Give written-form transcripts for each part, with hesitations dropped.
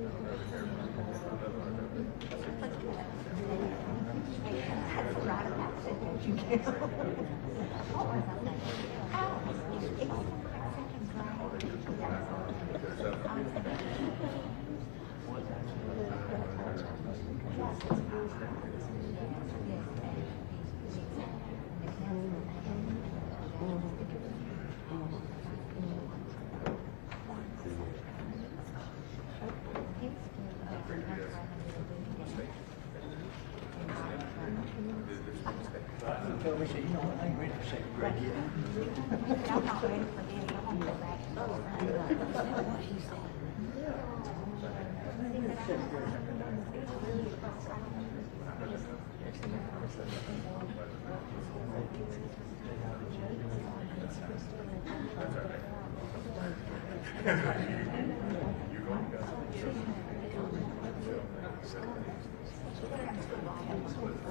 We said, you know what, I ain't ready for second grade yet. I'm not ready for them. I want to go back.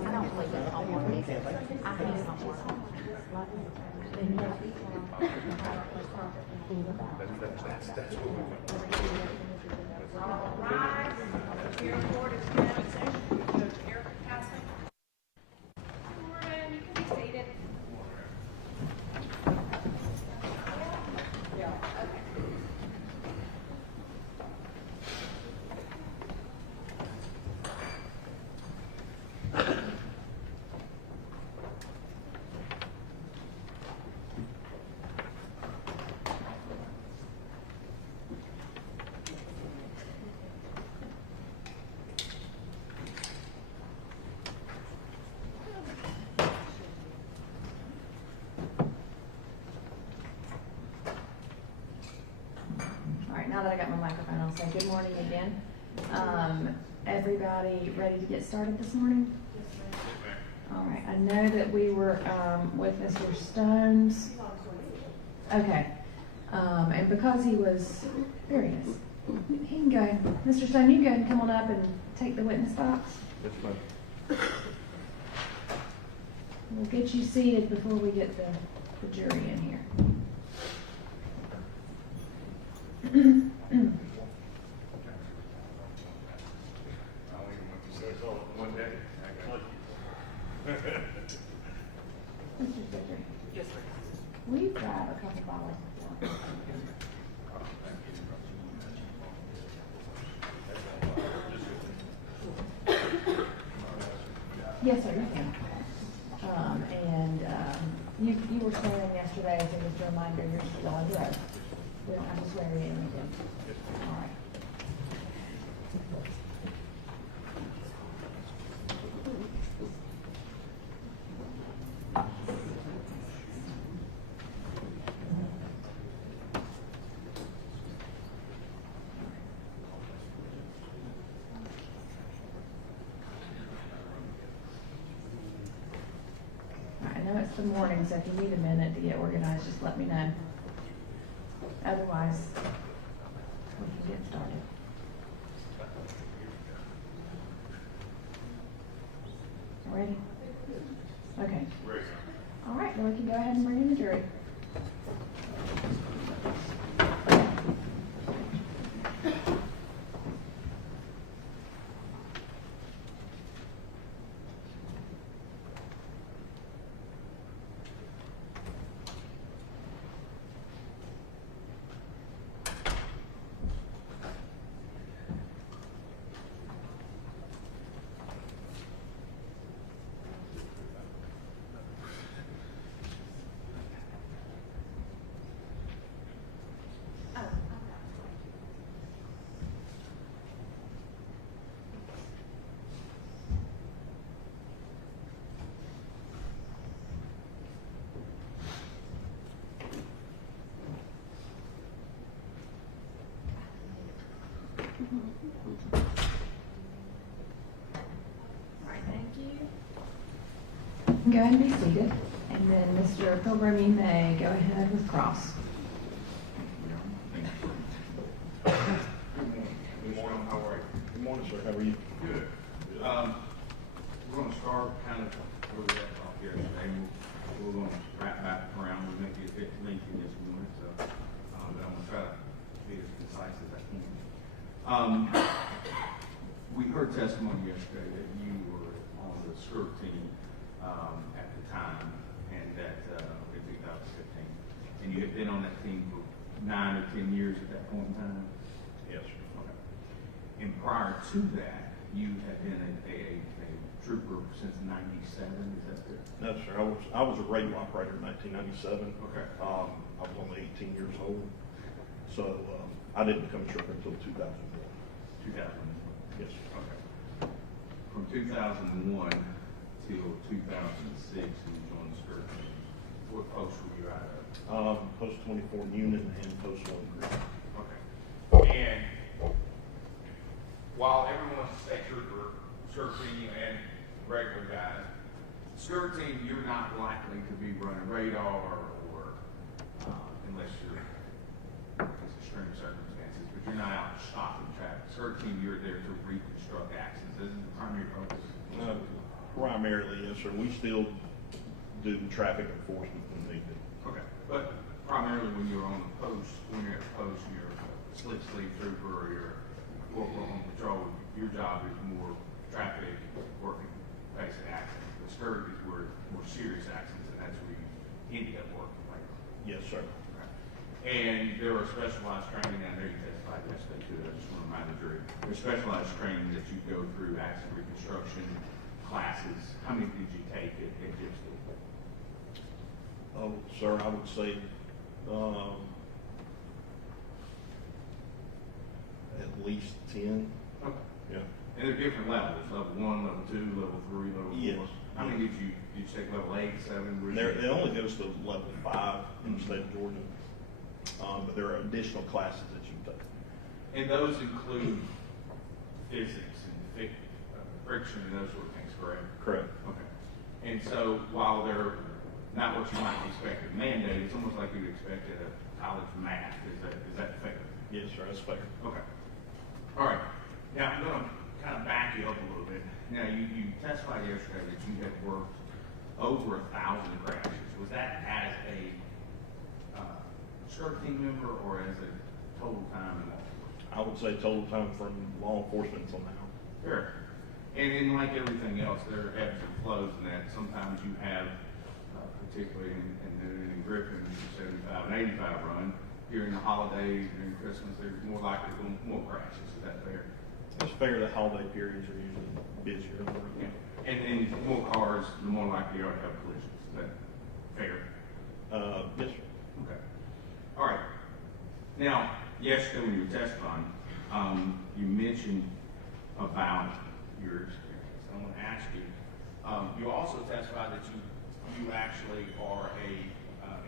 I don't believe it on one day. I think it's on one. All right. Your report is now in session. Judge Erica Castle. Good morning. You can be seated. Yeah. Okay. Now that I got my microphone, I'll say good morning again. Everybody ready to get started this morning? All right, I know that we were with Mr. Stone's. Okay, and because he was, there he is. He can go ahead. Mr. Stone, you can go ahead and come on up and take the witness box. That's fine. We'll get you seated before we get the jury in here. Yes, sir. We've got a couple bottles. Yes, sir, you can. You were swearing yesterday, so just a reminder, you're still on your oath. We don't have to swear you in again. All right. I know it's the morning, so if you need a minute to get organized, just let me know. Otherwise, we can get started. Ready? Okay. All right, well, we can go ahead and bring in the jury. All right, thank you. Go ahead and be seated. And then Mr. Pilgrim, you may go ahead with cross. Good morning, how are you? Good morning, sir, how are you? Good. We're going to start kind of where we left off yesterday. We're going to wrap back around. We'll make it a bit lengthy this morning, so but I'm going to try to be as concise as I can. we heard testimony yesterday that you were on the skirt team, at the time, and that, in 2015. And you had been on that team for 9 or 10 years at that point in time? Yes, sir. Okay. And prior to that, you had been a trooper since 97, is that correct? No, sir. I was a radio operator in 1997. Okay. I was only 18 years old, so I didn't become a trooper until 2001. 2001. Yes, sir. Okay. From 2001 till 2006, you joined the skirt team. What post were you out of? Post 24 Union and Post 1 Group. Okay. And while everyone's a state trooper, skirt team and regular guys, skirt team, you're not likely to be running radar or unless you're in extreme circumstances, but you're not out stopping traffic. Skirt team, you're there to reconstruct accidents. This is the primary focus. Primarily, yes, sir. We still do traffic enforcement when needed. Okay. But primarily when you're on the post, when you're at the post, you're a slick sleeve trooper or you're corporal on patrol, your job is more traffic, working basic accidents. The skirt is where more serious accidents, and that's where you ended up working later. Yes, sir. Okay. And there are specialized training down there, you testified yesterday too, I just want to remind the jury. There's specialized training that you go through, accident reconstruction classes. How many did you take at Gibson? Oh, sir, I would say at least 10. Okay. Yeah. And they're different levels, level 1, level 2, level 3, level 4. Yes. How many did you take level 8, 7? Where It only goes to level 5 in the state of Georgia, but there are additional classes that you can take. And those include physics and friction and those sort of things, correct? Correct. Okay. And so while they're not what you might expect at mandate, it's almost like you'd expect at a college math. Is that fair? Yes, sir, that's fair. Okay. All right. Now I'm going to kind of back you up a little bit. Now you testified yesterday that you had worked over 1,000 crashes. Was that as a skirt team member or as a total time in law enforcement? I would say total time from law enforcement until now. Sure. And like everything else, there are ebbs and flows in that. Sometimes you have, particularly in Newton and Griffin, 75 and 85 run, during the holidays, during Christmas, there's more likely to be more crashes. Is that fair? It's fair that holiday periods are usually busier. Yeah. And the more cars, the more likely you are to have collisions. Is that fair? Yes, sir. Okay. All right. Now, yesterday when you were testifying, you mentioned about your experience. I want to ask you, you also testified that you actually are a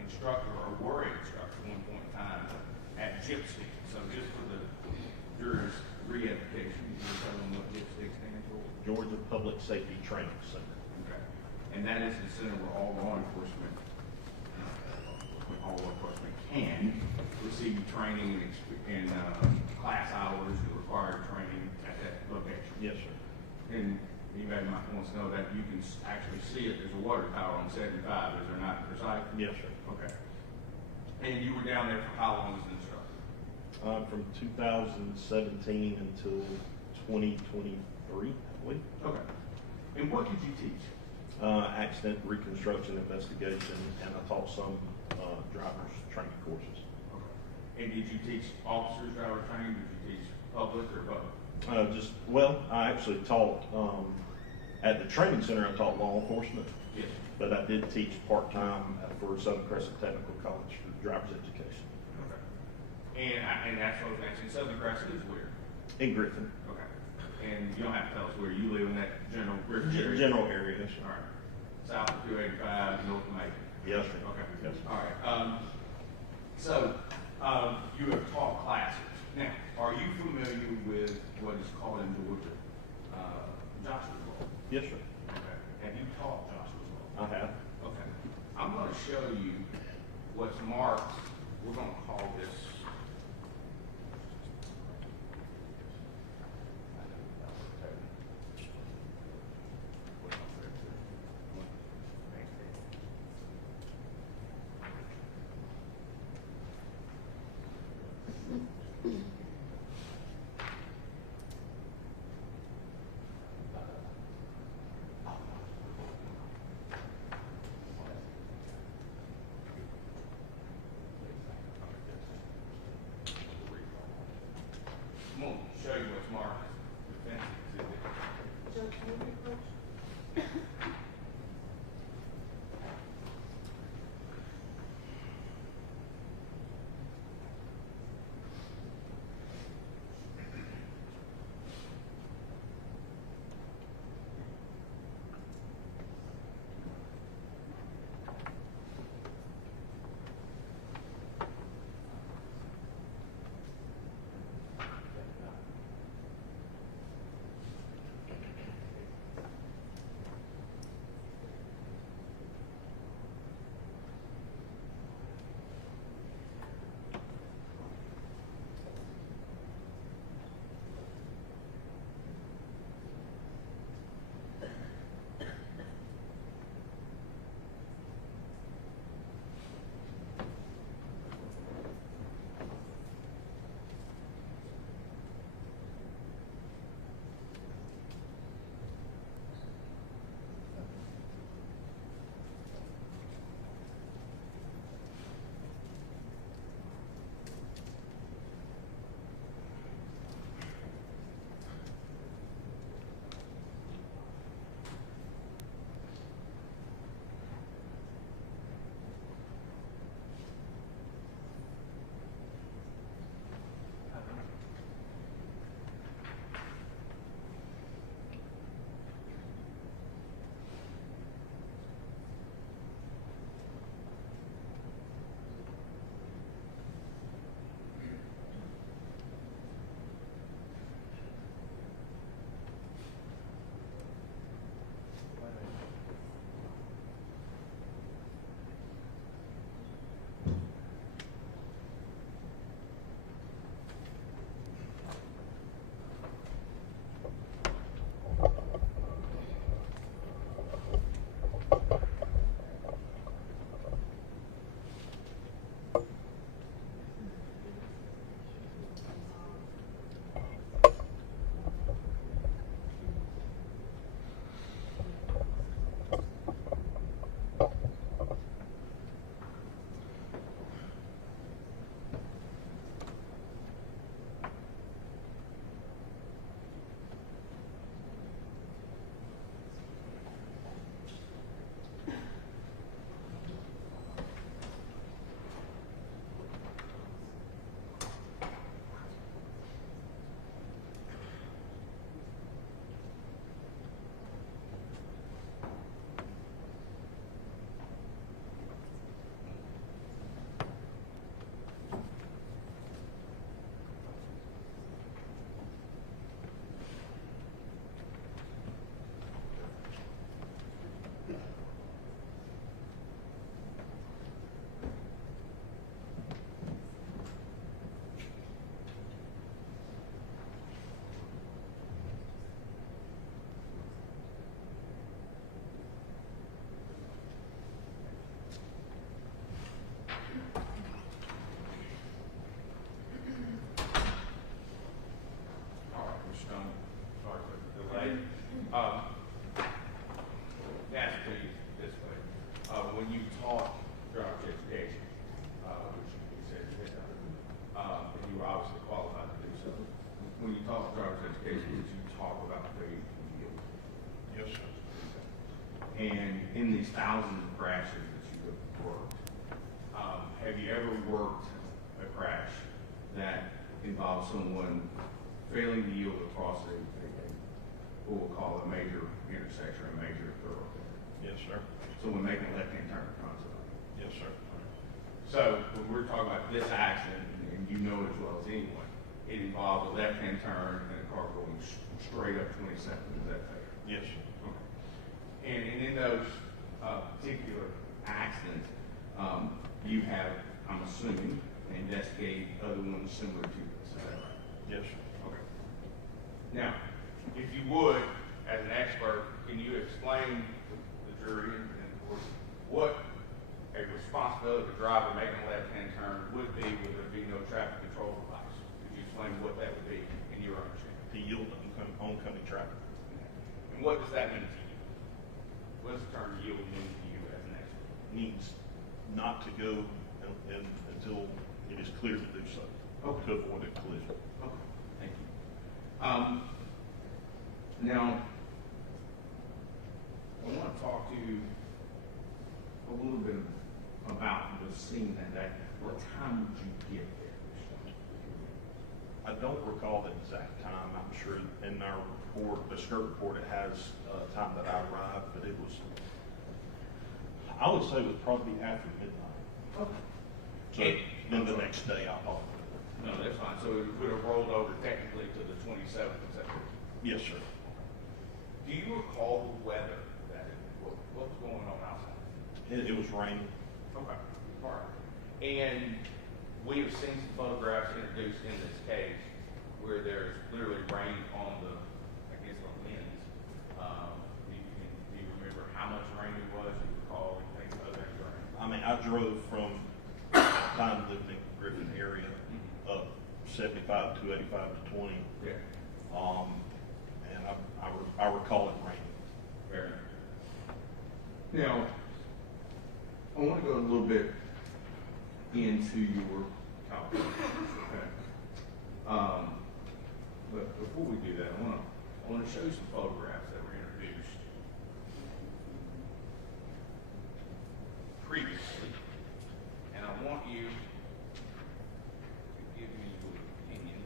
instructor or were an instructor at one point in time at GIPSTIC. So just for the jurors' re-education, you can tell them what GIPSTIC stands for? Georgia Public Safety Training Center. Okay. And that is the center where all law enforcement can receive training and class hours and required training at that location. Yes, sir. And anybody might want to know that you can actually see it. There's a water tower on 75, is there not, precise? Yes, sir. Okay. And you were down there for how long as an instructor? From 2017 until 2023, I believe. Okay. And what did you teach? Accident reconstruction investigation, and I taught some driver's training courses. Okay. And did you teach officers driver training? Did you teach public or both? I actually taught at the training center. I taught law enforcement. Yes. But I did teach part-time for Southern Crescent Technical College for driver's education. Okay. And that's what I was asking. Southern Crescent is where? In Griffin. Okay. And you don't have to tell us where you live in that general Griffin area? General area, yes, sir. All right. South of 285, north of Macon. Yes, sir. Okay. Yes. All right. So you have taught classes. Now, are you familiar with what is called in Georgia Joshua's Law? Yes, sir. Okay. Have you taught Joshua's Law? I have. Okay. I'm going to show you what's marked. We're going to call this. taught driver's education, did you talk about the yield? Yes, sir. And in these thousands of crashes that you have worked, have you ever worked a crash that involves someone failing to yield across what we'll call a major intersection, a major thoroughfare? Yes, sir. Someone making a left-hand turn in front of somebody? Yes, sir. So when we're talking about this accident, and you know as well as anyone, it involved a left-hand turn and a car going straight up 27. Is that fair? Yes, sir. Okay. And in those particular accidents, you have, I'm assuming, investigated other ones similar to this. Is that right? Yes, sir. Okay. Now, if you would, as an expert, can you explain to the jury and of course what a responsibility of a driver making a left-hand turn would be with there be no traffic control device? Could you explain what that would be in your understanding? To yield oncoming traffic. And what does that mean to you? What does the term yield mean to you as an expert? Means not to go until it is clear to do so. Okay. To avoid a collision. Okay, thank you. Now, I want to talk to you a little bit about the scene that day. What time did you get there? I don't recall the exact time. I'm sure in our report, the skirt report, it has time that I arrived, but it was, I would say it would probably be after midnight. Okay. So then the next day I thought. No, that's fine. So it would have rolled over technically to the 27th, is that correct? Yes, sir. Do you recall the weather what was going on outside? It was raining. Okay. All right. And we have seen some photographs introduced in this case where there's literally rain on the, I guess, the lens. Do you remember how much rain it was? Do you recall anything other than rain? I mean, I drove from time lived in Griffin area of 75 to 85 to 20. Yeah. And I recall it raining. Fair enough. Now, I want to go a little bit into your calculations, okay? But before we do that, I want to show you some photographs that were introduced previously, and I want you to give me your opinion.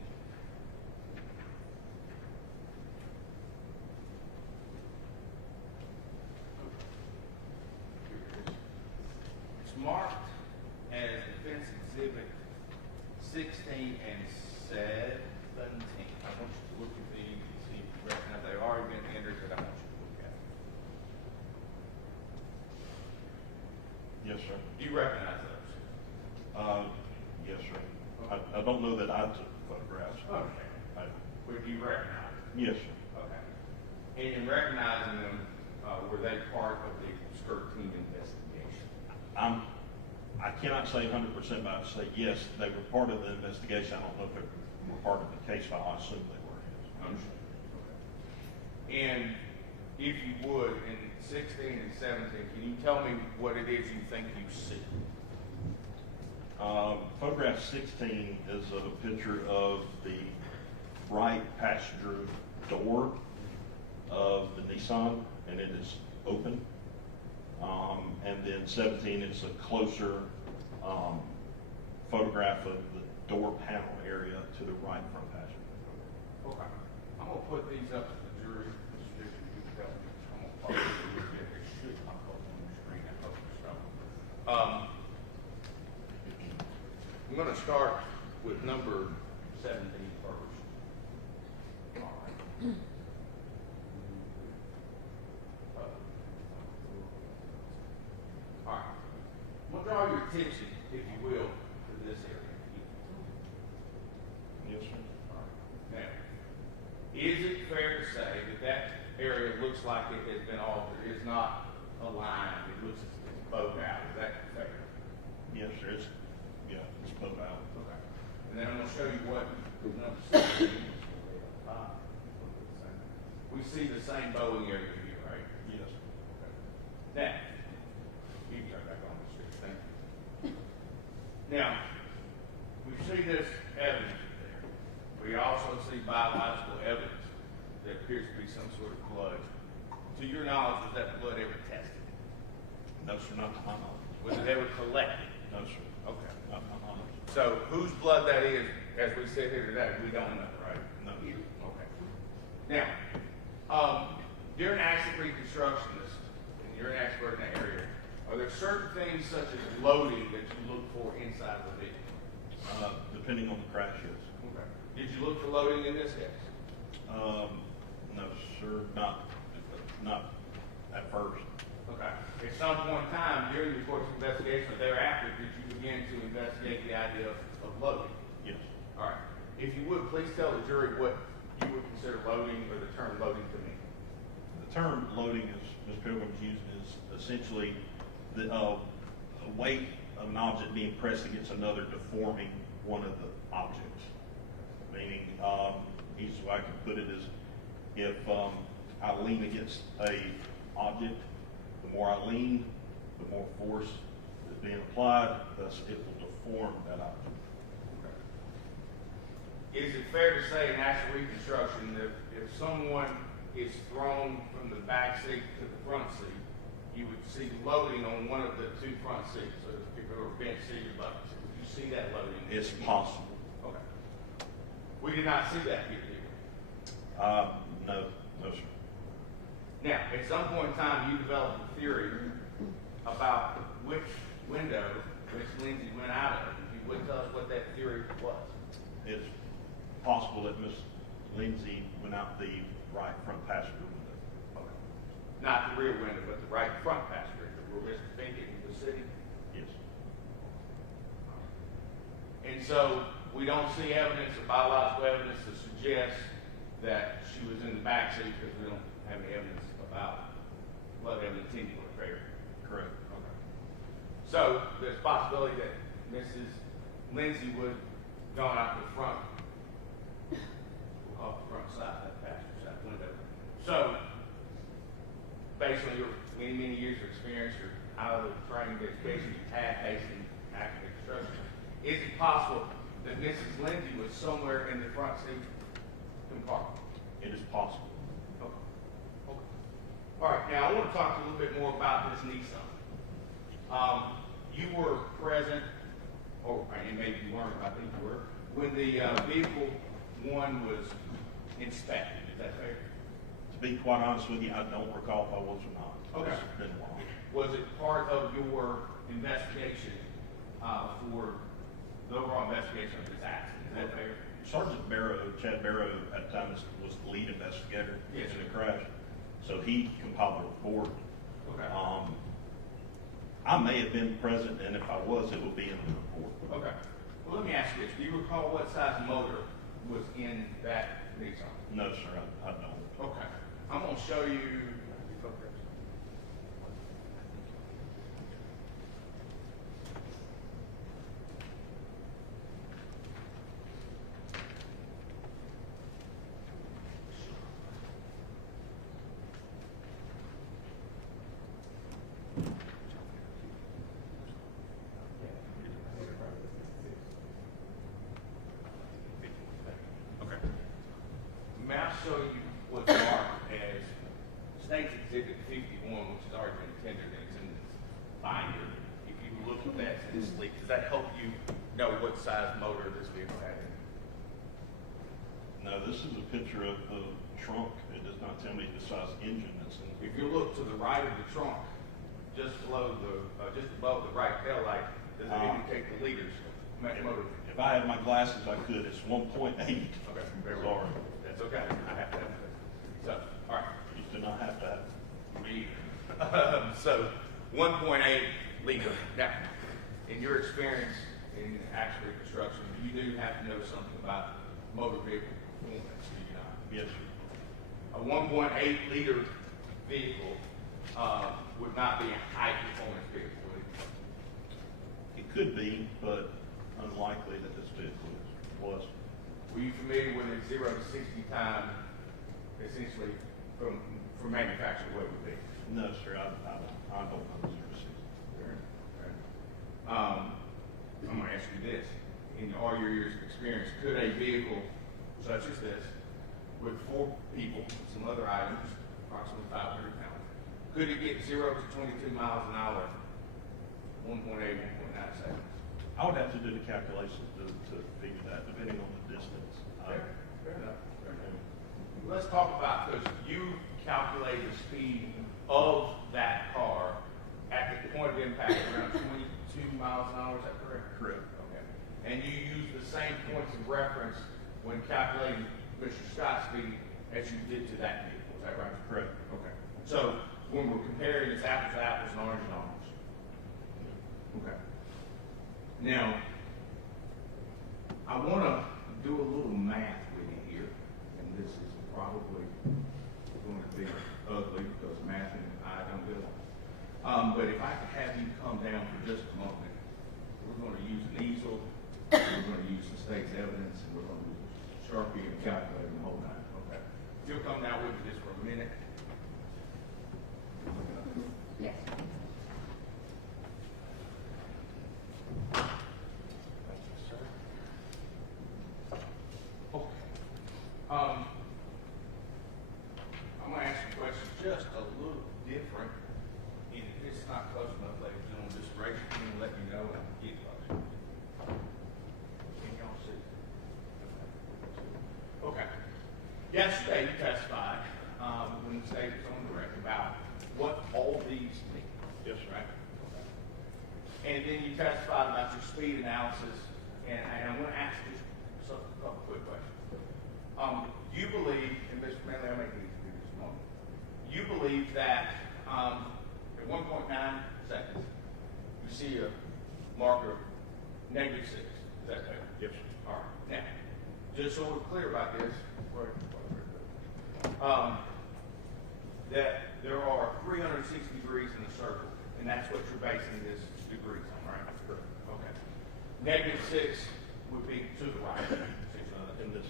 It's marked as Defense Exhibit 16 and 17. I want you to look at these and see if you recognize they've already been entered, but I want you to look at them. Yes, sir. Do you recognize those? Yes, sir. I don't know that I took photographs. Okay. But do you recognize them? Yes, sir. Okay. And in recognizing them, were they part of the skirt team investigation? I cannot say 100%, but I'd say yes, they were part of the investigation. I don't know if they were part of the case file. I assume they were. Yes. Understood. Okay. And if you would, in 16 and 17, can you tell me what it is you think you see? Photograph 16 is a picture of the right passenger door of the Nissan, and it is open. And then 17 is a closer photograph of the door panel area to the right front passenger. Okay. I'm going to put these up to the jury. You can tell me. I'm going to pause it a little bit. It should pop up on the screen. I hope so. I'm going to start with number 17 first. All right. All right. I'm going to draw your attention, if you will, to this area. Yes, sir. All right. Now, is it fair to say that that area looks like it has been altered? It's not aligned. It looks it's bowed out. Is that fair? Yes, sir. It's bowed out. Okay. And then I'm going to show you what number 16 is. We see the same bowing area here, right? Yes. Okay. Now, you can turn back on the screen. Thank you. Now, we see this evidence there. We also see biological there appears to be some sort of blood. To your knowledge, was that blood ever tested? No, sir, not to my knowledge. Was it ever collected? No, sir. Okay. Not to my knowledge. So whose blood that is, as we sit here today, we don't know, right? No. Okay. Now, you're an accident reconstructionist, and you're an expert in that area. Are there certain things such as loading that you look for inside of the vehicle? Depending on the crash, yes. Okay. Did you look for loading in this case? No, sir, not at first. Okay. At some point in time during the course of investigation or thereafter, did you begin to investigate the idea of loading? Yes. All right. If you would, please tell the jury what you would consider loading or the term loading to mean. The term loading, as Ms. Pilgrim's using, is essentially the weight of an object being pressed against another, deforming one of the objects. Meaning, easiest way I can put it is, if I lean against a object, the more I lean, the more force is being applied, thus it will deform that object. Is it fair to say in actual reconstruction that if someone is thrown from the back seat to the front seat, you would see loading on one of the two front seats, so if it were bench seat or bucket seat? Would you see that loading? It's possible. Okay. We did not see that here, did we? No, sir. Now, at some point in time, you developed a theory about which window Miss Lindsay went out of. If you would tell us what that theory was. It's possible that Miss Lindsay went out the right front passenger window. Okay. Not the rear window, but the right front passenger, where Mr. Pinkett was sitting. Yes. And so we don't see evidence or biological evidence to suggest that she was in the back seat because we don't have any evidence about blood evidence anywhere, fair? Correct. Okay. So there's a possibility that Mrs. Lindsay would have gone out the front, off the front side, that passenger side window. So, based on your many years of experience, your out of the training education you've had based in active construction, is it possible that Mrs. Lindsay was somewhere in the front seat compartment? It is possible. Okay. Okay. All right. Now I want to talk a little bit more about this Nissan. You were present, and maybe you weren't. I think you were when the vehicle one was inspected. Is that fair? To be quite honest with you, I don't recall if I was or not. Okay. It's been a while. Was it part of your investigation for the overall investigation of this accident? Is that fair? Sergeant Barrow, Chad Barrow, at the time was the lead investigator Yes. in the crash, so he compiled the report. Okay. I may have been present, and if I was, it would be in the report. Okay. Well, let me ask you this. Do you recall what size motor was in that Nissan? No, sir, I don't. Okay. I'm going to show you. Okay. May I show you what's marked as State Exhibit 51, which has already been tendered and it's in this binder. If you look at that, it's sleek. Does that help you know what size motor this vehicle had in it? No, this is a picture of the trunk. It does not tell me the size engine that's in it. If you look to the right of the trunk, just above the right tail light, does it indicate the liters motor? If I had my glasses, I could. It's 1.8. Okay, very well. Sorry. That's okay. I have to have that. So, all right. You do not have to have. Me either. So, 1.8 liter. Now, in your experience in actual construction, you do have to know something about motor vehicle performance, do you not? Yes, sir. A 1.8 liter vehicle would not be a high performance vehicle, would it? It could be, but unlikely that this vehicle was. Were you familiar with a 0 to 60 time, essentially, from manufacturer, what it would be? No, sir, I don't know the services. I'm going to ask you this. In all your years of experience, could a vehicle such as this, with 4 people, some other items, approximately 500 pounds. Could it get 0 to 22 miles an hour, 1.8, 1.9 seconds? I would have to do the calculations to figure that, depending on the distance. Fair enough. Let's talk about, because you calculate the speed of that car at the point of impact around 22 miles an hour, is that correct? Correct. Okay. And you use the same points of reference when calculating Mr. Scott's speed as you did to that vehicle, is that right? Correct. Okay. So when we're comparing, it's apples to apples and orange to orange. Okay. Now, I want to do a little math with you here, and this is probably going to be ugly because math and I don't go. But if I could have you come down for just a moment, we're going to use an easel, we're going to use the state's evidence, and we're going to use a Sharpie and calculator and the whole nine. Okay. If you'll come down with me just for a minute. Yes. Okay. I'm going to ask you a question just a little different. And if it's not close enough, ladies and gentlemen, just raise your hand and let me know and I can get close. Can y'all see? Okay. Yesterday you testified when the state was on the record about what all these mean. Yes, sir. Right? Okay. And then you testified about your speed analysis, and I'm going to ask you a couple quick questions. You believe, and Mr. Manley, I may need to do this in a moment. You believe that at 1.9 seconds, you see a marker of -6. Is that fair? Yes, sir. All right. Now, just so we're clear about this, that there are 360 degrees in a circle, and that's what you're basing this degrees on, right? Correct. Okay. -6 would be to the right. In this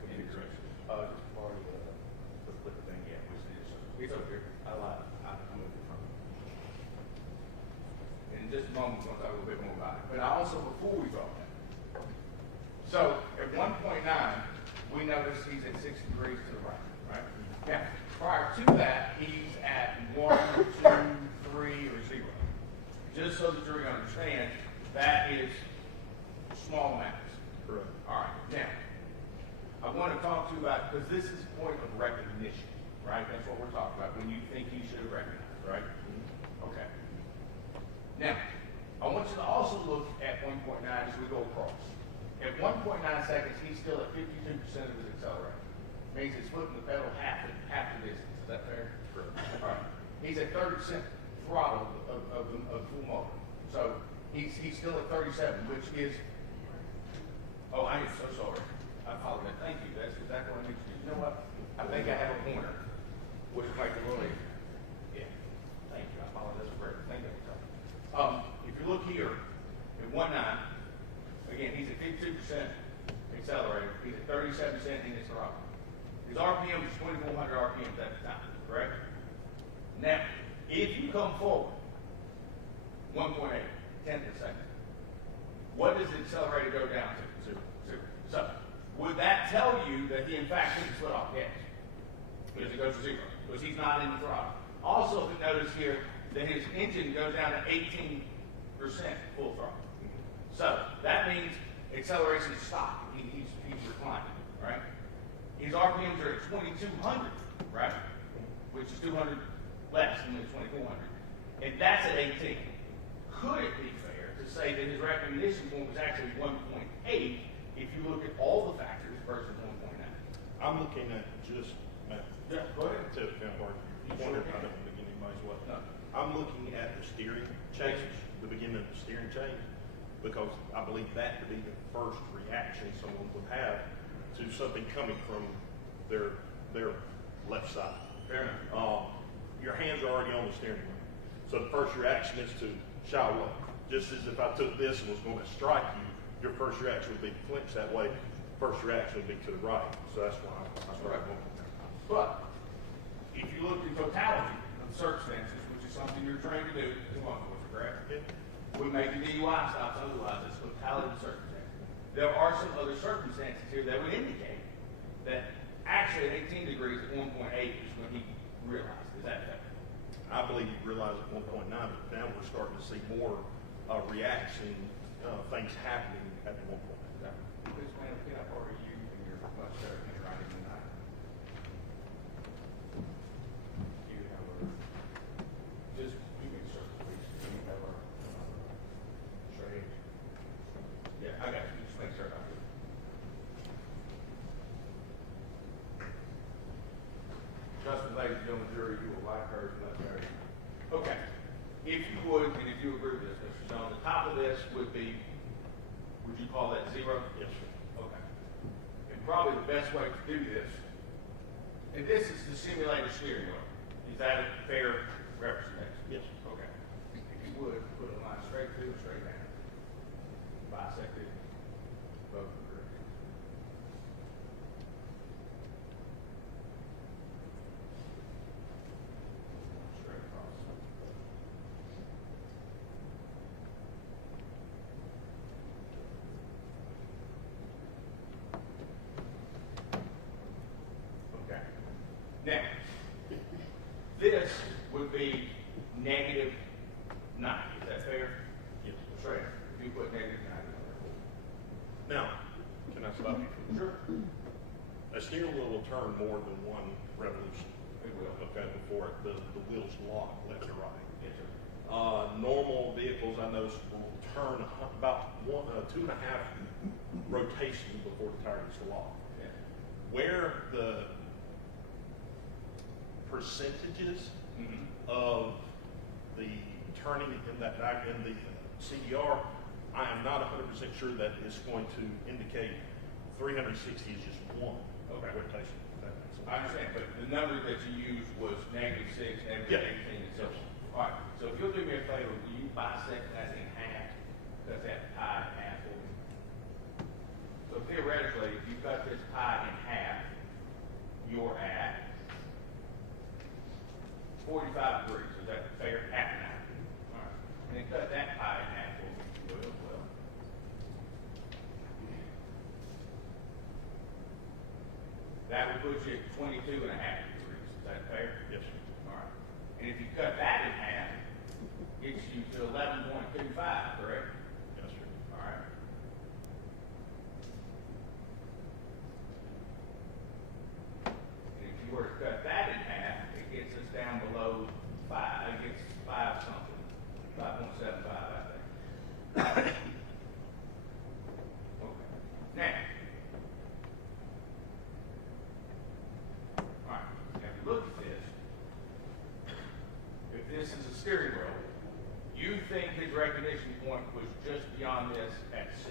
configuration. Just part of the flipper thing, yeah, which is, it's over here. I lied. I moved it from. In just a moment, we're going to talk a little bit more about it. But I also, before we talk that, so at 1.9, we notice he's at 6 degrees to the right, right? Now, prior to that, he's at 1, 2, 3, or 0. Just so the jury understands, that is small amounts. Correct. All right. Now, I want to talk to you about, because this is a point of recognition, right? That's what we're talking about, when you think you should have recognized, right? Okay. Now, I want you to also look at 1.9 as we go across. At 1.9 seconds, he's still at 52% of his acceleration. Means he's flipping the pedal half the distance. Is that fair? Correct. All right. He's at 30% throttle of full motor. So he's still at 37, which is, oh, I am so sorry. I apologize. Thank you. That's exactly what I need to do. You know what? I think I have a pointer, which will make it a little easier. Yeah. Thank you. I apologize for everything. If you look here at 1.9, again, he's at 52% accelerator. He's at 37% in his throttle. His RPM is 2,400 RPMs at the time, correct? Now, if you come forward 1.8, tenth of a second, what does the accelerator go down to? Zero. So, would that tell you that he in fact took his foot off gas? Because it goes to 0, because he's not in the throttle. Also, if you notice here that his engine goes down to 18% full throttle. So, that means acceleration is stopped. He's reclining, right? His RPMs are at 2,200, right? Which is 200 less than the 2,400. And that's at 18. Could it be fair to say that his recognition point was actually 1.8 if you look at all the factors versus 1.9? I'm looking at just, Yeah, go ahead. to kind of argue. You wondered if I don't begin anybody's way. No. I'm looking at the steering change, the beginning of the steering change, because I believe that could be the first reaction someone would have to something coming from their left side. Fair enough. Your hands are already on the steering wheel. So the first reaction is to shy away. Just as if I took this and was going to strike you, your first reaction would be to flinch that way. First reaction would be to the right. So that's why I started going from there. But if you look at the totality of the circumstances, which is something you're trained to do as law enforcement, correct? Yeah. We make the DUI stops, otherwise it's totality of the circumstances. There are some other circumstances here that would indicate that actually at 18 degrees at 1.8 is when he realized. Is that fair? I believe you realize at 1.9, but now we're starting to see more reaction, things happening at the 1.9. Please, man, get up, or you and you're much better than writing than I. You have a, just, you can search, please. You have a, straight. Yeah, I got you. Just make sure I do. Justin, ladies and gentlemen, jury, you will like hers and let her. Okay. If you would, and if you agree with this, Mr. Stone, the top of this would be, would you call that 0? Yes, sir. Okay. And probably the best way to do this, and this is to simulate a steering wheel. Is that a fair representation? Yes. Okay. If you would, put a line straight through and straight down. Bisected both of the straight across. Okay. Now, this would be -90. Is that fair? Yes. Straight. If you put -90. Now, can I stop you for Sure. a steering wheel will turn more than one revolution. It will. Okay, before the wheels lock left or right. Yes, sir. Normal vehicles I know will turn about 2.5 rotations before the tire gets locked. Yeah. Where the percentages of the turning in that back in the CDR, I am not 100% sure that is going to indicate 360 is just one rotation. If that makes sense. I understand, but the number that you used was -6, Yeah. -18, and so on. All right, so if you'll do me a favor, will you bisect that in half? Cut that pie in half for me. So theoretically, if you cut this pie in half, you're at 45 degrees. Is that fair? Half an hour. All right. And then cut that pie in half for me, if you will, as well. That would put you at 22.5 degrees. Is that fair? Yes, sir. All right. And if you cut that in half, gets you to 11.25, correct? Yes, sir. All right. And if you were to cut that in half, it gets us down below 5. It gets 5 something, 5.75, I think. Okay. Now. All right. Now, if you look at this, if this is a steering wheel, you think his recognition point was just beyond this at 6.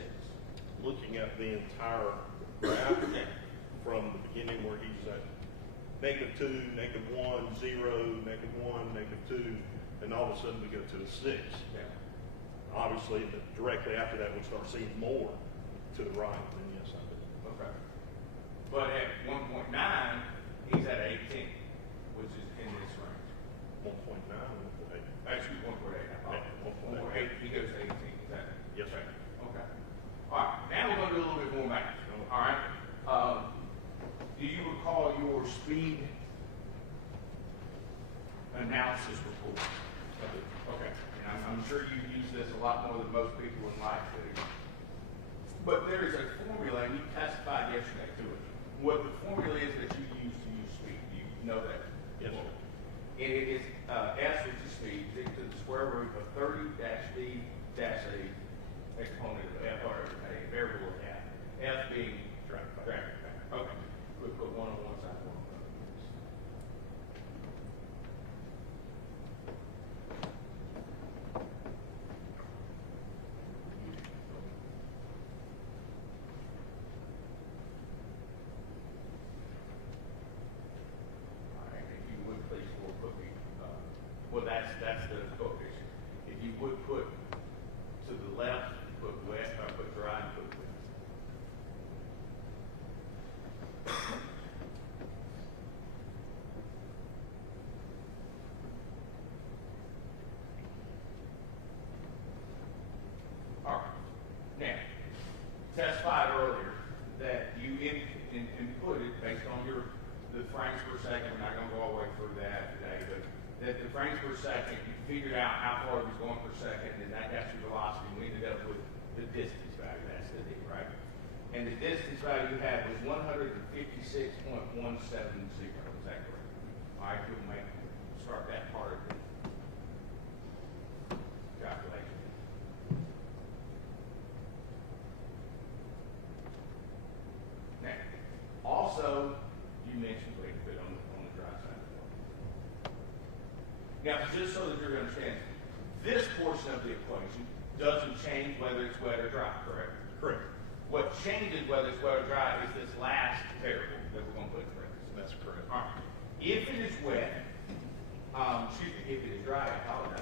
Looking at the entire graph from the beginning where he's at -2, -1, 0, -1, -2, and all of a sudden we go to the 6. Yeah. Obviously, directly after that, we'll start seeing more to the right, then yes, I do. Okay. But at 1.9, he's at 18, which is in this range. 1.9, 1.8. Actually, 1.8. Yeah, 1.8. 1.8, he goes to 18. Is that? Yes, sir. Okay. All right. Now we're going to do a little bit more math. All right. Do you recall your speed analysis report? Okay. And I'm sure you use this a lot more than most people in life do. But there is a formula, and you testified yesterday to it. What the formula is that you use to use speed. Do you know that? Yes, sir. And it is S, which is speed, is equal to the square root of 30-d-a exponent of f, or a variable of f. F being traffic factor. Okay. We'll put one on one side, one on the other. frames per second, we're not gonna go all the way through that today, but the frames per second, you figured out how far it was going per second, and that got your velocity, and we ended up with the distance value, that's the D, right? And the distance value you had was 156.170, is that correct? All right, we'll start that part of the calculation. Now, also, you mentioned wait a bit on the dry side. Now, just so that you're understanding, this portion of the equation doesn't change whether it's wet or dry, correct? Correct. What changes whether it's wet or dry is this last variable that we're going to put in parentheses. That's correct. All right. If it is wet, excuse me, if it is dry, I apologize.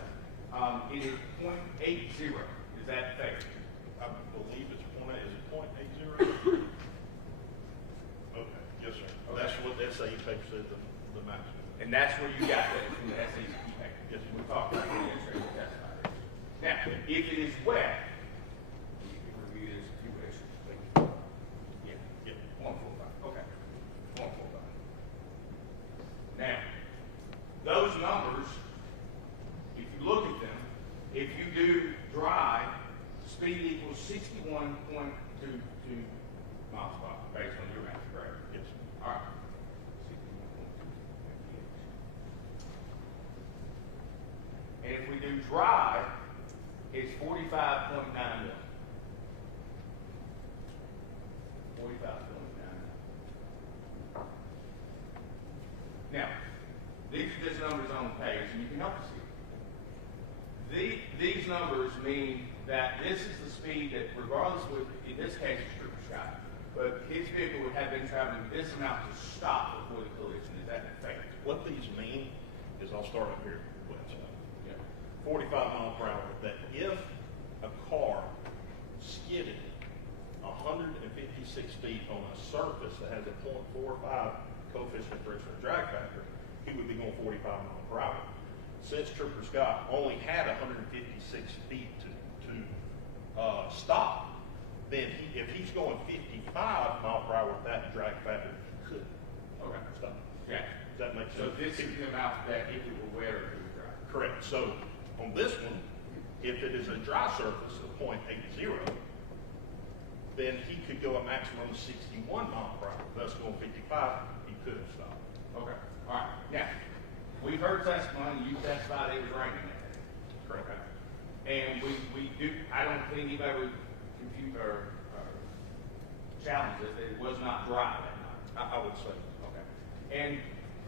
It is 0.80. Is that fair? I believe it's is it 0.80? Okay, yes, sir. Okay. That's what the SAE paper said, the maximum. And that's where you got that from the SAT paper. Yes, sir. We talked about the administrative testifier. Now, if it is wet, you can review this if you wish. Yeah. Yep. 145. Okay. 145. Now, those numbers, if you look at them, if you do dry, speed equals 61.22 miles per hour, based on your math, correct? Yes. All right. And if we do dry, it's 45.9 mil. 45.9. Now, these are just numbers on the page, and you can help us see. These numbers mean that this is the speed that, regardless of, in this case, it's Trooper Scott, but his vehicle would have been traveling this amount to stop before the collision. Is that fair? What these mean is, I'll start up here. Yeah. 45 mile per hour, that if a car skidded 156 feet on a surface that has a 0.45 coefficient of friction or drag factor, he would be going 45 miles per hour. Since Trooper Scott only had 156 feet to stop, then if he's going 55 miles per hour with that drag factor, he could stop. Yeah. Does that make sense? So this is the amount that if it were wet or if it were dry. Correct. So on this one, if it is a dry surface of 0.80, then he could go a maximum of 61 miles per hour. Thus going 55, he could have stopped. Okay. All right. Now, we've heard testimony. You testified it was raining that day. Correct. Okay. And we do. I don't think anybody would confuse or challenge us that it was not dry that night. I would say. Okay. And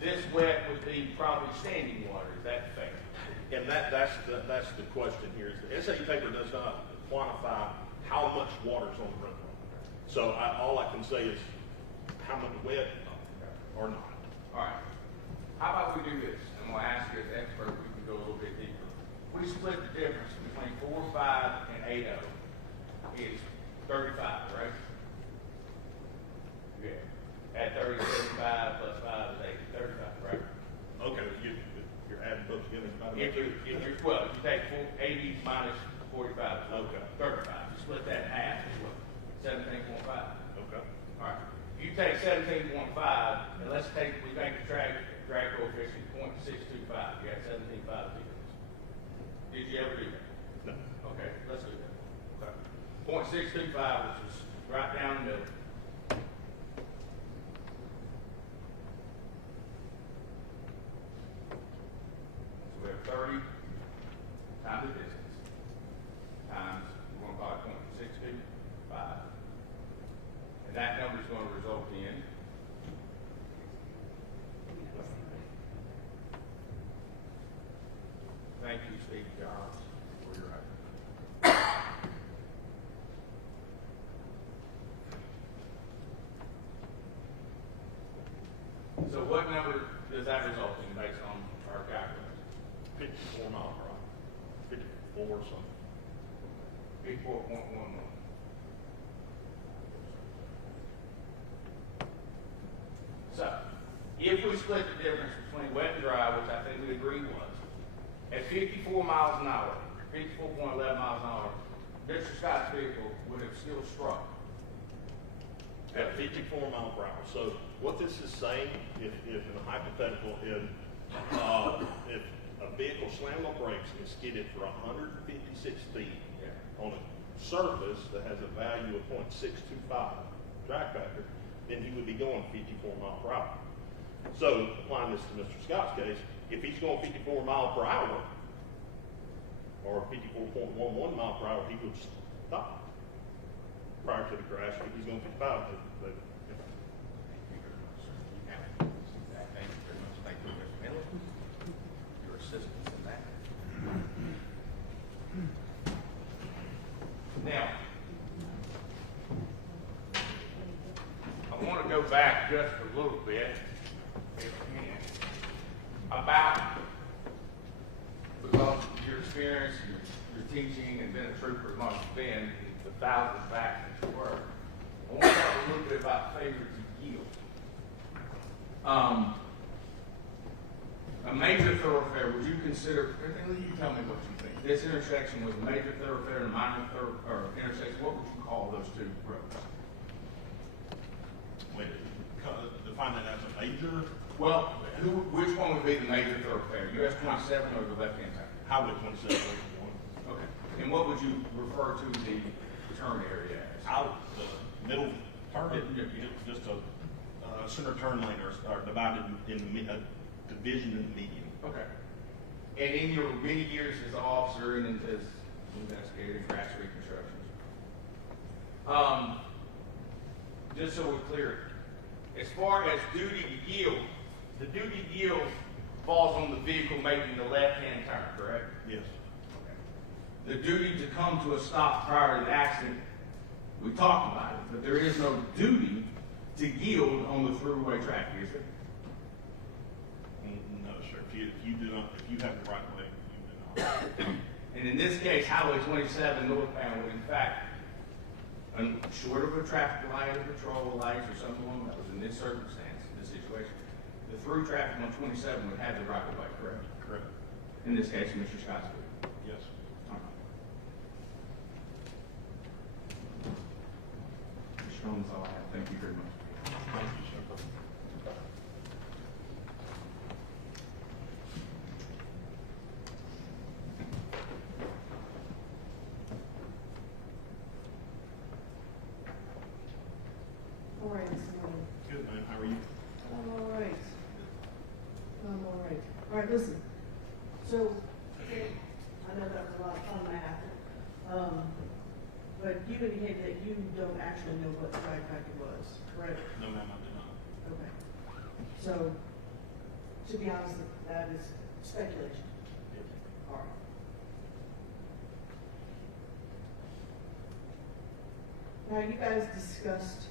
this wet would be probably standing water. Is that fair? And that's the question here. Is the SAE paper does not quantify how much water is on the road. So all I can say is how much wet or not. All right. How about we do this? I'm going to ask you as expert, we can go a little bit deeper. We split the difference between 4.5 and 8.0 is 35, right? Yeah. At 30, 35 plus 5 is 80, 35, right? Okay, you're adding both together. If you take 80 minus 45, Okay. 35. You split that in half, is what? 17.5. Okay. All right. If you take 17.5, and let's take, we make the drag coefficient 0.625. You got 17.5 vehicles. Did you ever do that? No. Okay, let's do that. Okay. 0.625, which is right down the middle. So we have 30 times the distance times, we're going to call it 0.625. And that number is going to result in thank you, Steve Jobs, for your effort. So what number does that result in based on our calculation? 54 miles per hour. 54 something. 54.11. So, if we split the difference between wet and dry, which I think we agreed was, at 54 miles an hour, 54.11 miles an hour, Mr. Scott's vehicle would have still struck At 54 mile per hour. So what this is saying, if in a hypothetical, if a vehicle slammed on brakes and skidded for 156 feet on a surface that has a value of 0.625 drag factor, then he would be going 54 mile per hour. So applying this to Mr. Scott's case, if he's going 54 mile per hour or 54.11 mile per hour, he would stop prior to the crash. If he's going 55, but Thank you very much. Thank you, Mr. Middleton, your assistance in that. Now, I want to go back just a little bit, if I can, about, because of your experience, your teaching, and being a trooper as long as you've been, the thousands of accidents you were. I want to talk a little bit about failure to yield. A major thoroughfare, would you consider, and you tell me what you think, this intersection was a major thoroughfare and a minor intersection, what would you call those two roads? wait, define that as a major. Well, which one would be the major thoroughfare, US 27 or the left-hand side? Highway 27. Okay. And what would you refer to the turn area as? Out the middle turn, just a center turn lane are divided in a division in the median. Okay. And in your many years as an officer and as investigator in crash reconstructions, just so we're clear, as far as duty to yield, the duty to yield falls on the vehicle making the left-hand turn, correct? Yes. The duty to come to a stop prior to the accident, we talked about it, but there is no duty to yield on the throughway traffic, is there? No, sir. If you do not, if you have the right way, you do not. And in this case, Highway 27 northbound would in fact, short of a traffic light or patrol lights or something along that was in this circumstance, this situation, the through traffic on 27 would have the right of way, correct? Correct. In this case, Mr. Scott's would. Yes. Mr. Holmes, all I have. Thank you very much. Thank you, sir. All right, this morning. Good, man. How are you? I'm all right. I'm all right. All right, listen. So, I know that was a lot of fun math. But you indicated that you don't actually know what the drag factor was, correct? No, ma'am, I did not. Okay. So, to be honest, that is speculation. All right. Now, you guys discussed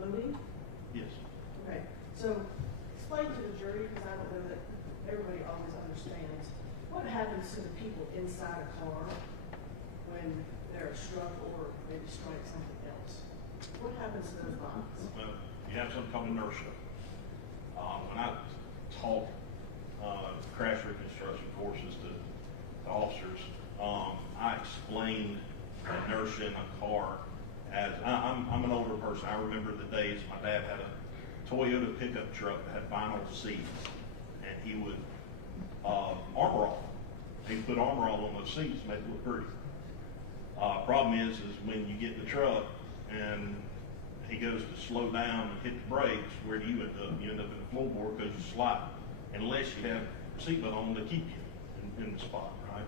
loading? Yes. Okay, so explain to the jury, because I don't know that everybody always understands, what happens to the people inside a car when they're struck or maybe strike something else? What happens to those bodies? Well, you have something called inertia. When I taught crash reconstruction courses to officers, I explained inertia in a car as, I'm an older person. I remember the days my dad had a Toyota pickup truck that had vinyl seats, and he would armor all. He'd put armor all on those seats, make it look pretty. Problem is when you get in the truck and he goes to slow down and hit the brakes, where do you end up? You end up in the floorboard because you slide, unless you have a seatbelt on to keep you in the spot, right?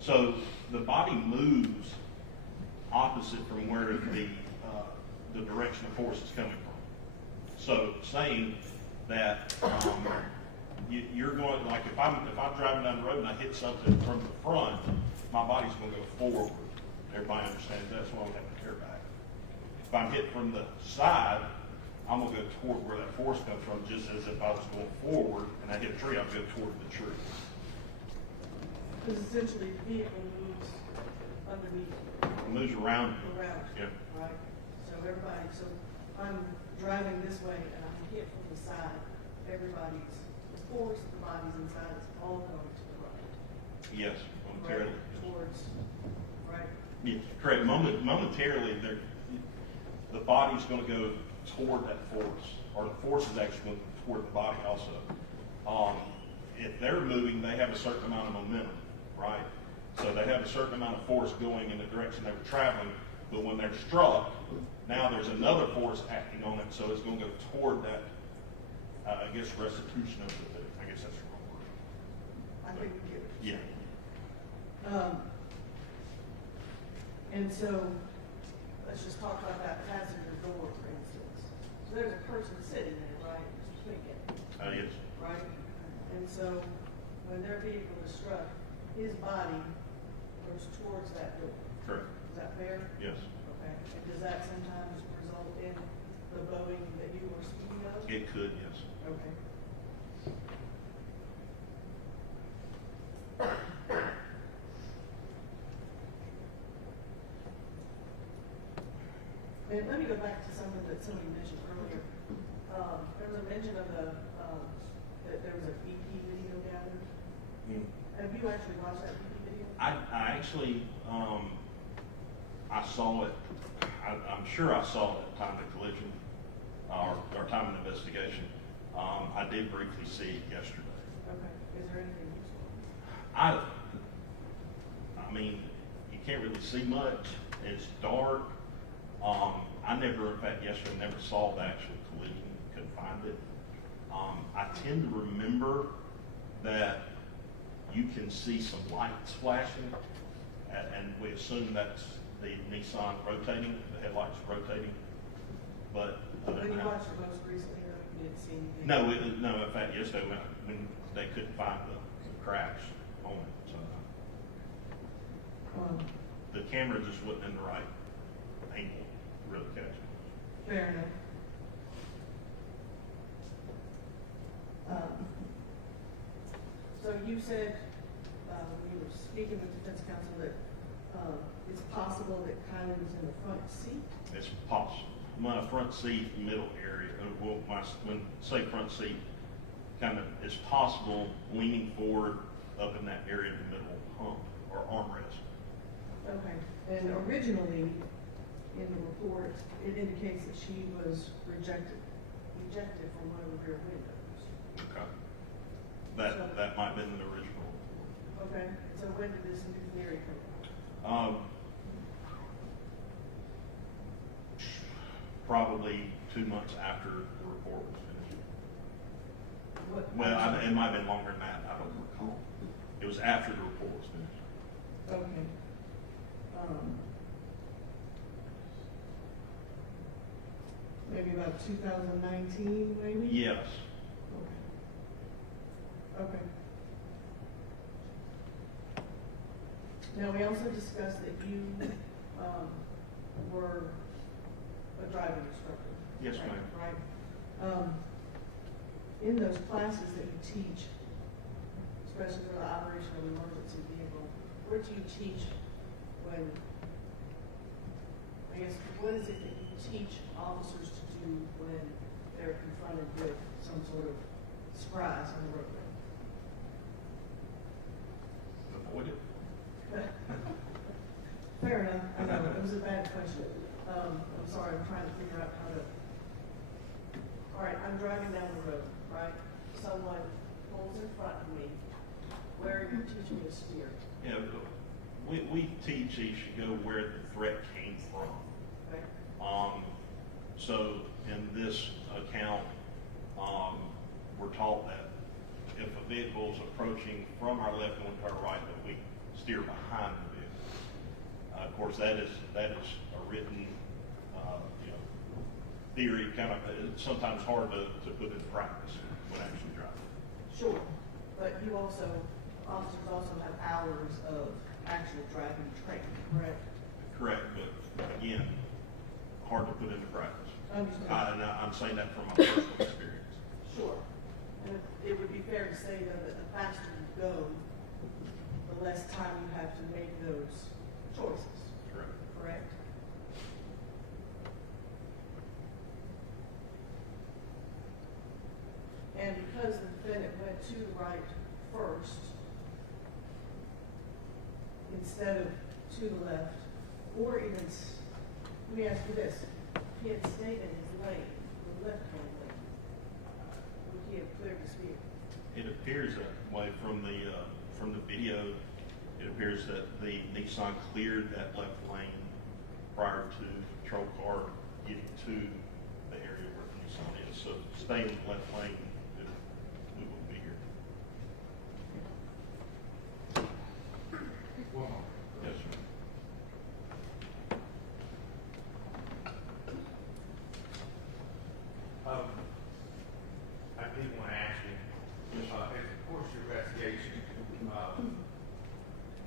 So the body moves opposite from where the direction of force is coming from. So saying that you're going, like if I'm driving down the road and I hit something from the front, my body's going to go forward. Everybody understands that's why we have the back. If I'm hit from the side, I'm going to go toward where that force comes from, just as if I was going forward and I hit a tree, I'll go toward the tree. Because essentially the vehicle moves underneath. It moves around. Yeah. Right? So everybody, so I'm driving this way and I'm hit from the side, everybody's, the force of the body's inside is all going to the right. Yes, momentarily. Right, towards, right? Yes, correct. Momentarily, the body's gonna go toward that force, or the force is actually going toward the body also. If they're moving, they have a certain amount of momentum, right? So they have a certain amount of force going in the direction they were traveling, but when they're struck, now there's another force acting on it, so it's gonna go toward that, I guess, restitution of the, I guess that's the wrong word. I think we get it. Yeah. And so, let's just talk about that passenger door, for instance. So there's a person sitting there, right, just thinking, Yes. right? And so, when their vehicle is struck, his body goes towards that door. Correct. Is that fair? Yes. Okay. And does that sometimes result in the bowing that you were speaking of? It could, yes. Okay. And let me go back to something that somebody mentioned earlier. There was a mention of that there was a BP video gathered. Have you actually watched that BP video? I actually, I saw it, I'm sure I saw it at the time of the collision, or time of the investigation. I did briefly see it yesterday. Okay. Is there anything you saw? I mean, you can't really see much. It's dark. I never, in fact, yesterday, never saw the actual collision. Couldn't find it. I tend to remember that you can see some lights flashing, and we assume that's the Nissan rotating, the headlights rotating. But other When than you that, watched it most recently, though, you didn't see anything? no. In fact, yesterday when they couldn't find the crash on it, so the camera just wasn't in the right angle to really catch it. Fair enough. So you said, when you were speaking with defense counsel, that it's possible that Kylie was in the front seat? It's possible. My front seat, middle area, when say front seat, kind of, it's possible leaning forward up in that area in the middle hump or armrest. Okay. And originally, in the report, it indicates that she was ejected from one of the rear windows. Okay. That might have been the original report. Okay. So when did this new theory come about? Probably 2 months after the report was finished. It might have been longer than that. I don't recall. It was after the report was finished. Okay. Maybe about 2019, maybe? Yes. Okay. Okay. Now, we also discussed that you were a driving instructor. Yes, ma'am. Right. In those classes that you teach, especially for the operation of an emergency vehicle, what do you teach when, I guess, what is it that you teach officers to do when they're confronted with some sort of surprise on the roadway? Avoid it. Fair enough. I know, it was a bad question. I'm sorry, I'm trying to figure out how to. All right, I'm driving down the road, right? Someone pulls in front of me. Where are you teaching me to steer? Yeah, we teach you should go where the threat came from. Okay. So in this account, we're taught that if a vehicle is approaching from our left going to our right, that we steer behind the vehicle. Of course, that is a written, theory. Kind of, it's sometimes hard to put into practice when actually driving. Sure, but you also, officers also have hours of actual driving training, correct? Correct, but again, hard to put into practice. Understood. I'm saying that from my personal experience. Sure. And it would be fair to say, though, that the faster you go, the less time you have to make those choices, Correct. correct? And because the defendant went to the right first, instead of to the left, or even, let me ask you this, if he had stayed in his lane, the left-hand lane, would he have cleared his vehicle? It appears that way from the video. It appears that the Nissan cleared that left lane prior to the patrol car getting to the area where the Nissan is. So staying in the left lane, we wouldn't be here. Yes, sir. I did want to ask you, as the course of your investigation,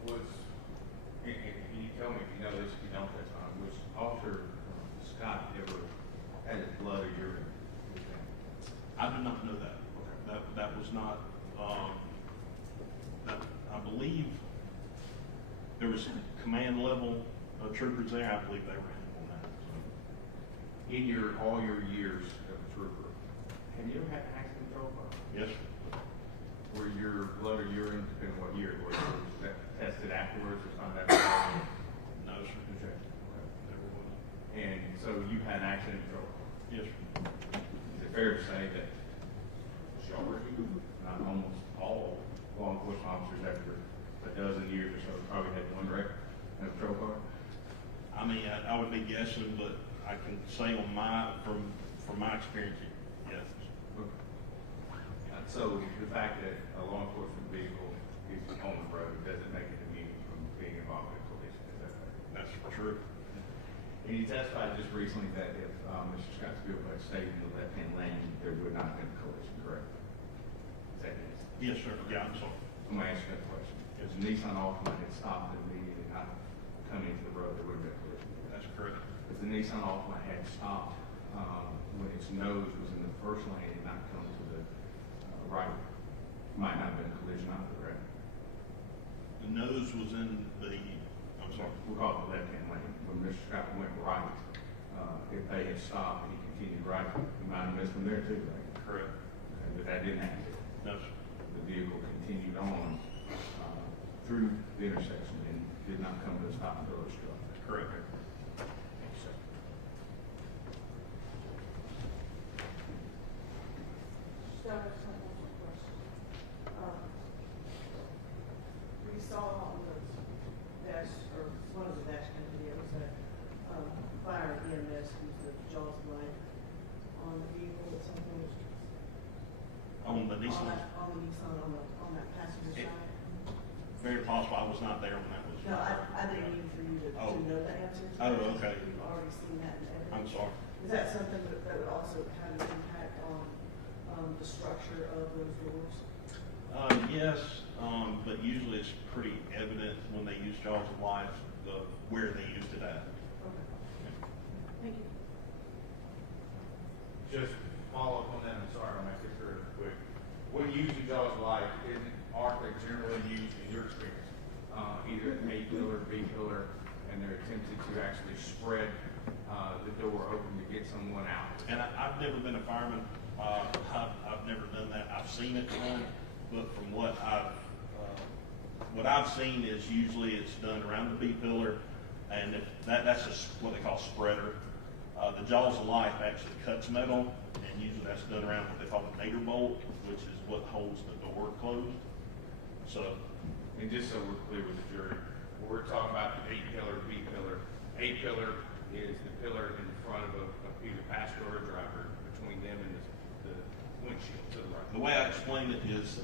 was, and you tell me if you know this, if you don't, that's fine, was Officer Scott ever had his blood or urine? I do not know that. That was not, I believe there was some command level troopers there. I believe they were handling that. In all your years of a trooper, have you ever had an accident control car? Yes, sir. Where your blood or urine, depending on what year it was that tested afterwards or something? No, sir. Okay. Never was. And so you had an accident control car. Yes, sir. Is it fair to say that majority, not almost all law enforcement officers after a dozen years or so probably had one record in a patrol car? I mean, I would be guessing, but I can say from my experience, yes. So the fact that a law enforcement vehicle is on the road doesn't make it immune from being involved in a collision, is that fair? That's true. And you testified just recently that if Mr. Scott's vehicle had stayed in the left-hand lane, there would not have been a collision, correct? Is that yes? Yes, sir. Yeah, I'm sorry. I'm going to ask you that question. If the Nissan Altima had stopped immediately and not come into the road, there would have been a collision. That's correct. If the Nissan Altima had stopped when its nose was in the first lane and not come to the right, might not have been a collision either, right? The nose was in the, I'm sorry. We'll call it the left-hand lane. When Mr. Scott went right, if they had stopped and he continued right, he might have missed them there too, right? Correct. Okay, but that didn't happen. No, sir. The vehicle continued on through the intersection and did not come to a stop until it was struck. Correct. Thank you, sir. Scott, I just have one more question. We saw on the dash, or one of the dash cam videos that fire EMS used the jaws of life on the vehicle at some point. On the Nissan? On the Nissan, on that passenger side. Very possible. I was not there when that was. No, I didn't mean for you to know the answer to that. Oh, okay. You've already seen that in evidence. I'm sorry. Is that something that would also have an impact on the structure of those doors? Yes, but usually it's pretty evident when they use jaws of life where they used it at. Okay. Thank you. Just follow up on that, I'm sorry, I'll make this very quick. When you use the jaws of life, aren't they generally used in your experience? Either A pillar, B pillar, and they're attempting to actually spread the door open to get someone out. And I've never been a fireman. I've never done that. I've seen it done, but from what I've seen is usually it's done around the B pillar, and if that's what they call spreader. The jaws of life actually cuts metal, and usually that's done around what they call the nader bolt, which is what holds the door closed. So, and just so we're clear with the jury, we're talking about the A pillar, B pillar. A pillar is the pillar in front of either passenger or driver, between them and the windshield to the right. the way I explain it is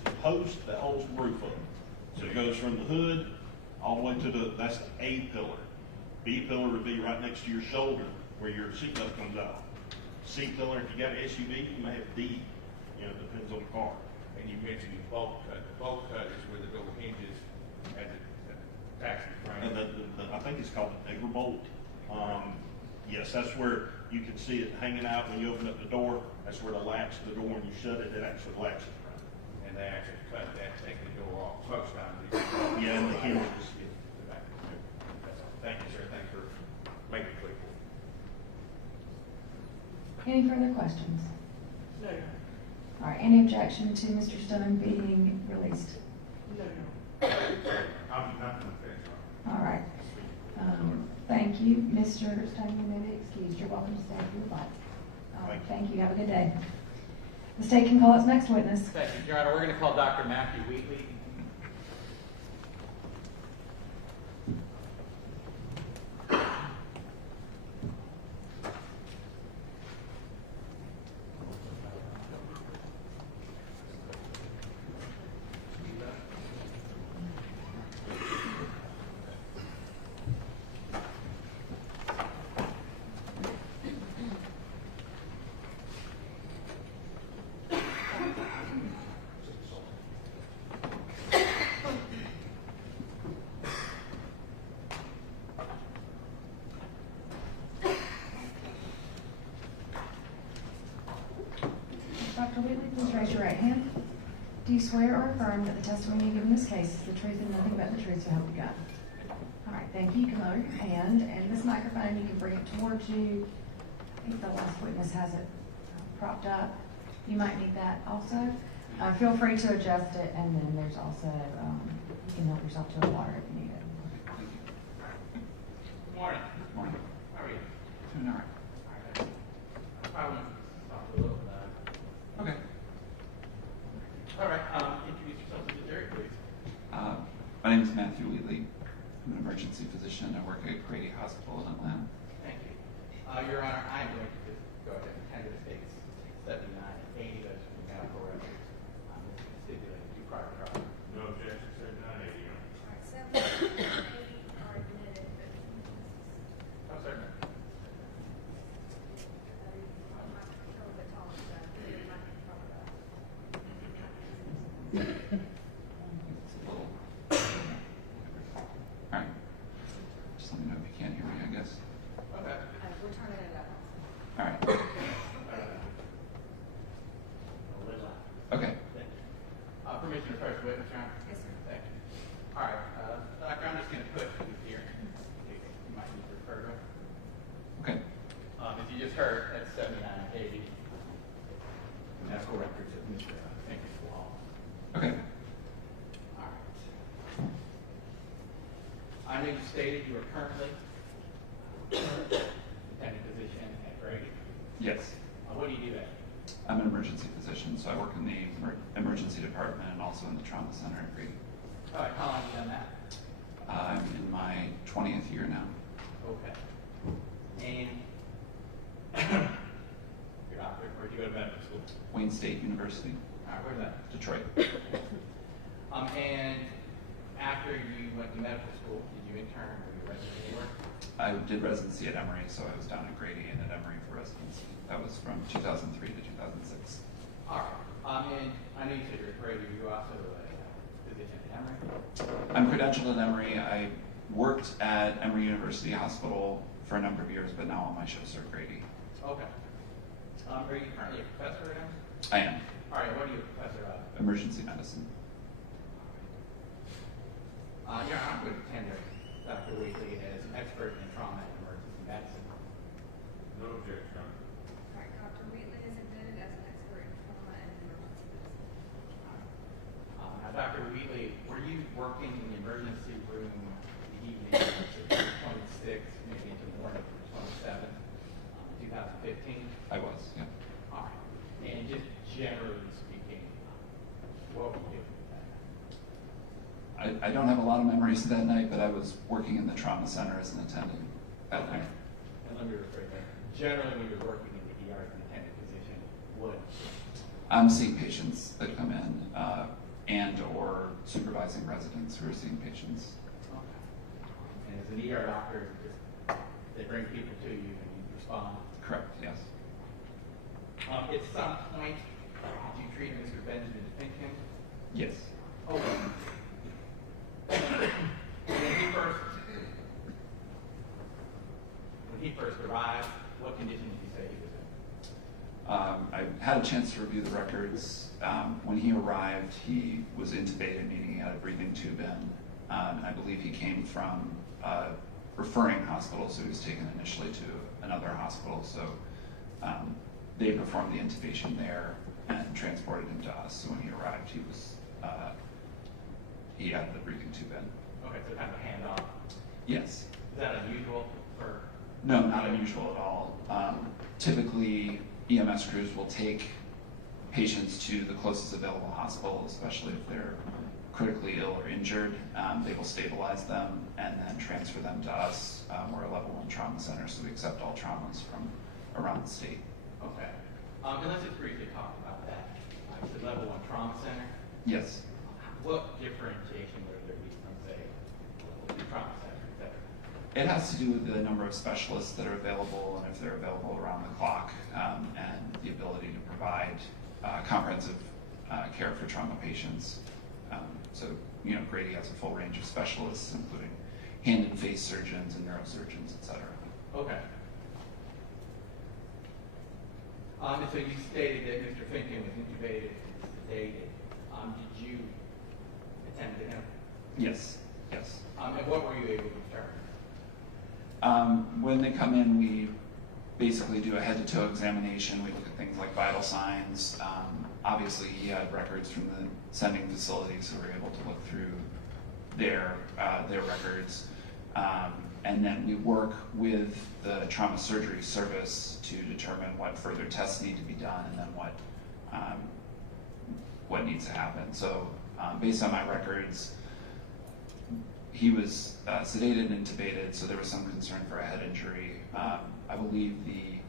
the post that holds the roof up. So it goes from the hood all the way to that's the A pillar. B pillar would be right next to your shoulder where your seatbelt comes out. C pillar, if you got an SUV, you may have D. Depends on the car. And you mentioned the bolt cut. The bolt cut is where the door hinges at the taxi frame. And I think it's called the neighbor bolt. Yes, that's where you can see it hanging out when you open up the door. That's where the latch to the door, when you shut it, it actually latches around. And they actually cut that, take the door off most times. Yeah, and the hinges. Thank you, sir. Thanks for making it clear. Any further questions? No, no. All right, any objection to Mr. Stone being released? No, no. I'm not going to finish. All right. Thank you. Mr. Stone, you may be excused. You're welcome to stay if you would like. All right, thank you. Have a good day. The state can call its next witness. Thank you, Your Honor. We're going to call Dr. Matthew Wheatley. Dr. Wheatley, please raise your right hand. Do you swear or affirm that the testimony you give in this case is the truth and nothing but the truth, so help you God? All right, thank you. You can lower your hand, and this microphone, you can bring it towards you. I think the last witness has it propped up. You might need that also. Feel free to adjust it, and then there's also, you can help yourself to the water if you need it. Good morning. Good morning. How are you? Doing all right. All right. I want to talk a little about it. Okay. All right. Introduce yourself to the jury, please. My name is Matthew Wheatley. I'm an emergency physician. I work at Grady Hospital in Atlanta. Thank you. Your Honor, I'm going to just go ahead and tender the state's 79 and 80 those from the medical records. This is stipulated to prior trial. No objection, 7980. are admitted, but Oh, certainly. It's a little. All right. Just let me know if you can't hear me, I guess. Okay. We're turning it up. All right. A little loud. Okay. Thank you. Permission to first witness, Your Honor? Yes, sir. Thank you. All right, Doctor, I'm just going to put you here. You might need to refer to it. Okay. As you just heard, that's 79 and 80. Medical records of Mr. Finkel's Law. Okay. All right. I know you stated you are currently attending position at Grady. Yes. What do you do there? I'm an emergency physician, so I work in the emergency department and also in the trauma center at Grady. All right, how long have you done that? I'm in my 20th year now. Okay. And you're doctor, where'd you go to medical school? Wayne State University, All right, where's that? Detroit. And after you went to medical school, did you intern or you resident anywhere? I did residency at Emory, so I was down at Grady and at Emory for residency. That was from 2003 to 2006. All right. And I know you said you're a Grady. Are you also a physician at Emory? I'm credentialed at Emory. I worked at Emory University Hospital for a number of years, but now all my shifts are Grady. Okay. Are you currently a professor at Emory? I am. All right. What are you a professor of? Emergency medicine. Yeah, I'm going to tender Dr. Wheatley as an expert in trauma and emergency medicine. No objection, Your Honor. All right, Dr. Wheatley is admitted as an expert in trauma and emergency medicine. Now, Dr. Wheatley, were you working in the emergency room the evening of September 26th, maybe into the morning of the 27th, 2015? I was, yeah. All right. And just generally speaking, what were you doing with that? I don't have a lot of memories of that night, but I was working in the trauma center as an attendant that Okay. night. And let me rephrase that. Generally, when you're working in the ER as an attendant position, what? I'm seeing patients that come in and or supervising residents who are seeing patients. Okay. And as an ER doctor, just, they bring people to you and you respond. Correct, yes. At some point, did you treat Mr. Benjamin Finken? Yes. Oh. When he first arrived, what condition did you say he was in? I had a chance to review the records. When he arrived, he was intubated, meaning he had a breathing tube in. And I believe he came from a referring hospital, so he was taken initially to another hospital. So they performed the intubation there and transported him to us. So when he arrived, he had the breathing tube in. Okay, so kind of a handoff. Yes. Is that unusual No, not unusual at all. Typically, EMS crews will take patients to the closest available hospital, especially if they're critically ill or injured. They will stabilize them and then transfer them to us. We're a level 1 trauma center, so we accept all traumas from around the state. Okay. And let's just briefly talk about that. It's a level 1 trauma center. Yes. What differentiation would there be from, say, level 2 trauma center, et cetera? It has to do with the number of specialists that are available and if they're available around the clock, and the ability to provide comprehensive care for trauma patients. So, you know, Grady has a full range of specialists, including hand and face surgeons and neurosurgeons, et cetera. Okay. And so you stated that Mr. Finken was intubated and sedated. Did you attend to him? Yes, yes. And what were you able to determine? When they come in, we basically do a head-to-toe examination. We look at things like vital signs. Obviously, he had records from the sending facility, so we're able to look through their records. And then we work with the trauma surgery service to determine what further tests need to be done and then what needs to happen. So based on my records, he was sedated and intubated, so there was some concern for a head injury. I believe the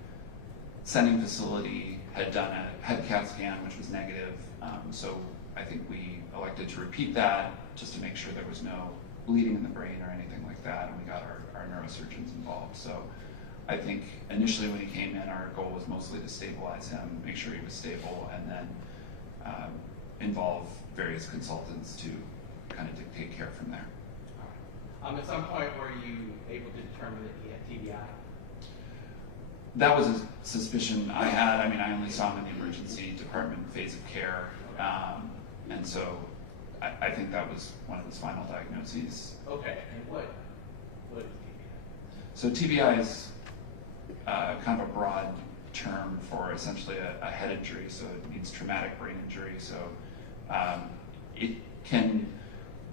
sending facility had done a head CAT scan, which was negative, so I think we elected to repeat that just to make sure there was no bleeding in the brain or anything like that, and we got our neurosurgeons involved. So I think initially when he came in, our goal was mostly to stabilize him, make sure he was stable, and then involve various consultants to kind of dictate care from there. At some point, were you able to determine that he had TBI? That was a suspicion I had. I mean, I only saw him in the emergency department phase of care, and so I think that was one of his final diagnoses. Okay, and what is TBI? So TBI is kind of a broad term for essentially a head injury, so it means traumatic brain injury. So it can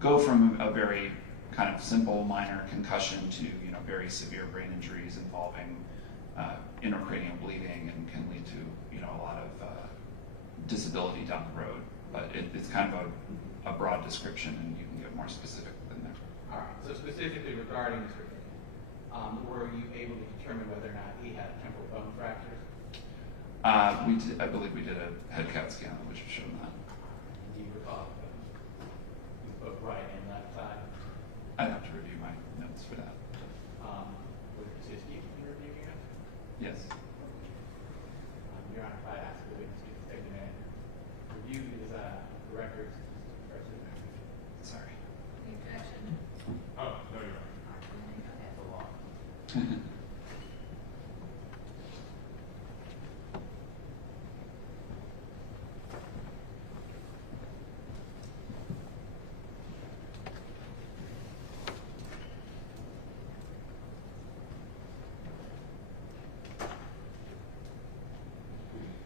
go from a very kind of simple minor concussion to very severe brain injuries involving intracranial bleeding and can lead to a lot of disability down the road. But it's kind of a broad description, and you can get more specific than that. All right. So specifically regarding Mr. Finken, were you able to determine whether or not he had temporal bone fractures? I believe we did a head CAT scan, which showed that. Do you recall both right and left side? I'd have to review my notes for that. Would it assist you in reviewing it? Yes. Your Honor, if I ask the witness to take a minute, review his records. Sorry. Objection. Oh, no, you're right. That's a lot.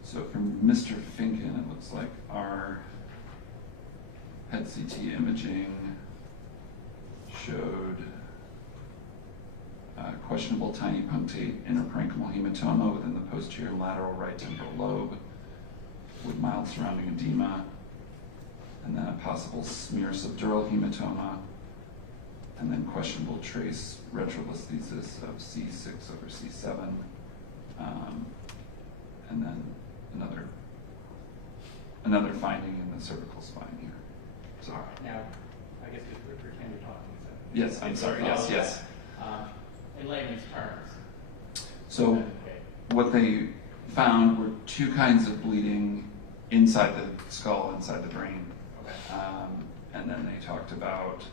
So from Mr. Finken, it looks like our head CT imaging showed questionable tiny punctate interparenchymal hematoma within the posterior lateral right temporal lobe with mild surrounding edema, and then a possible smear subdural hematoma, and then questionable trace retrolisthesis of C6 over C7, and then another finding in the cervical spine here. So, All right. Now, I guess just pretend you're talking to somebody. yes, I'm sorry. Yes. In layman's terms. So Okay. what they found were two kinds of bleeding inside the skull, inside the brain. Okay. And then they talked about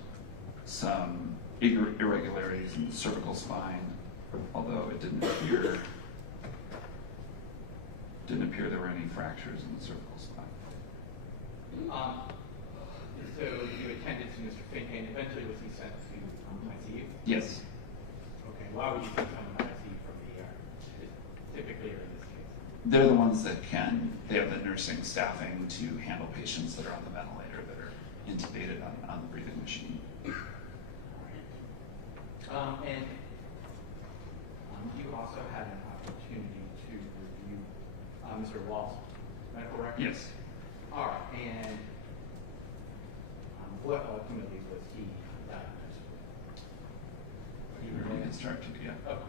some irregularities in the cervical spine, although it didn't appear there were any fractures in the cervical spine. So you attended to Mr. Finken. Eventually, was he sent to ICU? Yes. Okay. Why would you send someone to ICU from the ER? Typically, or in this case? They're the ones that they have the nursing staffing to handle patients that are on the ventilator, that are intubated on the breathing machine. And You also had an opportunity to review Mr. Wall's medical records? Yes. All right, and what ultimately was he diagnosed with? You can start to, yeah. Okay.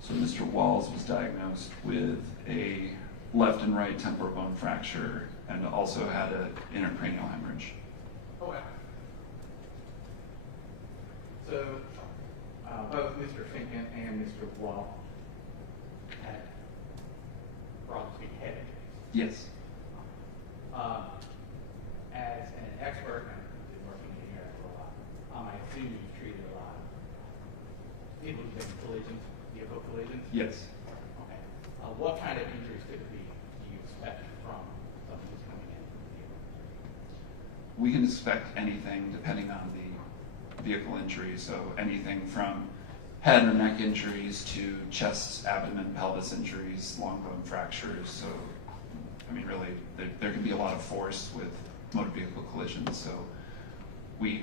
So Mr. Walls was diagnosed with a left and right temporal bone fracture and also had an intracranial hemorrhage. Okay. So, both Mr. Finken and Mr. Wall had, broadly speaking, head injuries. Yes. As an expert, and I've been working in here for a while, I assume you've treated a lot of people who've been collisions, vehicle collisions? Yes. Okay. What kind of injuries typically do you expect from someone who's coming in from the vehicle? We can expect anything depending on the vehicle injury, so anything from head or neck injuries to chest, abdomen, pelvis injuries, long bone fractures. So, I mean, really, there can be a lot of force with motor vehicle collisions. So we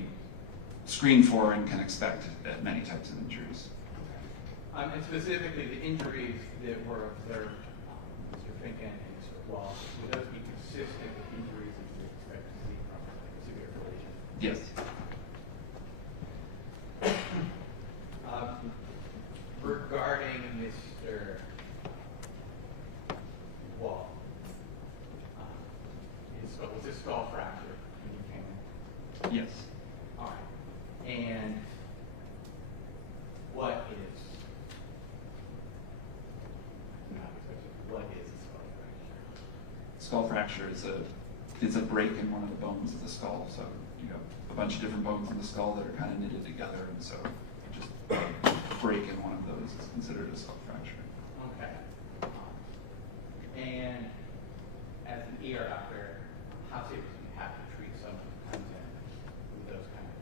screen for and can expect many types of injuries. And specifically, the injuries that were observed, Mr. Finken and Mr. Wall, would those be consistent with injuries that you expect to see from a severe collision? Yes. Regarding Mr. Wall, was his skull fractured when he came in? Yes. All right. And what is a skull fracture? Skull fracture is a break in one of the bones of the skull. So you have a bunch of different bones in the skull that are kind of knitted together, and so just a break in one of those is considered a skull fracture. Okay. And as an ER doctor, how seriously do you have to treat someone who comes in with those kind of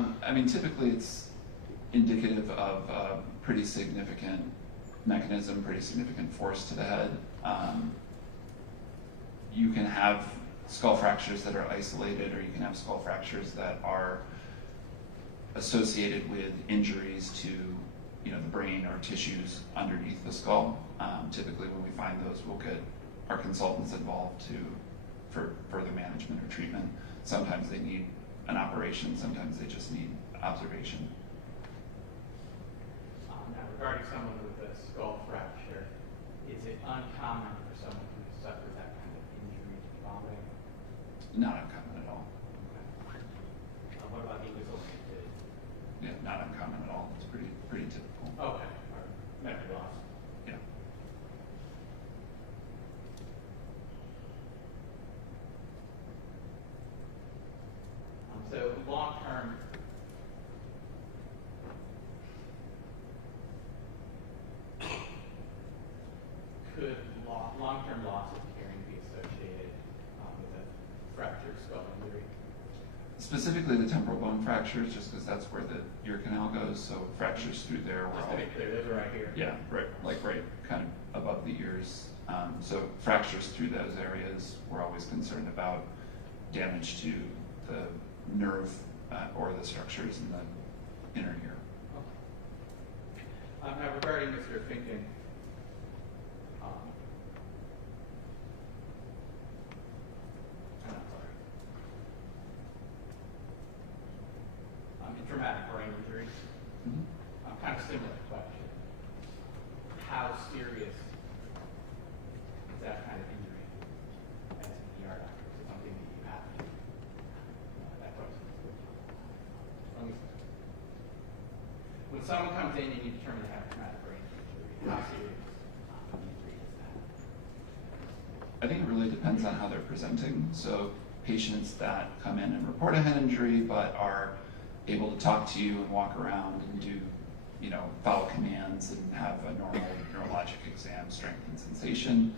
injuries? I mean, typically it's indicative of a pretty significant mechanism, pretty significant force to the head. You can have skull fractures that are isolated, or you can have skull fractures that are associated with injuries to, the brain or tissues underneath the skull. Typically, when we find those, we'll get our consultants involved for further management or treatment. Sometimes they need an operation, sometimes they just need observation. Now, regarding someone with a skull fracture, is it uncommon for someone who suffers that kind of injury to be vomiting? Not uncommon at all. What about the disoriented? Yeah, not uncommon at all. It's pretty typical. Okay, or memory loss. Yeah. So long-term, could long-term loss of hearing be associated with a fractured skull injury? Specifically the temporal bone fractures, just because that's where the ear canal goes, so fractures through there. Just to be clear, those are right here. Yeah, right kind of above the ears. So fractures through those areas, we're always concerned about damage to the nerve or the structures in the inner ear. Okay. Now regarding Mr. Finken, in traumatic brain injuries, kind of similar question. How serious is that kind of injury as an ER doctor? Is it something that you have to that question? When someone comes in and you determine they have a traumatic brain injury, how serious an injury is that? I think it really depends on how they're presenting. So patients that come in and report a head injury but are able to talk to you and walk around and do, follow commands and have a normal neurologic exam, strength and sensation.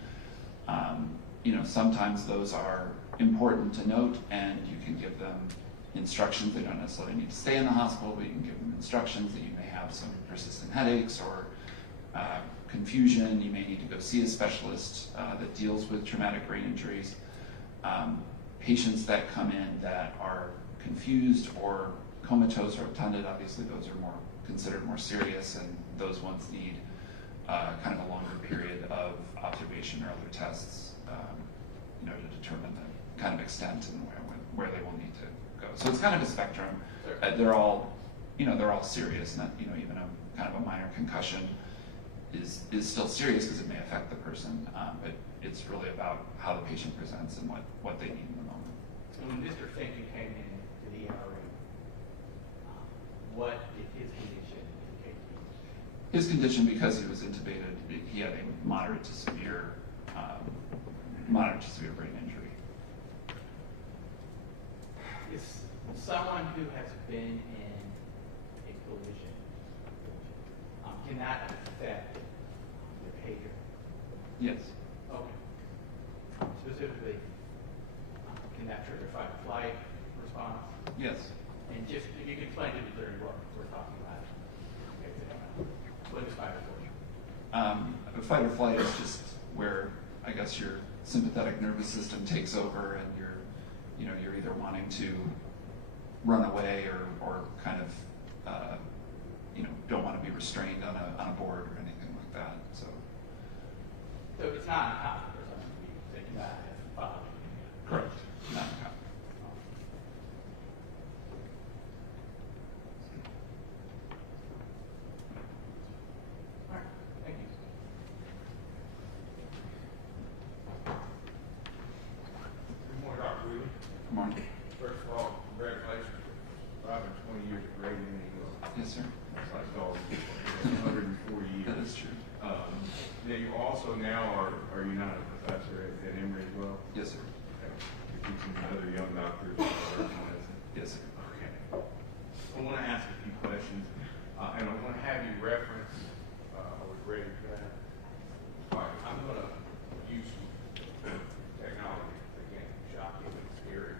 Sometimes those are important to note, and you can give them instructions. They don't necessarily need to stay in the hospital, but you can give them instructions that you may have some persistent headaches or confusion. You may need to go see a specialist that deals with traumatic brain injuries. Patients that come in that are confused or comatose or obtunded, obviously those are considered more serious, and those ones need kind of a longer period of observation or other tests, to determine the kind of extent and where they will need to go. So it's kind of a spectrum. They're all serious. Not even a kind of a minor concussion is still serious because it may affect the person, but it's really about how the patient presents and what they need in the moment. So when Mr. Sankey came in to the ERA, what did his condition indicate to you? His condition, because he was intubated, he had a moderate to severe brain injury. Is someone who has been in a collision, can that affect the behavior? Yes. Okay. Specifically, can that trigger fight or flight response? Yes. And just, if you could explain to the jury what we're talking about. Okay, they don't know. What is fight or flight? Fight or flight is just where, I guess, your sympathetic nervous system takes over, and you're either wanting to run away or kind of, don't want to be restrained on a board or anything like that. So it's not uncommon for someone to be taken back and followed. correct. Not uncommon. All right, thank you. Good morning, Dr. Wheeler. Good morning. First of all, congratulations. Driving 20 years at Grady and Yes, sir. it's like dogs, 104 years. That is true. Now you also are you not a professor at Emory as well? Yes, sir. Okay. You're teaching other young doctors medicine. Yes, sir. Okay. I want to ask a few questions, and I want to have you reference, are we ready for that? All right, I'm going to use some technology, again, shocking and scary.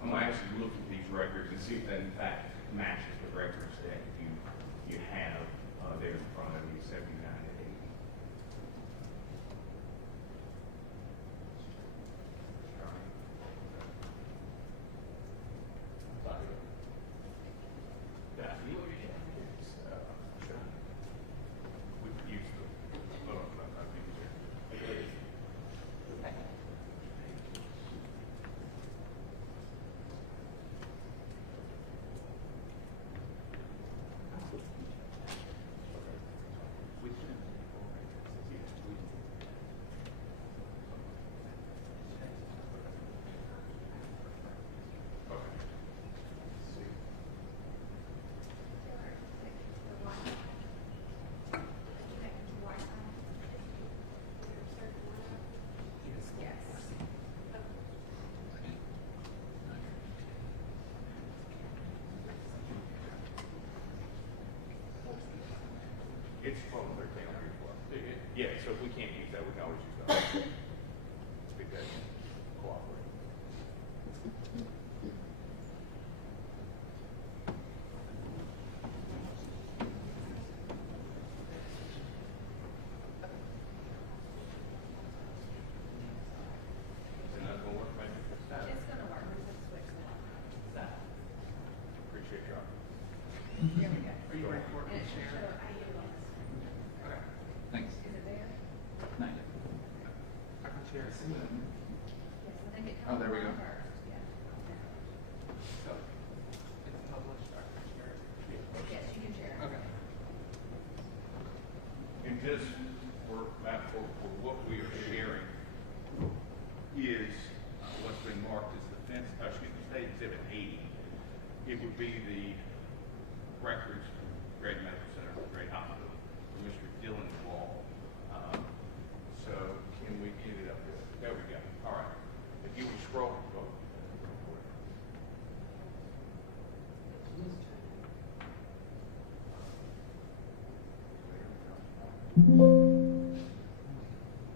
I'm going to actually look at these records and see if that in fact matches the records that you have there in front of you, 79 and 80. Sorry. Yeah, you were We could use the, I think here. It's from their county as well. Yeah, so if we can't use that, we can always use that. Speak that, cooperate. Is that gonna work, maybe? It's gonna work, we just switch it. Appreciate your. There we go. Are you recording? And it should show IUS. Okay. Thanks. Is it there? Not yet. I can share. Yes, I think it Oh, comes there we on go. first, yeah. So, it's published, I can share it. Yes, you can share. Okay. And just for what we are sharing is what's been marked as the fence, state exhibit 80. It would be the records from Grady Medical Center, Grady Hospital, for Mr. Dylan Wall. So can we get it up there? There we go. All right. If you would scroll, go.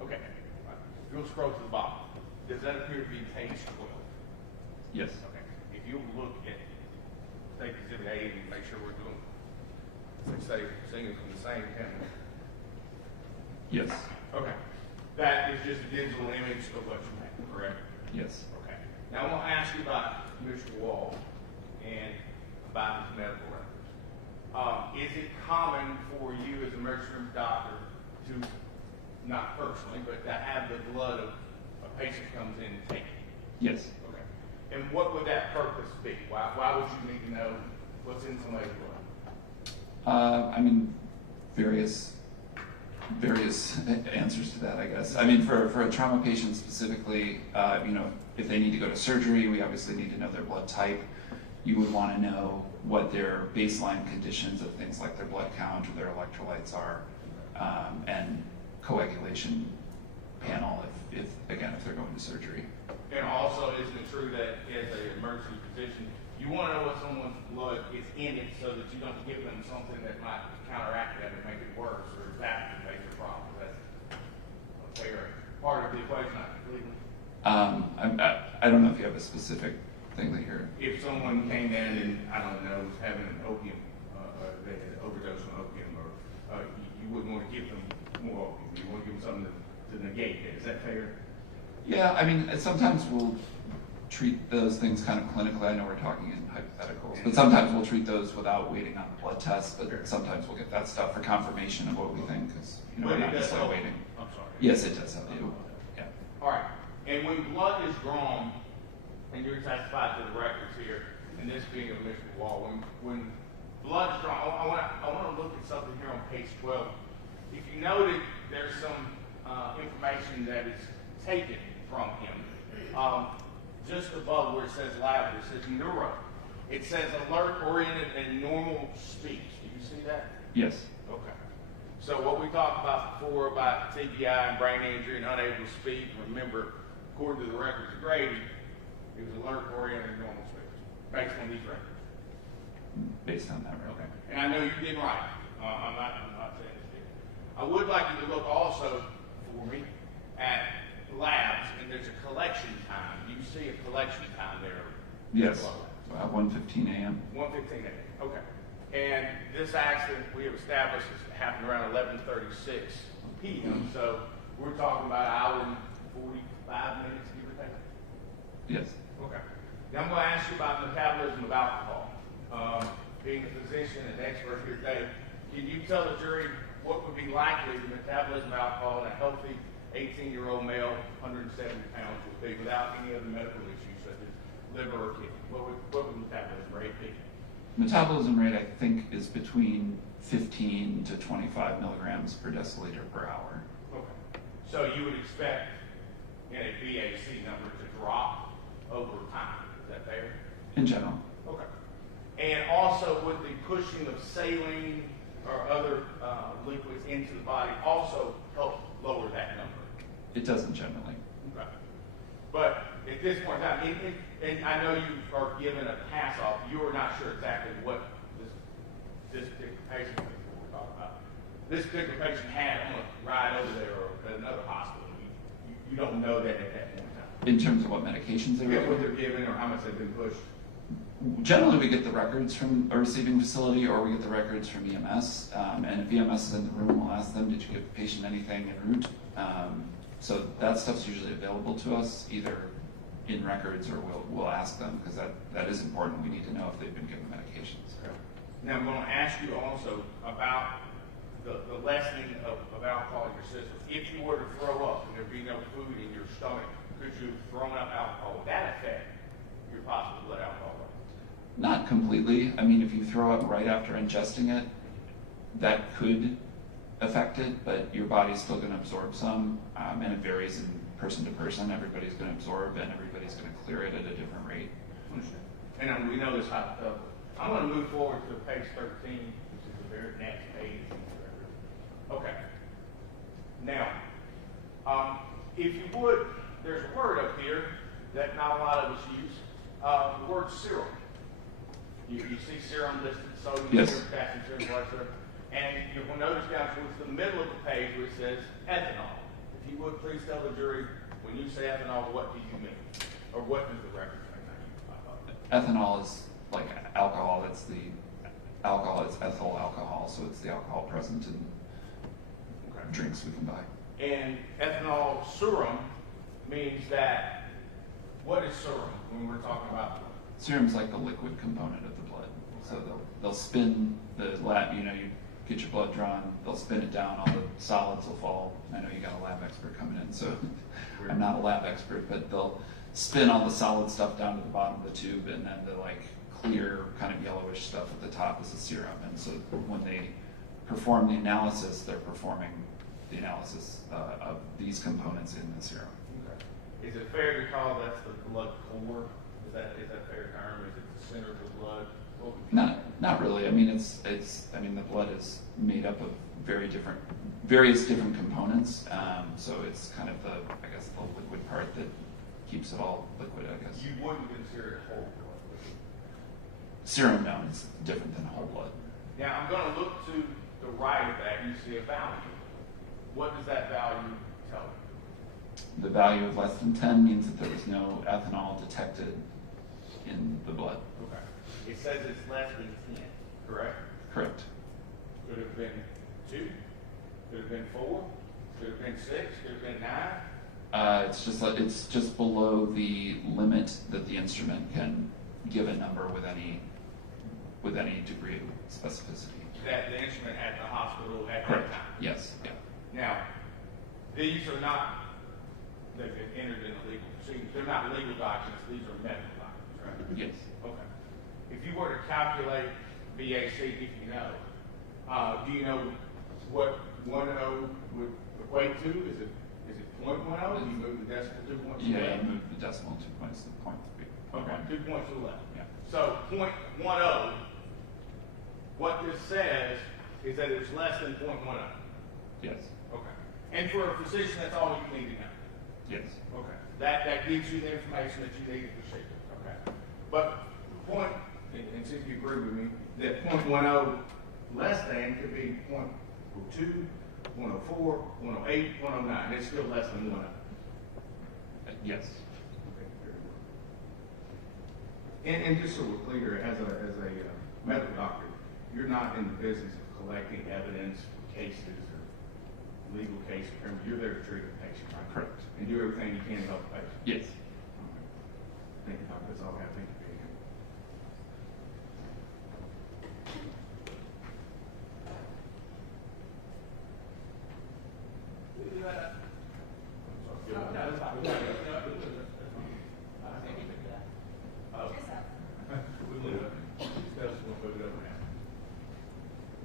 Okay. You'll scroll to the bottom. Does that appear to be page 12? Yes. Okay. If you look at take exhibit A and make sure we're doing, let's say, singing from the same camera. Yes, Okay. That is just a digital image of what you make, correct? yes. Okay. Now I'm gonna ask you about Mr. Wall and about his medical records. Is it common for you as an emergency room doctor to, not personally, but to have the blood of a patient comes in and take it? Yes. Okay. And what would that purpose be? Why would you need to know what's in somebody's blood? I mean, various answers to that, I guess. I mean, for a trauma patient specifically, you know, if they need to go to surgery, we obviously need to know their blood type. You would want to know what their baseline conditions of things like their blood count or their electrolytes are, and coagulation panel if they're going to surgery. And also, isn't it true that as an emergency physician, you want to know what someone's blood is in it so that you don't give them something that might counteract that and make it worse or exacerbate the problem? That's a fair part of the equation, not completely. I don't know if you have a specific thing that you're... If someone came in and, I don't know, was having an opium, they had overdose on opium, or you wouldn't want to give them more opium. You want to give them something to negate it. Is that fair? Yeah, I mean, sometimes we'll treat those things kind of clinically. I know we're talking in hypotheticals, but sometimes we'll treat those without waiting on the blood test, but sometimes we'll get that stuff for confirmation of what we think, because, you know, we're not necessarily waiting. I'm sorry. Yes, it does help you. Yeah. All right. And when blood is drawn, and you're testified to the records here, and this being a Mr. Wall, when blood is drawn, I want to look at something here on page 12. If you noted, there's some information that is taken from him. Just above where it says lab, it says neuro. It says alert-oriented and normal speech. Do you see that? Yes. Okay. So what we talked about before about TBI and brain injury and unable to speak, remember, according to the records of Grady, it was alert-oriented and normal speech, based on these records. Based on that, right? Okay. And I know you didn't write it. I'm not saying this here. I would like you to look also for me at labs, and there's a collection time. Do you see a collection time there? Yes. 1:15 a.m. 1:15 a.m. Okay. And this accident we have established happened around 11:36 p.m. So we're talking about an hour and 45 minutes, give or take. Yes. Okay. Now I'm going to ask you about metabolism of alcohol. Being a physician and expert here today, can you tell the jury what would be likely the metabolism of alcohol in a healthy 18-year-old male, 170 pounds, would be without any other medical issues such as liver or kidney? What would metabolism rate be? Metabolism rate, I think, is between 15 to 25 milligrams per deciliter per hour. Okay. So you would expect in a BAC number to drop over time. Is that fair? In general. Okay. And also, would the pushing of saline or other liquids into the body also help lower that number? It doesn't generally. Okay. But at this point in time, and I know you are given a pass off, you're not sure exactly what this particular patient, before we're talking about, this particular patient had on a ride over there or at another hospital. You don't know that at that point in time. In terms of what medications they were What given? they're given or how much they've been pushed. Generally, we get the records from a receiving facility, or we get the records from EMS. And if EMS is in the room, we'll ask them, did you give the patient anything en route? So that stuff's usually available to us, either in records or we'll ask them, because that is important. We need to know if they've been given medications. Now I'm going to ask you also about the lessening of alcohol in your system. If you were to throw up and there'd be no food in your stomach, could you have thrown up alcohol? Would that affect your possible blood alcohol level? Not completely. I mean, if you throw up right after ingesting it, that could affect it, but your body's still going to absorb some, and it varies in person to person. Everybody's going to absorb and everybody's going to clear it at a different rate. And we know this hypothetical. I'm going to move forward to page 13, which is the very next page. Okay. Now, if you would, there's a word up here that not a lot of us use, the word serum. You see serum listed, sodium, Yes. serum, potassium, serum, blood serum. And you will notice down towards the middle of the page where it says ethanol. If you would, please tell the jury, when you say ethanol, what do you mean? Or what does the record say? Ethanol is like alcohol, it's the alcohol, it's ethyl alcohol, so it's the alcohol present in drinks we can buy. And ethanol serum means that, what is serum when we're talking about? Serum's like the liquid component of the blood. So they'll spin the lab, you get your blood drawn, they'll spin it down, all the solids will fall. I know you got a lab expert coming in, so I'm not a lab expert, but they'll spin all the solid stuff down to the bottom of the tube, and then the like clear kind of yellowish stuff at the top is the serum. And so when they perform the analysis, they're performing the analysis of these components in the serum. Okay. Is it fair to call that's the blood core? Is that a fair term? Is it the center of the blood? Not really. I mean, the blood is made up of various different components. So it's kind of the liquid part that keeps it all liquid, I guess. You wouldn't consider it whole blood, would you? Serum, no, it's different than whole blood. Now, I'm going to look to the right of that. You see a value. What does that value tell you? The value of less than 10 means that there was no ethanol detected in the blood. Okay. It says it's less than 10, correct? Correct. Could have been 2. Could have been 4. Could have been 6. Could have been 9. It's just below the limit that the instrument can give a number with any degree of specificity. That the instrument at the hospital at Correct. that time. Yes. Yeah. Now, these are not, they've been entered in the legal proceedings. They're not legal documents. These are medical documents, right? Yes. Okay. If you were to calculate BAC, if you know, do you know what 10 would equate to? Is it 0.10? Do you move the decimal 2 points to the Yeah, left? you move the decimal 2 points to the point. Okay, 2 points to the left. Yeah. So 0.10, what this says is that it's less than 0.10. Yes. Okay. And for a physician, that's all you need to know. Yes. Okay. That gives you the information that you need to proceed. Okay. But and since you agree with me, that 0.10 less than could be 0.02, 104, 108, 109. It's still less than 10. Yes. And just so we're clear, as a medical doctor, you're not in the business of collecting evidence for cases or legal cases. Remember, you're there to treat a patient, right? Correct. And do everything you can to help the patient. Yes. Thank you, Doctor. That's all I have. Thank you for being here.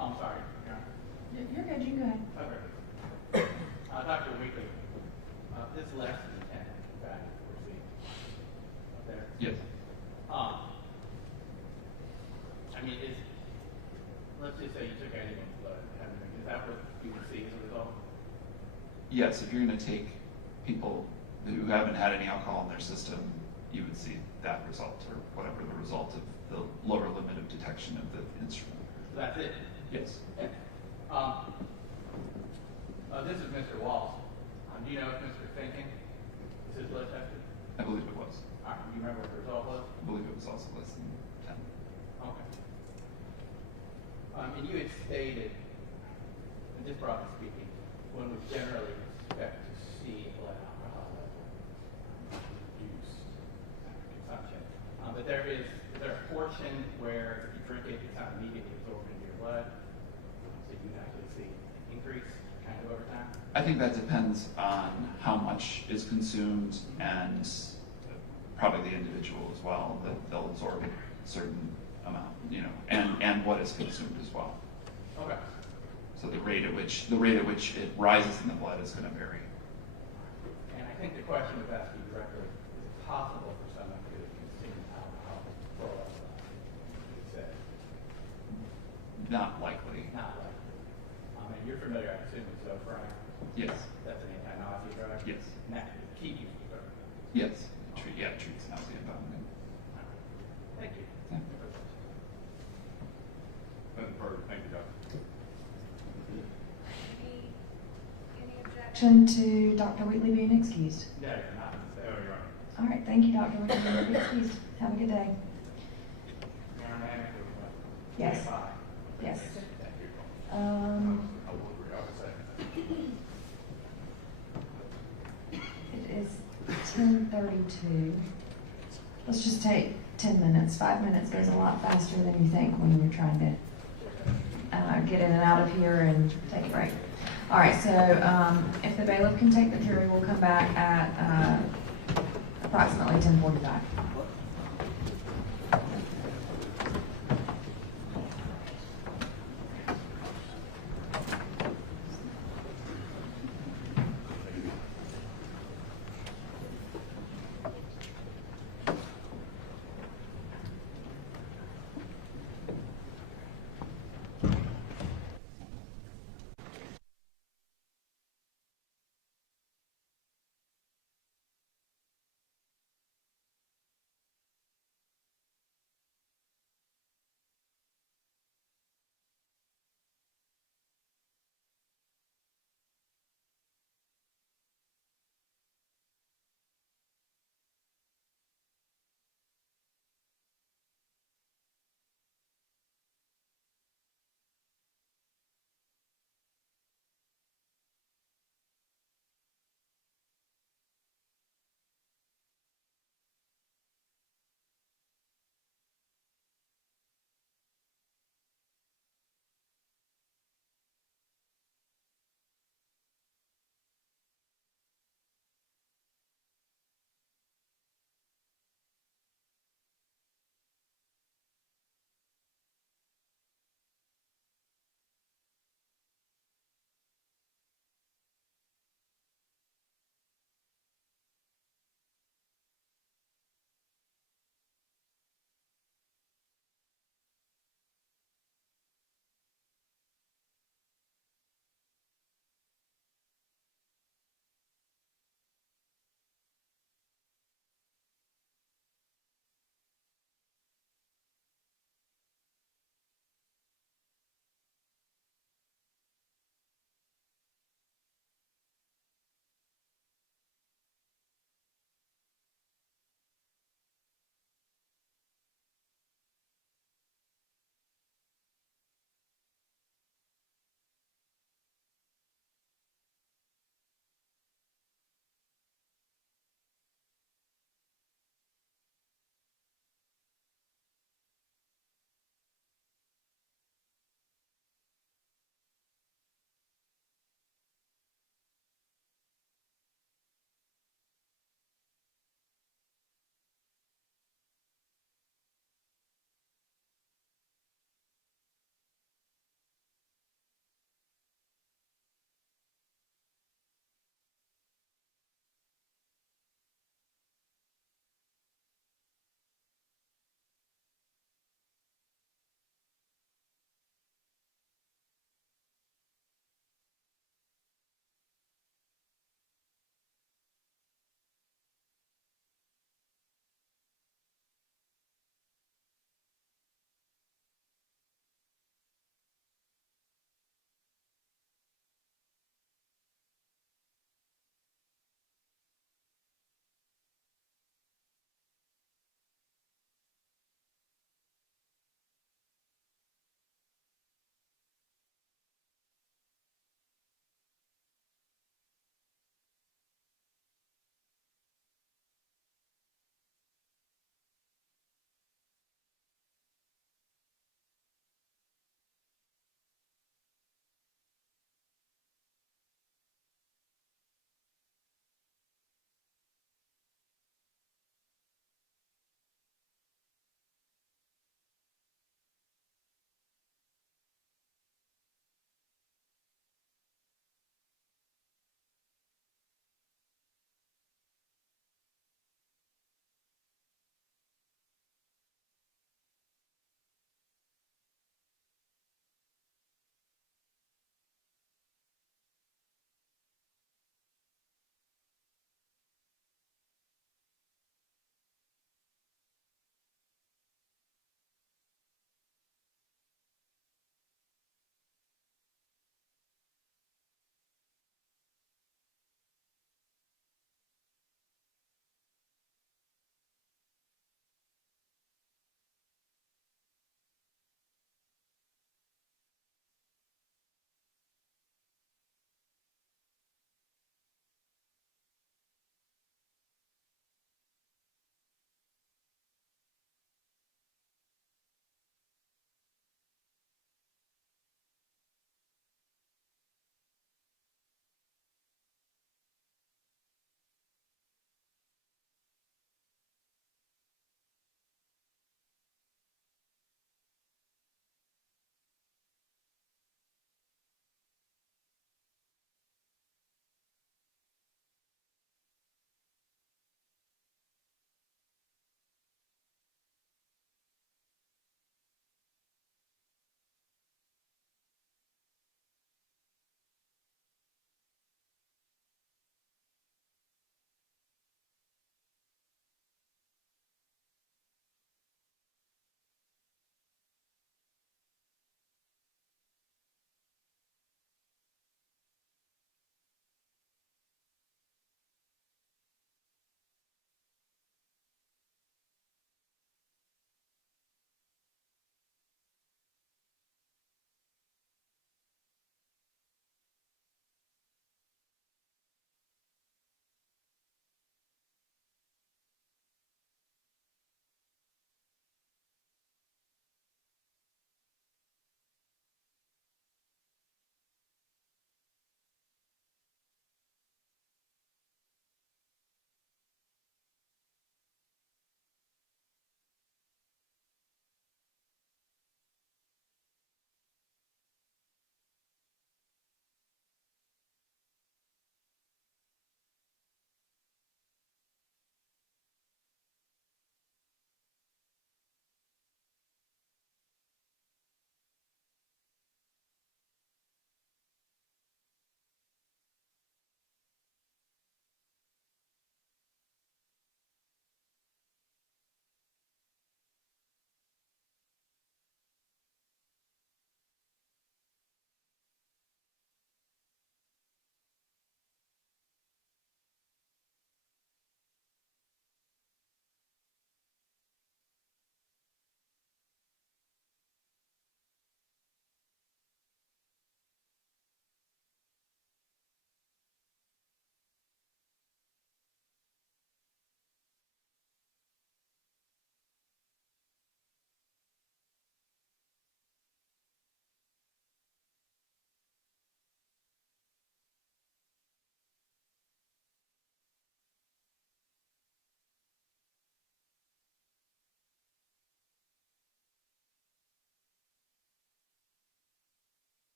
I'm sorry. You're good, you go ahead. Okay. Dr. Weekly, this is less than 10 value we're seeing up there. Yes. I mean, let's just say you took anyone's blood, is that what you would see as a result? Yes. If you're going to take people who haven't had any alcohol in their system, you would see that result, or whatever the result of the lower limit of detection of the instrument. That's it? Yes. This is Mr. Walsh. Do you know if Mr. Finken is his blood tested? I believe it was. All right, do you remember what the result was? I believe it was also less than 10. Okay. And you had stated, and just broadly speaking, one would generally expect to see blood alcohol level reduce after consumption. But is there a portion where if you drink it, it's not immediately absorbed into your blood? So you actually see an increase kind of over time? I think that depends on how much is consumed and probably the individual as well, that they'll absorb a certain amount, and what is consumed as well. Okay. So the rate at which it rises in the blood is going to vary. And I think the question was asked you directly, is it possible for someone to consume alcohol for a while? You said Not likely. not likely. You're familiar, I assume, with Zofran? Yes. That's an anti-nausea drug? Yes. And that can keep you from going. Yes. It treats nausea and vomiting. Thank you. Yeah. Nothing further. Thank you, Doctor. Any Action objection? to Dr. Wheatley being excused. No, you're not. No, Your Honor. All right, thank you, Dr. Wheatley. You're excused. Have a good day. automatic or what? Yes. Five. Yes. That vehicle. Um, I will agree, I would say. it is 10:32. Let's just take 10 minutes. 5 minutes goes a lot faster than you think when you're trying to get in and out of here and take a break. All right, so if the bailiff can take the jury, we'll come back at approximately 10:45.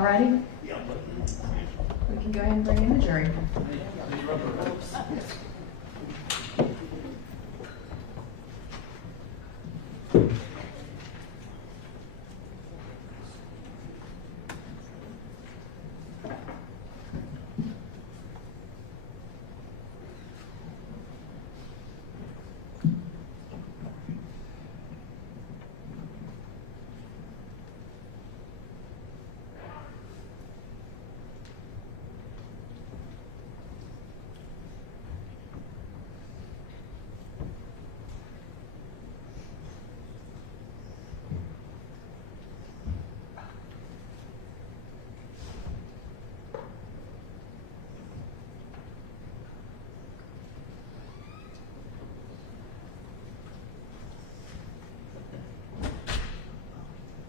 Y'all ready? We can go ahead and bring in the jury.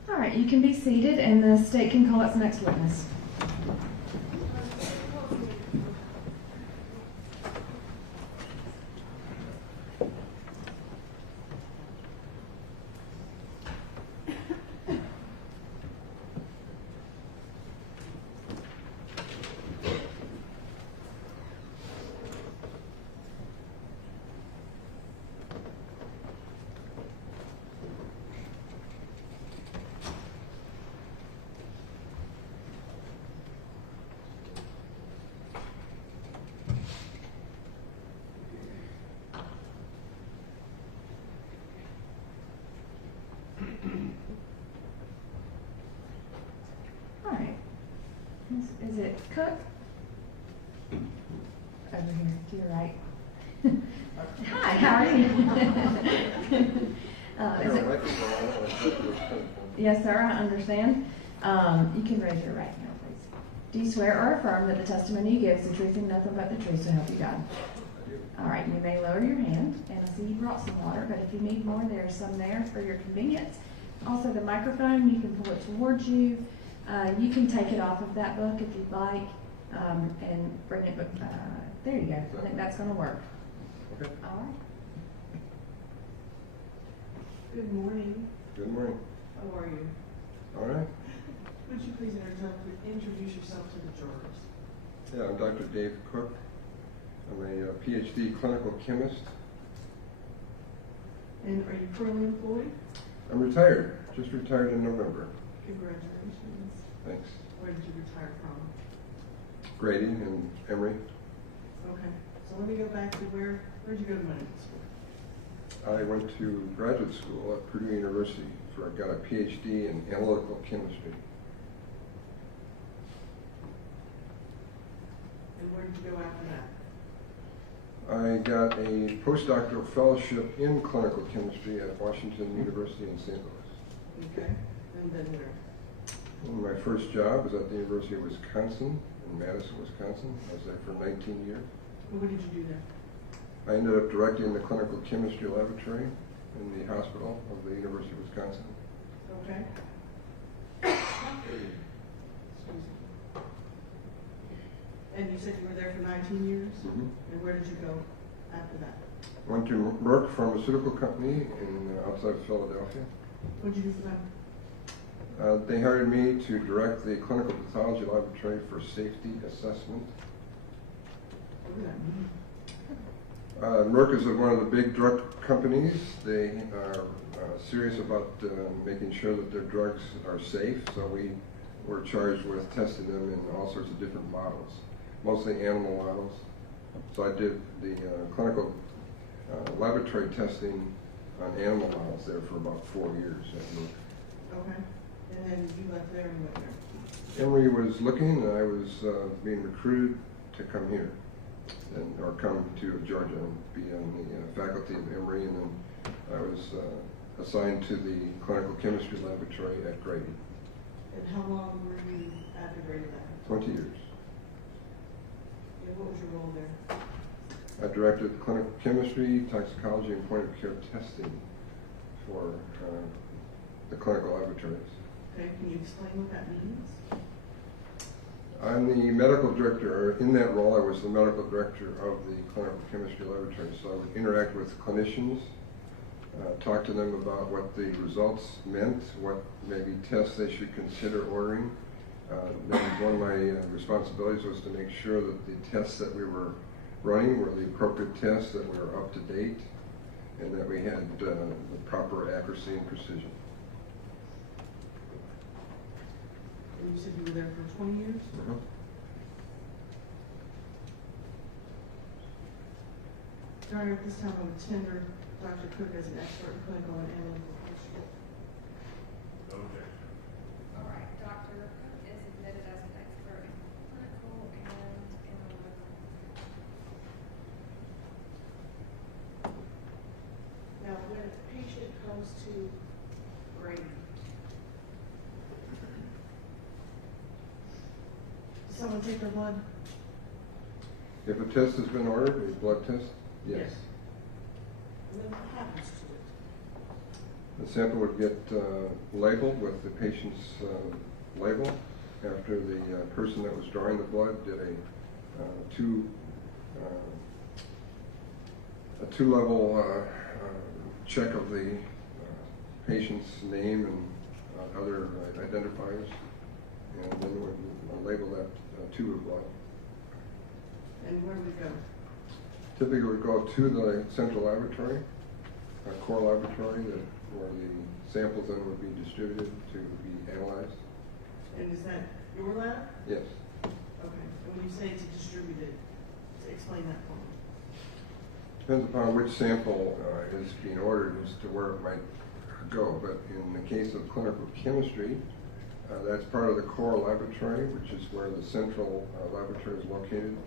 All right, you can be seated and the state can call its next witness. All right. Is it Cook? Over here, to your right. Hi, how are you? Is it? Yes, sir, I understand. You can raise your right hand, please. Do you swear or affirm that the testimony you give is the truth and nothing but the truth, so help you God? All right, you may lower your hand, and I see you brought some water, but if you need more, there's some there for your convenience. Also, the microphone, you can pull it towards you. You can take it off of that book if you'd like, and bring it, there you go. I think that's gonna work. Okay. All right. Good morning. Good morning. How are you? All right. Would you please introduce yourself to the jurors? Yeah, I'm Dr. Dave Cook. I'm a PhD clinical chemist. And are you currently employed? I'm retired. Just retired in November. Congratulations. Thanks. Where did you retire from? Grady and Emory. Okay. So let me go back to where'd you go to medical school? I went to graduate school at Purdue University I got a PhD in analytical chemistry. And where did you go after that? I got a postdoctoral fellowship in clinical chemistry at Washington University in St. Louis. Okay. And then where? And my first job was at the University of Wisconsin in Madison, Wisconsin. I was there for 19 years. And what did you do there? I ended up directing the clinical chemistry laboratory in the hospital of the University of Wisconsin. Okay. Excuse me. And you said you were there for 19 years? Mm-hmm. And where did you go after that? Went to Merck Pharmaceutical Company in outside of Philadelphia. What did you do for them? They hired me to direct the clinical pathology laboratory for safety assessment. What did that mean? Merck is one of the big drug companies. They are serious about making sure that their drugs are safe, so we were charged with testing them in all sorts of different models, mostly animal models. So I did the clinical laboratory testing on animal models there for about 4 years at Merck. Okay. And then you left there and went there? Emory was looking, and I was being recruited to come here, or come to Georgia and be on the faculty of Emory, and then I was assigned to the clinical chemistry laboratory at Grady. And how long were you at the Grady lab? 20 years. And what was your role there? I directed clinical chemistry, toxicology, and point of care testing for the clinical laboratories. Okay, can you explain what that means? I'm the medical director, or in that role I was the medical director of the clinical chemistry laboratory, so I would interact with clinicians, talk to them about what the results meant, what maybe tests they should consider ordering, Then one of my responsibilities was to make sure that the tests that we were running were the appropriate tests, that we were up to date, and that we had the proper accuracy and precision. And you said you were there for 20 years? During this time, I would tender Dr. Cook as an expert in clinical and analytical history. No objection. All right, Dr. Cook is admitted as an expert in clinical and analytical. Now, when a patient comes to Grady, does someone take their blood? If a test has been ordered, a blood test, yes. And then what happens to it? The sample would get labeled with the patient's label after the person that was drawing the blood did a two-level check of the patient's name and other identifiers, and then we'll label that tube of blood. And where do we go? Typically, we go to the central laboratory, a core laboratory, where the samples then would be distributed to be analyzed. And is that your lab? Yes. Okay. And when you say to distribute it, explain that for me. Depends upon which sample is being ordered as to where it might go. But in the case of clinical chemistry, that's part of the core laboratory, which is where the central laboratory is located.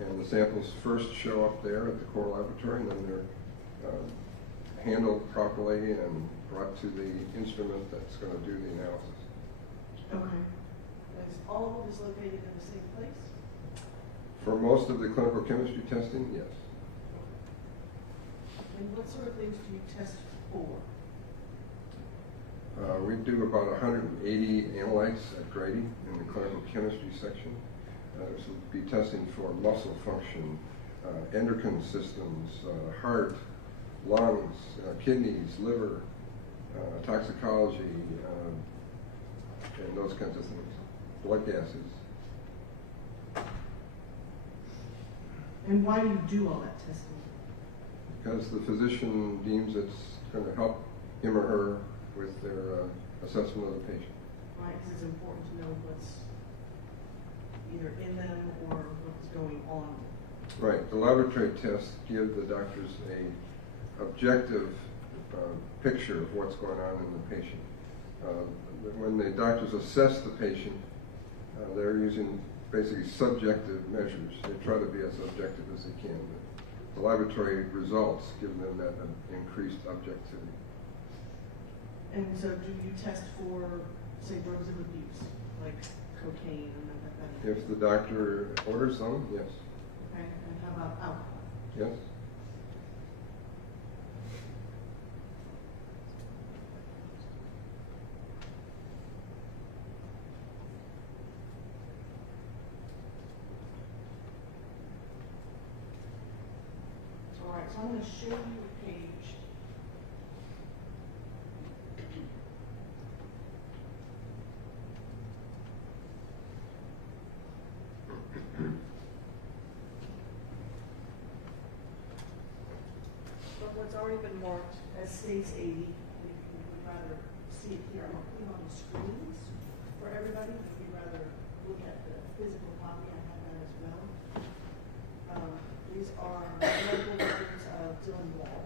And the samples first show up there at the core laboratory, and then they're handled properly and brought to the instrument that's going to do the analysis. Okay. Is all of it is located in the same place? For most of the clinical chemistry testing, yes. And what sort of things do you test for? We do about 180 analytes at Grady in the clinical chemistry section. This would be testing for muscle function, endocrine systems, heart, lungs, kidneys, liver, toxicology, and those kinds of things, blood gases. And why do you do all that testing? Because the physician deems it's going to help him or her with their assessment of the patient. Right, because it's important to know what's either in them or what's going on. Right. The laboratory tests give the doctors a objective picture of what's going on in the patient. When the doctors assess the patient, they're using basically subjective measures. They try to be as objective as they can. The laboratory results give them that increased objectivity. And so do you test for, say, drugs of abuse, like cocaine and methamphetamine? If the doctor orders them, yes. Okay, and how about alcohol? Yes. All right, so I'm going to show you a page. But what's already been marked as states 80, if you would rather see it here, I'm going to put it on the screens for everybody. If you'd rather look at the physical copy, I have that as well. These are medical records of Dylan Wall.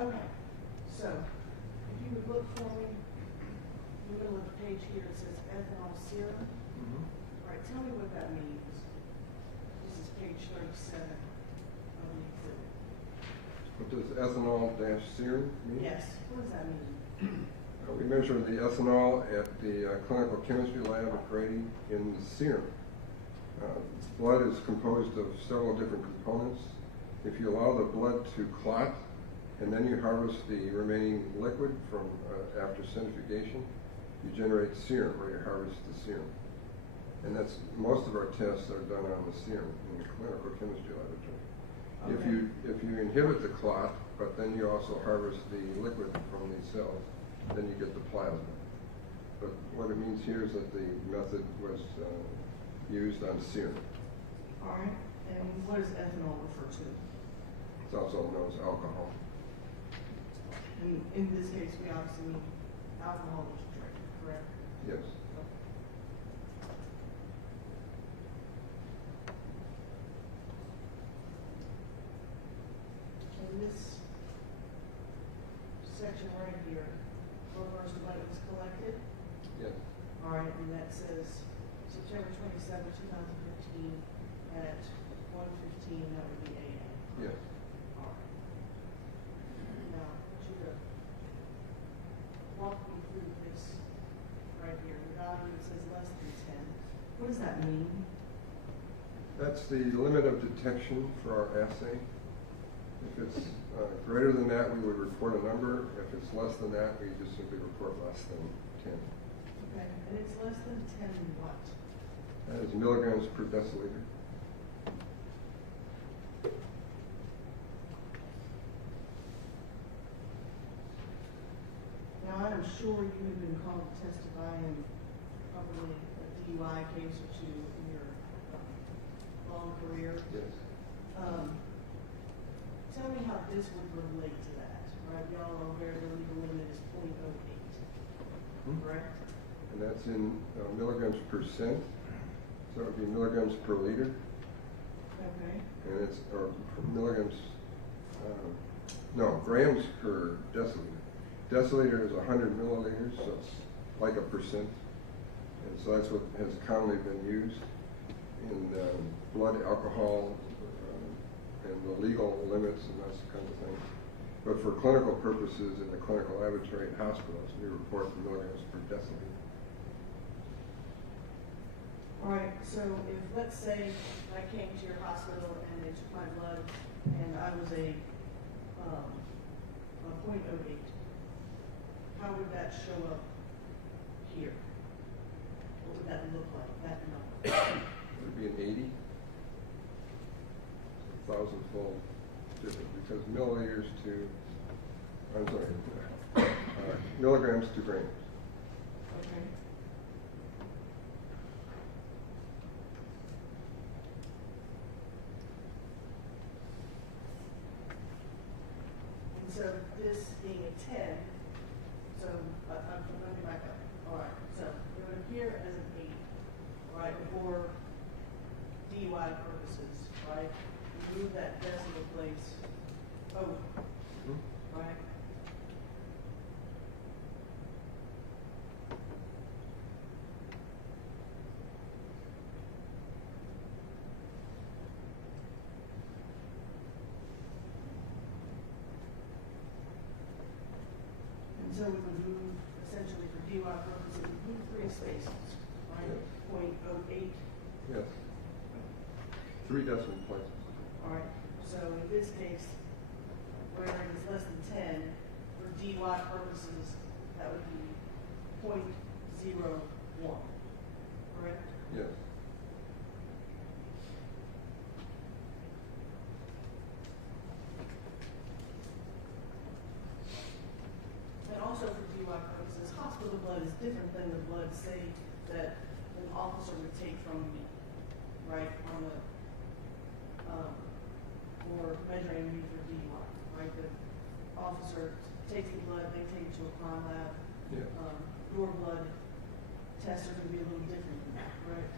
Okay, so if you would look for me, in the middle of the page here, it says ethanol serum. All right, tell me what that means. This is page 37 of the exhibit. What does ethanol-serum mean? Yes, what does that mean? We measure the ethanol at the clinical chemistry lab at Grady in the serum. Blood is composed of several different components. If you allow the blood to clot, and then you harvest the remaining liquid from after centrifugation, you generate serum, or you harvest the serum. And that's, most of our tests are done on the serum in the clinical chemistry laboratory. Okay. If you inhibit the clot, but then you also harvest the liquid from these cells, then you get the plasma. But what it means here is that the method was used on serum. All right, and what does ethanol refer to? It's also known as alcohol. And in this case, we obviously mean alcoholic drink, correct? Yes. In this section right here, refers to when it was collected. Yes. All right, and that says September 27, 2015 at 1:15, that would be a.m. Yes. All right. Now, I want you to walk me through this right here. The value that says less than 10. What does that mean? That's the limit of detection for our assay. If it's greater than that, we would report a number. If it's less than that, we just simply report less than 10. Okay, and it's less than 10 what? That is milligrams per deciliter. Now, I'm sure you have been called to testify in probably a DUI case or two in your long career. Yes. Tell me how this would relate to that, right? Y'all are aware the legal limit is .08, correct? And that's in milligrams per cent. So it would be milligrams per liter. Okay. And it's, or milligrams, no, grams per deciliter. Deciliter is 100 milliliters, so it's like a percent. And so that's what has commonly been used in blood alcohol and the legal limits and that kind of thing. But for clinical purposes in the clinical laboratory and hospitals, we report milligrams per deciliter. All right, so if, let's say, I came to your hospital and they took my blood and I was a .08, how would that show up here? What would that look like, that number? It would be an 80. 1,000-fold different because milliliters to, I'm sorry, milligrams to grams. Okay. And so this being a 10, so let me back up. All right, so it would appear as an 8, right, for DUI purposes, right? Move that decimal place over, right? And so we would move, essentially for DUI purposes, move 3 spaces, right? .08. Yes. 3 decimal places. All right, so in this case, where it is less than 10, for DUI purposes, that would be .01, correct? Yes. And also for DUI purposes, hospital blood is different than the blood, say, that an officer would take from me, right, on the, or measuring me for DUI, right? The officer takes the blood, they take it to a crime lab. Yeah. Your blood tests are going to be a little different than that, right?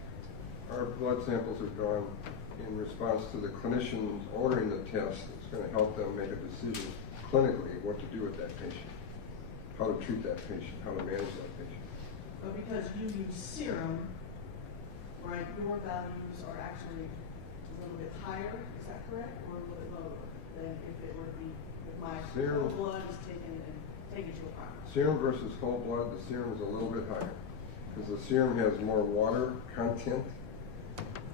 Our blood samples are drawn in response to the clinicians ordering the test. It's going to help them make a decision clinically what to do with that patient, how to treat that patient, how to manage that patient. But because you use serum, right, your values are actually a little bit higher, is that correct? Or a little bit lower than if it were to be, if my Serum. whole blood is taken to a primary? Serum versus whole blood, the serum is a little bit higher because the serum has more water content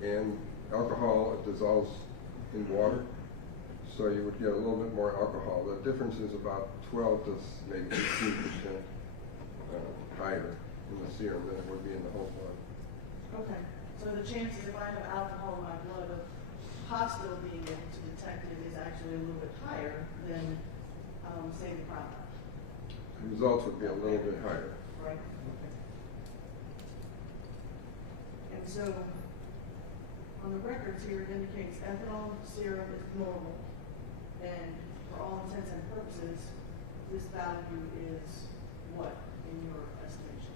and alcohol, it dissolves in water. So you would get a little bit more alcohol. The difference is about 12 to maybe 18% higher in the serum than it would be in the whole blood. Okay, so the chances if I have alcohol in my blood of hospital being able to detect it is actually a little bit higher than, say, the primary, The results would be a little bit higher. right? And so, on the records here, it indicates ethanol serum is normal, and for all intents and purposes, this value is what in your estimation?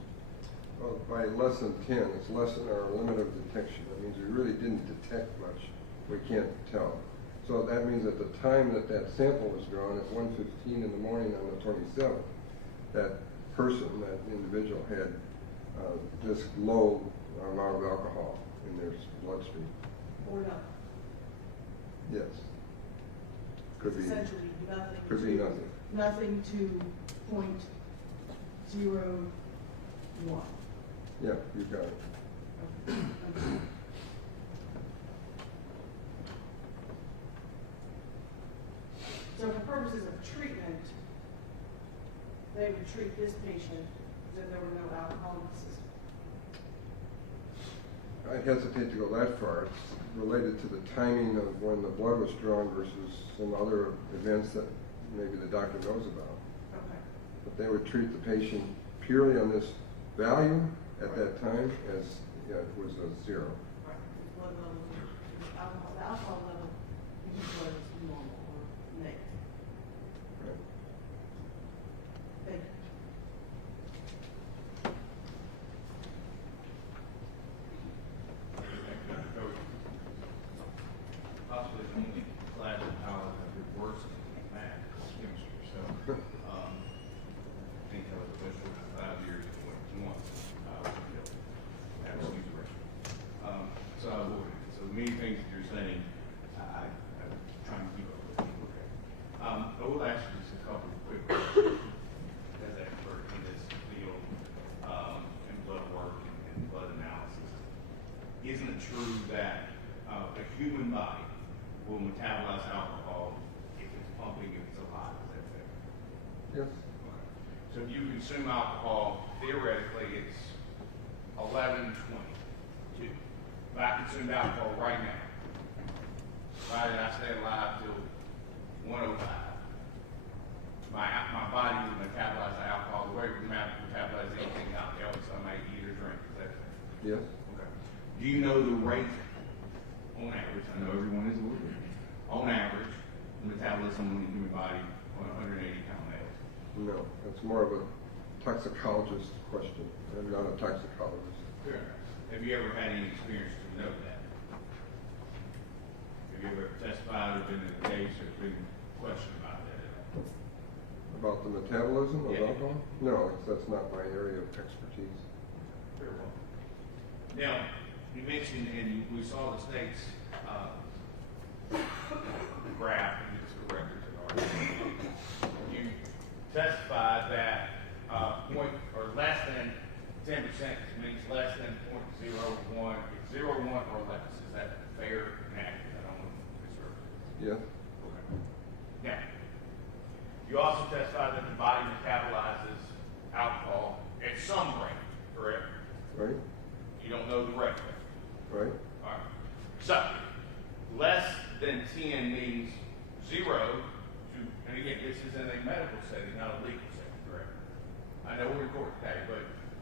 Well, by less than 10, it's less than our limit of detection. That means we really didn't detect much. We can't tell. So that means at the time that that sample was drawn at 1:15 in the morning on the 27th, that person, that individual had this low amount of alcohol in their bloodstream. Or no? Yes. Could be. Essentially nothing. Could be nothing. Nothing to 0.01. Yeah, you got it. So for purposes of treatment, they would treat this patient as if there were no alcohol in the system. I hesitate to go that far. It's related to the timing of when the blood was drawn versus some other events that maybe the doctor knows about. Okay. But they would treat the patient purely on this value at that time as it was a 0. Right. The blood level, the alcohol level in the blood is normal or negative. Right. Thank you. Possibly the only class in college that did worse in math was chemistry, so, I think that was the best one in 5 years is what you want. That was huge pressure. So I avoided it. So many things that you're saying, I'm trying to keep up with. Okay. I will ask you just a couple of quick questions as an expert in this field, in blood work and blood analysis. Isn't it true that a human body will metabolize alcohol if it's pumping, if it's alive? Is that fair? Yes. Okay. So if you consume alcohol, theoretically it's 11:22. If I consumed alcohol right now, provided I stay alive till 1:05, my body would metabolize the alcohol the way we metabolize anything else I might eat or drink. Is that fair? Yes. Okay. Do you know the rate on average? I know everyone is a little bit. On average, the metabolism in the human body on 180-pound males. No, that's more of a toxicologist question. I'm not a toxicologist. Fair enough. Have you ever had any experience to know that? Have you ever testified or been in a case or been questioned about that at all? About the metabolism of Yeah. alcohol? No, that's not my area of expertise. Very well. Now, you mentioned, and we saw the state's graph, and it's corrected to ours. You testified that point or less than 10% means less than 0.01. It's 0.1 or less. Is that fair and accurate? I don't want to misrepresent. Yes. Okay. Now, you also testified that the body metabolizes alcohol at some rate, correct? Right? You don't know the rate. Right? All right. So, less than 10 means 0 to, and again, this is in a medical setting, not a legal setting, correct? I know we're in court today, but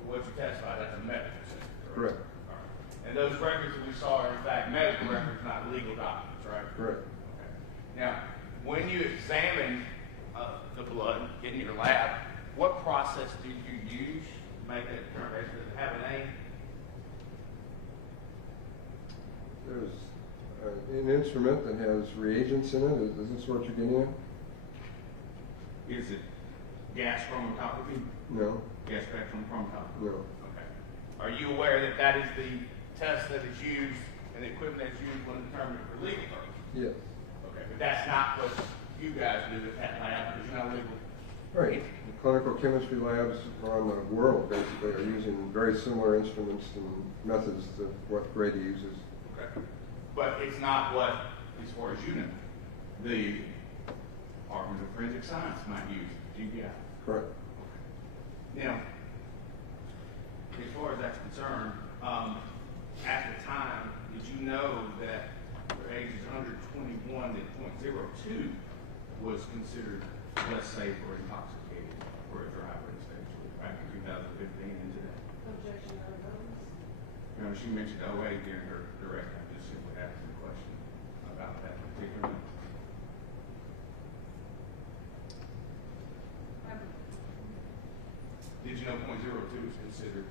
what you testified, that's a medical setting, correct? Correct. All right. And those records that we saw are in fact medical records, not legal documents, right? Correct. Okay. Now, when you examine the blood in your lab, what process did you use to make that determination? Does it have a name? There's an instrument that has reagents in it. Is this what you're getting at? Is it gas chromatography? No, Gas spectrum chromatography? no. Okay. Are you aware that that is the test that is used and the equipment that's used when determining for legal purposes? Yes. Okay, but that's not what you guys do at that lab, because you're not legal. Right. The clinical chemistry labs around the world basically are using very similar instruments and methods to what Grady uses. Okay. But it's not what, as far as you know, the Department of Forensic Science might use. GBI. Correct. Now, as far as that's concerned, at the time, did you know that for ages under 21, that .02 was considered less safe or intoxicated for a driver in the state back in 2015 and today? Objection, no votes. You know, she mentioned 08 during her direct. I just simply asked a question about that particular. Did you know .02 is considered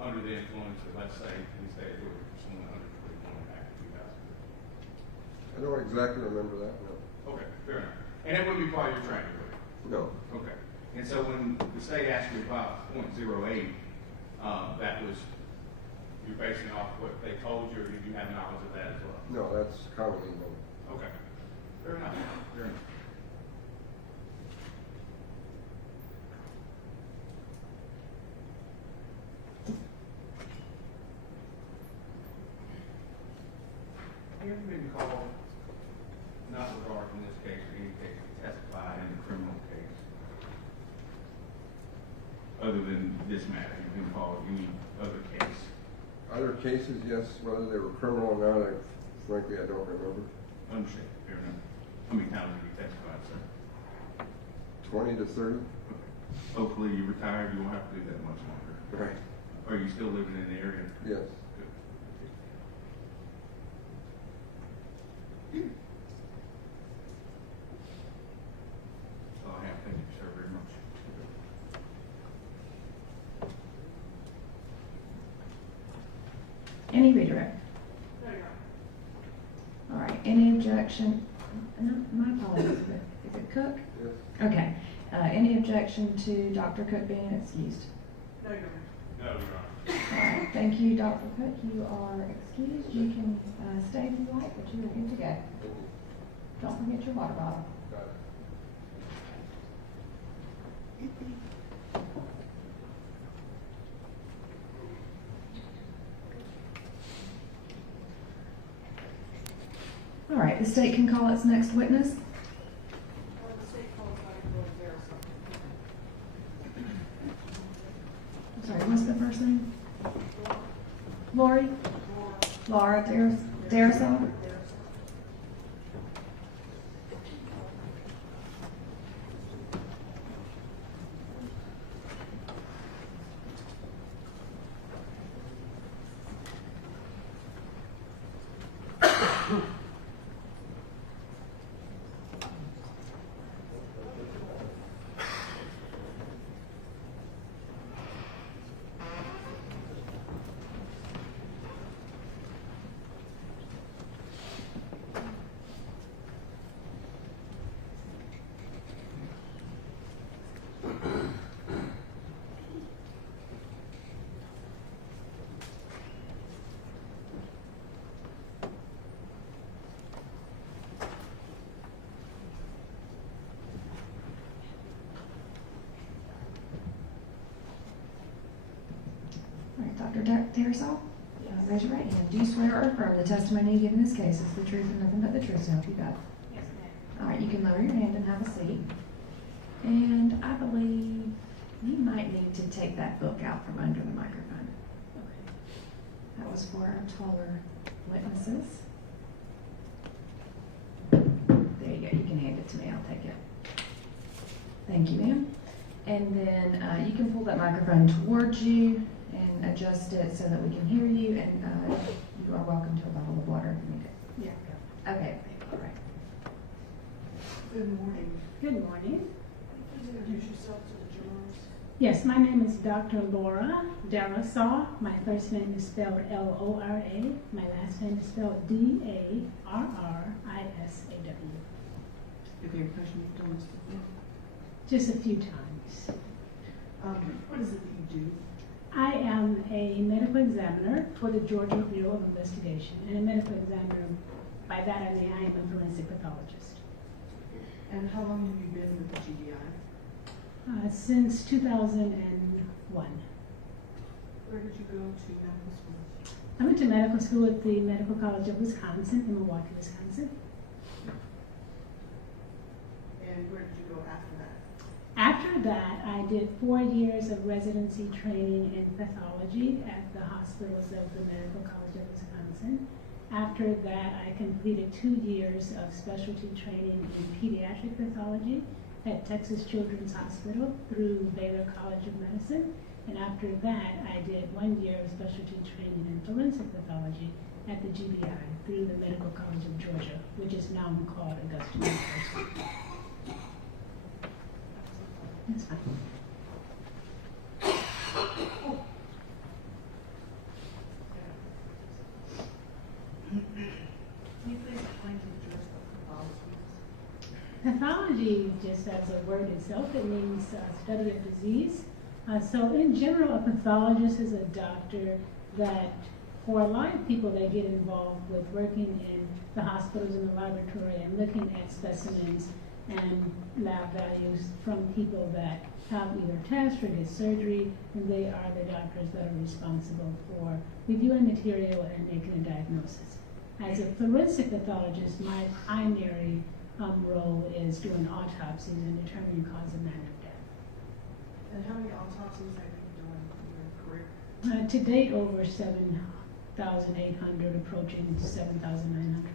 under the influence of, let's say, in the state of Georgia, for someone under 21 back in 2015? I don't exactly remember that, no. Okay, fair enough. And it would be part of your training, would it? No. Okay. And so when the state asked you about .08, that was, you're basing it off what they told you, or did you have knowledge of that as well? No, that's commonly known. Okay. Fair enough. Fair enough. Have you ever been called, not regarding this case or any case, to testify in a criminal case? Other than this matter, you've been called any other case? Other cases, yes, whether they were criminal or not, frankly, I don't remember. Understand, fair enough. How many times have you testified, sir? 20 to 30? Hopefully you retired, you won't have to do that much longer. Right. Are you still living in the area? Yes. Good. That's all I have. Thank you, sir, very much. Any redirect? No, Your Honor. All right, any objection? No, my apologies, but is it Cook? Yes. Okay, any objection to Dr. Cook being excused? No, Your Honor. No, Your Honor. All right, thank you, Dr. Cook. You are excused. You can stay if you like, but you are good to go. Don't forget your water bottle. Got it. All right, the state can call its next witness. The state qualified for embarrassment. I'm sorry, what's the first name? Lori? Laura Darasol? All right, Dr. Darasol, raise your right hand. Do you swear or affirm the testimony you give in this case is the truth and nothing but the truth, so help you God? Yes, ma'am. All right, you can lower your hand and have a seat. And I believe you might need to take that book out from under the microphone. That was for our taller witnesses. There you go. You can hand it to me. I'll take it. Thank you, ma'am. And then you can pull that microphone towards you and adjust it so that we can hear you. And you are welcome to a bottle of water if you need it. Yeah. Okay. All right. Good morning. Good morning. Please introduce yourself to the jurors. Yes, my name is Dr. Laura Darasol. My first name is spelled Lora. My last name is spelled Darrisaw. If you have a question, don't miss the Just a few times. What is it that you do? I am a medical examiner for the Georgia Bureau of Investigation, and a medical examiner, by that I mean I am a forensic pathologist. And how long have you been with the GBI? Since 2001. Where did you go to medical school? I went to medical school at the Medical College of Wisconsin in Milwaukee, Wisconsin. And where did you go after that? After that, I did 4 years of residency training in pathology at the hospitals of the Medical College of Wisconsin. After that, I completed 2 years of specialty training in pediatric pathology at Texas Children's Hospital through Baylor College of Medicine. And after that, I did 1 year of specialty training in forensic pathology at the GBI through the Medical College of Georgia, which is now called Augusta University. That's fine. Can you please explain to the jurors what pathology is? Pathology, just as a word itself, it means study of disease. So in general, a pathologist is a doctor that, for a lot of people, they get involved with working in the hospitals and the laboratory and looking at specimens and lab values from people that have either tests or get surgery, and they are the doctors that are responsible for reviewing material and making a diagnosis. As a forensic pathologist, my primary role is doing autopsies and determining cause of manner of death. And how many autopsies have you done in your career? To date, over 7,800, approaching 7,900.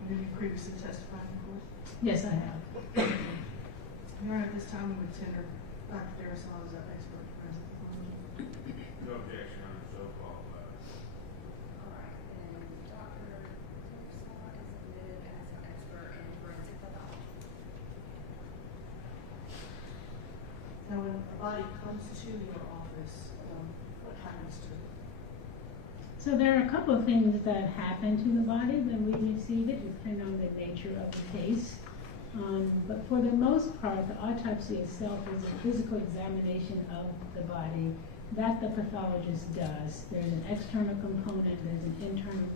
And have you previously testified in court? Yes, I have. Your Honor, at this time we would tender Dr. Darisaw as our expert forensic pathologist. No objection, I'm so qualified. All right, then Dr. Darisaw is admitted as an expert in forensic pathology. Now, when a body comes to your office, what happens to it? So there are a couple of things that happen to the body when we receive it, depending on the nature of the case. But for the most part, the autopsy itself is a physical examination of the body that the pathologist does. There's an external component, there's an internal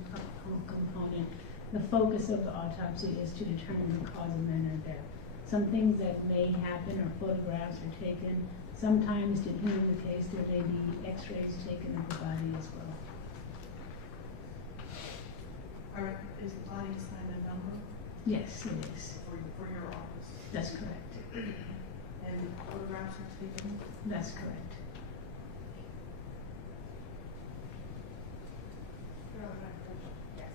component. The focus of the autopsy is to determine the cause of manner of death. Some things that may happen are photographs are taken. Sometimes, depending on the case, there may be x-rays taken of the body as well. All right, is the body assigned a number Yes, it is. for your office? That's correct. And photographs are taken? That's correct. Your Honor, I have a question. Yes.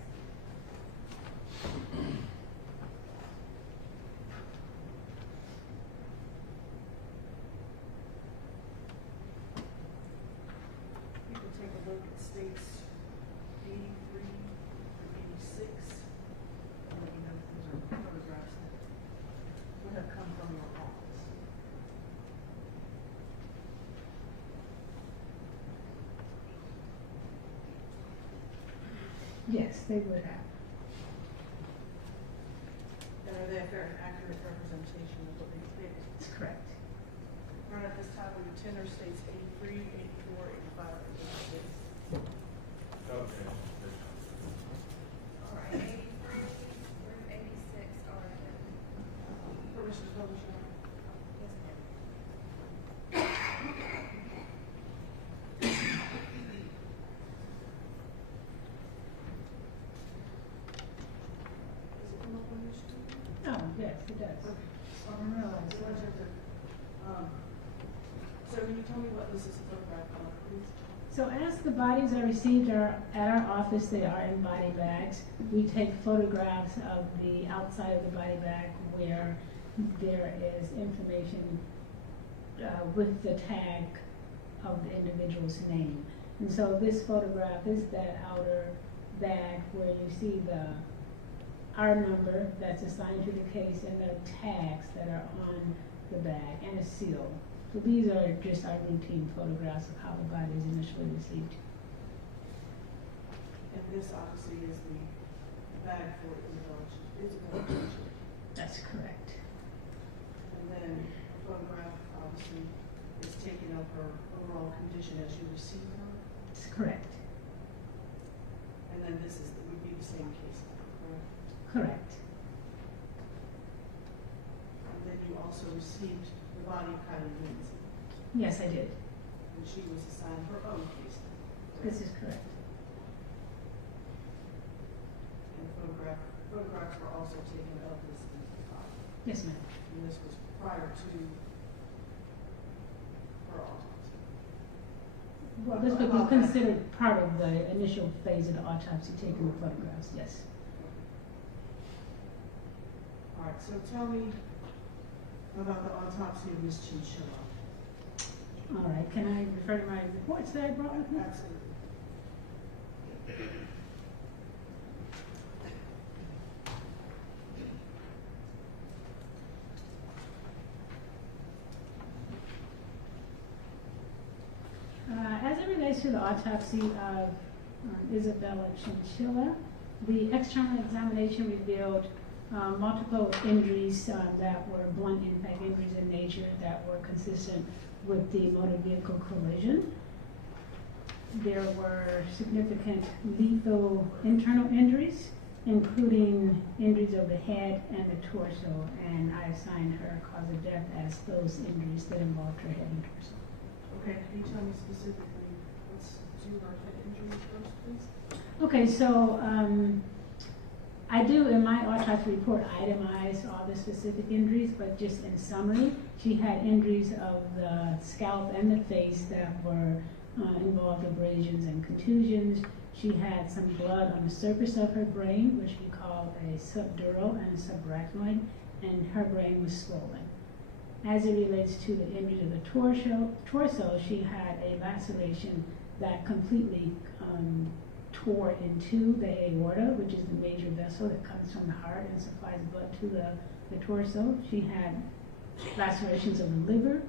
You can take a look at states 83 and 86, and let me know if those are photographs that would have come from your office. Yes, they would have. And are they a fair and accurate representation of what they depicted? That's correct. Your Honor, at this time, we would tender states 83, 84, 85, and 86. Okay. All right, 83 through 86 are admitted. Permission to publish, Your Honor? Yes, ma'am. Does it come up on your screen? Oh, yes, it does. Okay. I didn't realize So I that. have to, so can you tell me what this is a photograph of, please? So as the bodies are received at our office, they are in body bags. We take photographs of the outside of the body bag where there is information with the tag of the individual's name. And so this photograph is that outer bag where you see our number that's assigned to the case and the tags that are on the bag and a seal. So these are just our routine photographs of how the body is initially received. And this obviously is the bag for Isabella. That's correct. overall condition as you received her? That's correct. And then this would be the same case, correct? Correct. And then you also received the body of Kylie Lindsay, Yes, I did. and she was assigned her own case. This is correct. And photographs were also taken of this body. Yes, ma'am. And this was prior to her autopsy. Well, this would be considered part of the initial phase of the autopsy, taking the photographs, yes. All right, so tell me about the autopsy of Ms. Chinchilla. All right, can I refer to my reports that I brought with me? Absolutely. As it relates to the autopsy of Isabella Chinchilla, the external examination revealed multiple injuries that were blunt impact injuries in nature that were consistent with the motor vehicle collision. There were significant lethal internal injuries, including injuries of the head and the torso, and I assigned her cause of death as those injuries that involved her head and torso. Okay, can you tell me specifically what's to her head injury first, please? Okay, so I do in my autopsy report itemize all the specific injuries, but just in summary, she had injuries of the scalp and the face that were involved abrasions and contusions. She had some blood on the surface of her brain, which we call a subdural and a subarachnoid, and her brain was swollen. As it relates to the injury of the torso, she had a laceration that completely tore into the aorta, which is the major vessel that comes from the heart and supplies blood to the torso. She had lacerations of the liver,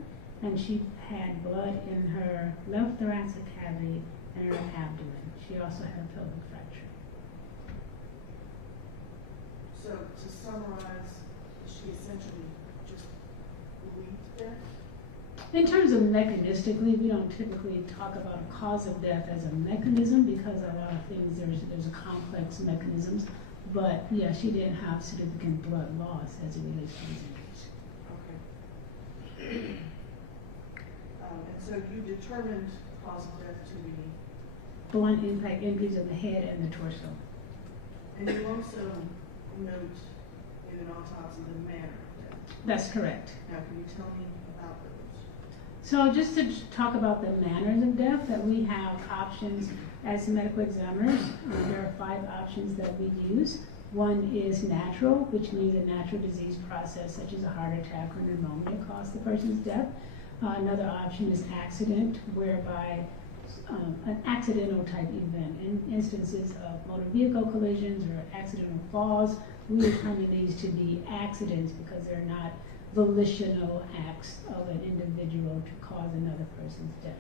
and she had blood in her left thoracic cavity and her abdomen. She also had a pelvic fracture. So to summarize, she essentially just bleed to death? In terms of mechanistically, we don't typically talk about a cause of death as a mechanism because a lot of things, there's a complex mechanisms. But yeah, she didn't have significant blood loss as it relates to these injuries. Okay. And so you determined cause of death to be? Blunt impact injuries of the head and the torso. And you also note in an autopsy the manner of death. That's correct. Now, can you tell me about those? So just to talk about the manners of death, that we have options as medical examiners. There are 5 options that we use. One is natural, which means a natural disease process such as a heart attack or pneumonia caused the person's death. Another option is accident, whereby an accidental type event. In instances of motor vehicle collisions or accidental falls, we determine these to be accidents because they're not volitional acts of an individual to cause another person's death.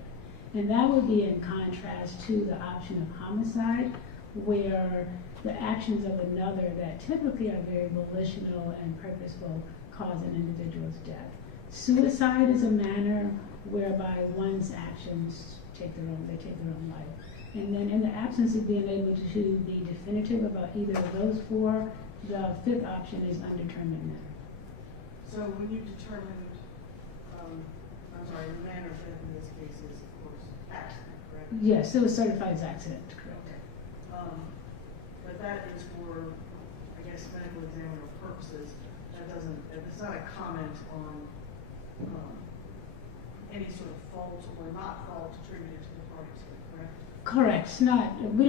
And that would be in contrast to the option of homicide, where the actions of another that typically are very volitional and purposeful cause an individual's death. Suicide is a manner whereby one's actions take their own life. And then in the absence of being able to be definitive about either of those 4, the 5th option is undetermined manner. So when you determined, the manner of death in this case is, of course, accident, correct? Yes, it was certified as accident, correct. But that is for, I guess, medical examiner purposes. It's not a comment on any sort of fault or not fault attributed to the parties, correct? Correct. It's not, we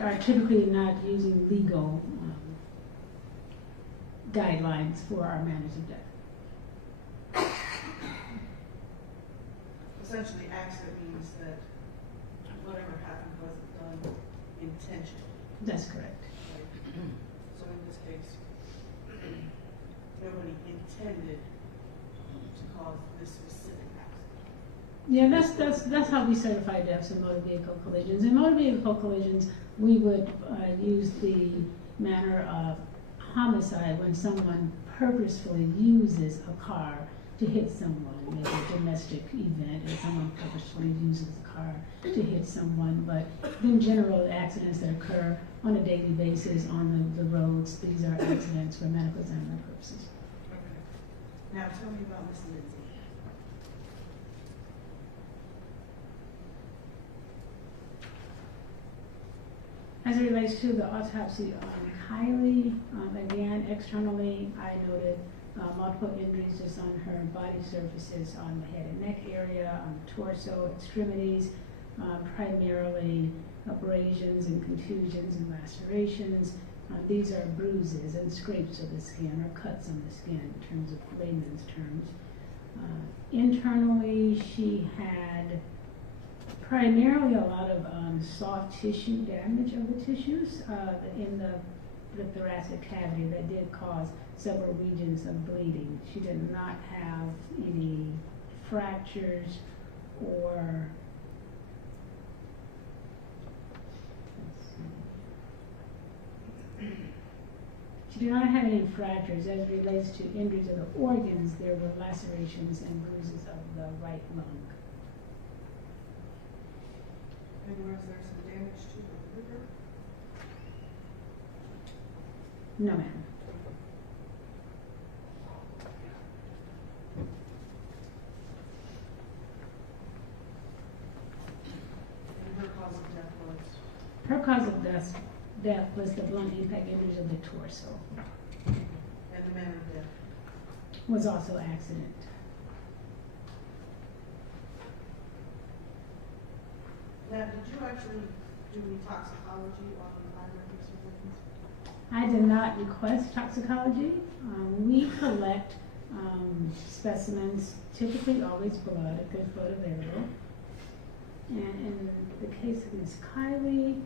are typically not using legal guidelines for our manners of death. Essentially, accident means that whatever happened wasn't done intentionally. That's correct. Right? So in this case, nobody intended to cause this specific accident. Yeah, that's how we certify deaths in motor vehicle collisions. In motor vehicle collisions, we would use the manner of homicide when someone purposefully uses a car to hit someone, maybe a domestic event, or someone purposefully uses the car to hit someone. But in general, accidents that occur on a daily basis on the roads, these are accidents for medical examiner purposes. Okay. Now tell me about Miss Lindsay. As it relates to the autopsy on Kylie, again, externally, I noted multiple injuries just on her body surfaces, on the head and neck area, on the torso, extremities, primarily abrasions and contusions and lacerations. These are bruises and scrapes of the skin or cuts on the skin in terms of layman's terms. Internally, she had primarily a lot of soft tissue damage of the tissues in the thoracic cavity that did cause several regions of bleeding. She did not have any fractures or she did not have any fractures. As it relates to injuries of the organs, there were lacerations and bruises of the right lung. And was there some damage to the liver? No, ma'am. And her cause of death was? Her cause of death was the blunt impact injuries of the torso. And the manner of death? Was also accident. Now, did you actually do any toxicology on the eyewitness witness? I did not request toxicology. We collect specimens, typically always blood, if there's blood available. And in the case of Miss Kylie,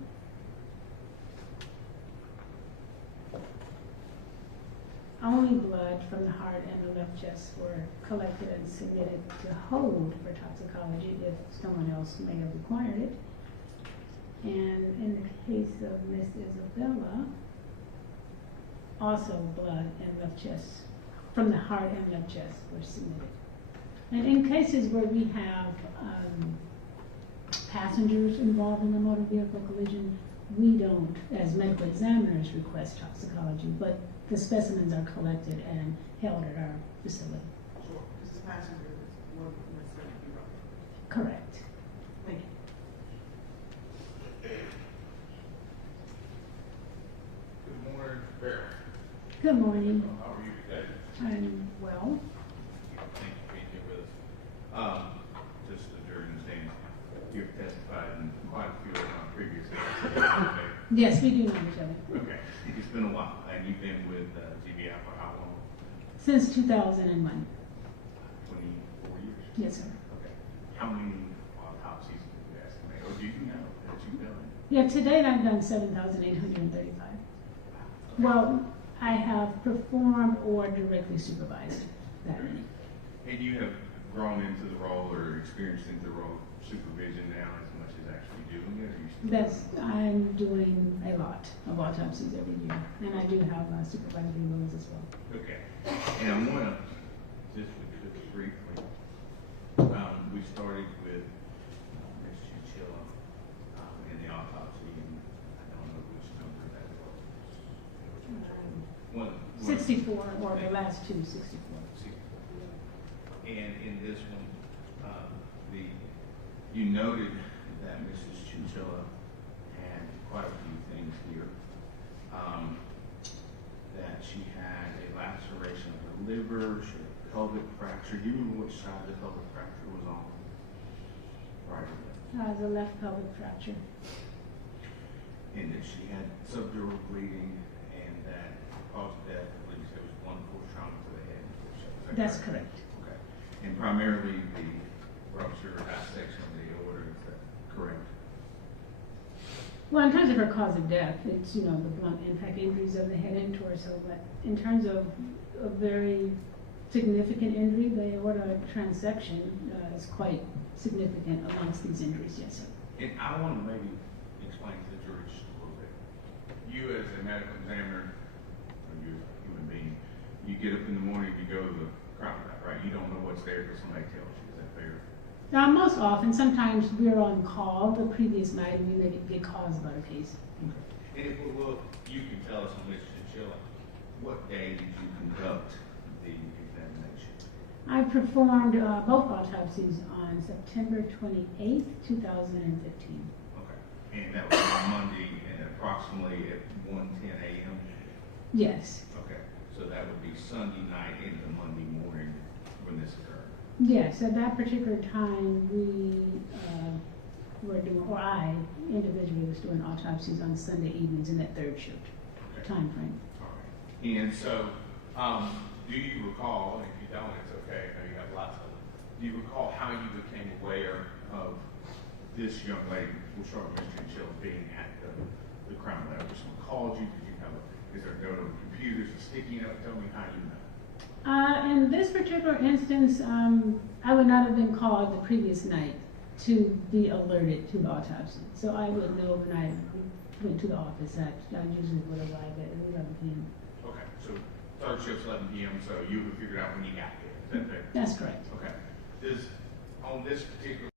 only blood from the heart and the left chest were collected and submitted to hold for toxicology if someone else may have required it. And in the case of Miss Isabella, also blood and left chest, from the heart and left chest were submitted. And in cases where we have passengers involved in a motor vehicle collision, we don't, as medical examiners, request toxicology, but the specimens are collected and held at our facility. Sure. Because this passenger was necessarily be right. Correct. Thank you. Good morning, Barry. Good morning. How are you today? I'm well. Thank you for being here with us. Just the jury understands, you've testified in quite a few of our previous cases. Yes, we do know each other. Okay, it's been a while, and you've been with GBI for how long? Since 2001. 24 years? Yes, sir. Okay. How many autopsies do you estimate, or do you know that you've done? Yeah, to date I've done 7,835. Well, I have performed or directly supervised that many. And you have grown into the role or experienced into the role of supervision now as much as actually doing it? Or you still I'm doing a lot of autopsies every year, and I do have supervisory roles as well. Okay. And I want to, just briefly, we started with Ms. Chinchilla in the autopsy, and I don't know which number that was. One, 64, or the last two, 64. 64. And in this one, you noted that Mrs. Chinchilla had quite a few things here. That she had a laceration of her liver, she had a pelvic fracture. Do you remember which side the pelvic fracture was on? Right. The left pelvic fracture. And that she had subdural bleeding, and that cause of death, I believe there was one force trauma to the head. That's correct. Okay. And primarily the rupture or dissection of the aorta, is that correct? Well, in terms of her cause of death, it's, the blunt impact injuries of the head and torso, but in terms of a very significant injury, the aorta transection is quite significant amongst these injuries, yes, sir. And I want to maybe explain to the jury just a little bit. You as a medical examiner, or you as a human being, you get up in the morning, you go to the crime lab, right? You don't know what it's there because somebody tells you, is that fair? Most often, sometimes we're on call the previous night and we may get calls about a case. And if, well, you can tell us on Mr. Chinchilla, what day did you conduct the examination? I performed both autopsies on September 28th, 2015. Okay, and that was on Monday and approximately at 1:10 a.m.? Yes. Okay, so that would be Sunday night into Monday morning when this occurred? Yes, at that particular time, we were doing, or I individually was doing autopsies on Sunday evenings in that third shift time frame. All right. And so, do you recall, and if you don't, it's okay, I know you have lots of them, do you recall how you became aware of this young lady, Sharp Chinchilla, being at the crime lab? Did someone called you? Did you have is there a note on the computer, is a sticky note? Tell me how you know. In this particular instance, I would not have been called the previous night to be alerted to the autopsy. So I would know when I went to the office that I usually would arrive at 11 p.m. Okay, so third shift's 11 p.m., so you would figure it out when you got there. Is that fair? That's correct. Okay. Does, on this particular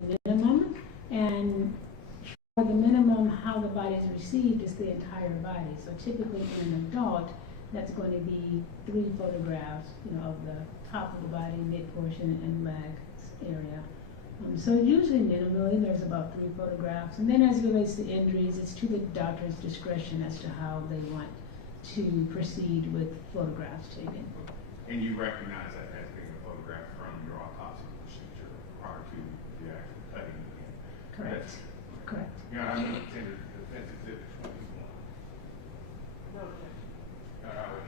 minimum, and for the minimum, how the body is received is the entire body. So typically in an adult, that's going to be 3 photographs, of the top of the body, mid portion, and legs area. So usually minimally, there's about 3 photographs. And then as it relates to injuries, it's to the doctor's discretion as to how they want to proceed with photographs taken. And you recognize that as being a photograph from your autopsy procedure prior to the actual cutting? Correct. Correct. Yeah, I'm going to attend the defense exhibit 21. No objection. Okay,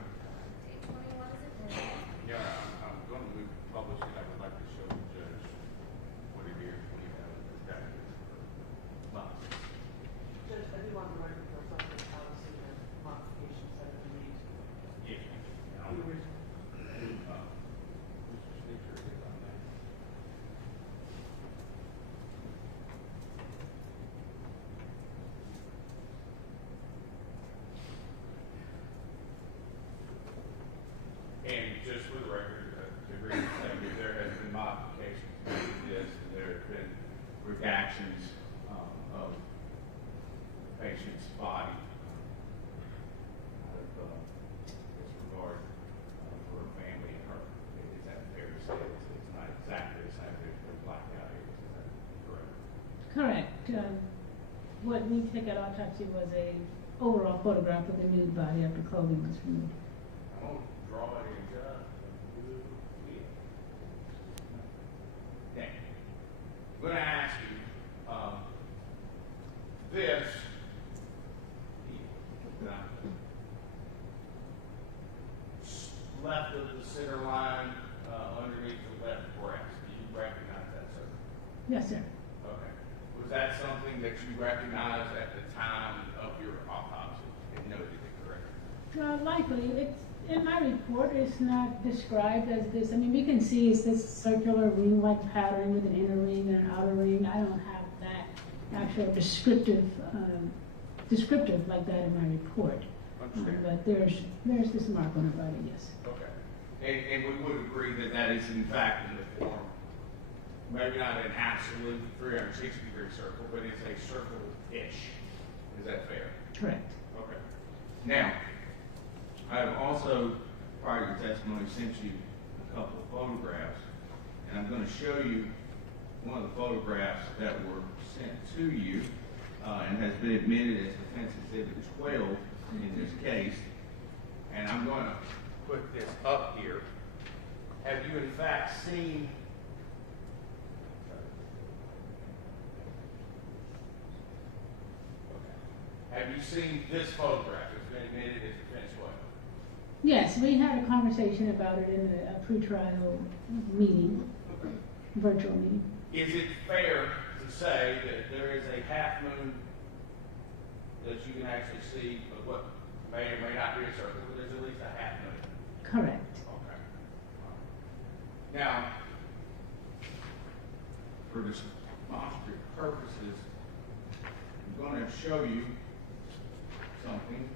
21 is admitted. Yeah, I'm going to publish it. I would like to show the judge what it is when you have that is months. Judge, I do want the record to reflect the policy and modifications that have been made. Yeah. Mr. Snitcher is on that. And just for the record, to agree with saying that there has been modifications to this, and there have been redactions of patient's body out of disregard for her family and her. Is that fair to say? It's not exactly the same, there's been blacked out areas, is that correct? Correct. What we took at autopsy was a overall photograph of the nude body after clothing was removed. I'm going to draw it in just a little bit. Now, I'm going to ask you, this, left of the center line underneath the left breast, do you recognize that, sir? Yes, sir. Okay. Was that something that you recognized at the time of your autopsy and noted it correctly? Likely. It's in my report. It's not described as this. I mean, we can see it's this circular ring-like pattern with an inner ring and an outer ring. I don't have that actual descriptive like that in my report. But there's this mark on her body. Yes. Okay. And we would agree that that is in fact in the form, maybe not an absolute 360-degree circle, but it's a circle-ish. Is that fair? Correct. Okay. Now, I have also, prior to testimony, sent you a couple of photographs, and I'm going to show you one of the photographs that were sent to you and has been admitted as Defense Exhibit 12 in this case. And I'm going to put this up here. Have you in fact seen Have you seen this photograph? It's been admitted as Defense 12. Yes, we had a conversation about it in a pretrial meeting, virtual meeting. Is it fair to say that there is a half moon that you can actually see of what may or may not be a circle, but there's at least a half moon? Correct. Okay. Now, for demonstrative purposes, I'm going to show you something.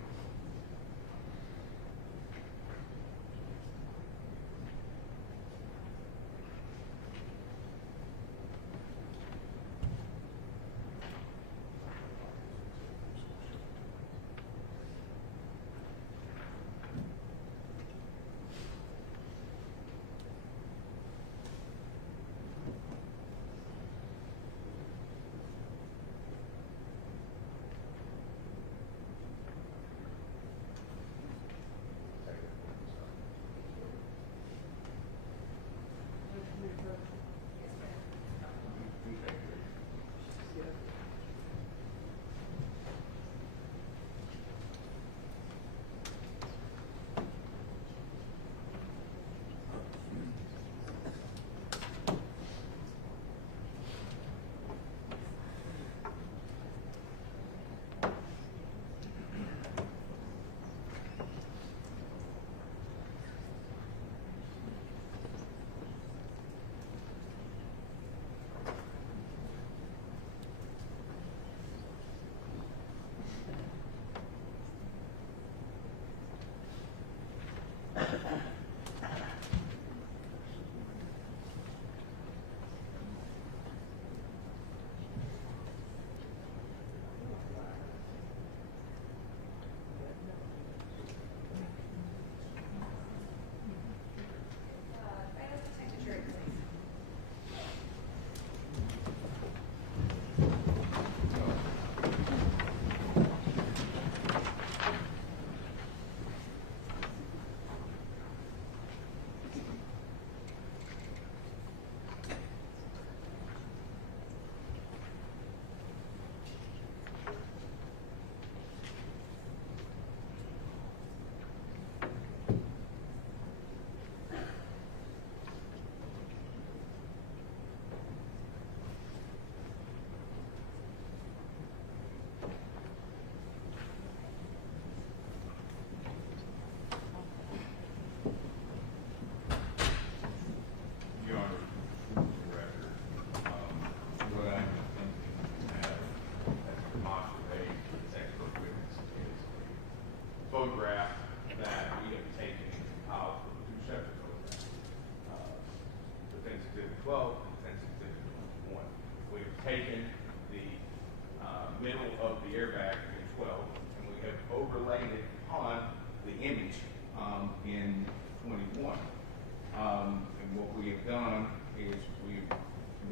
we've done is we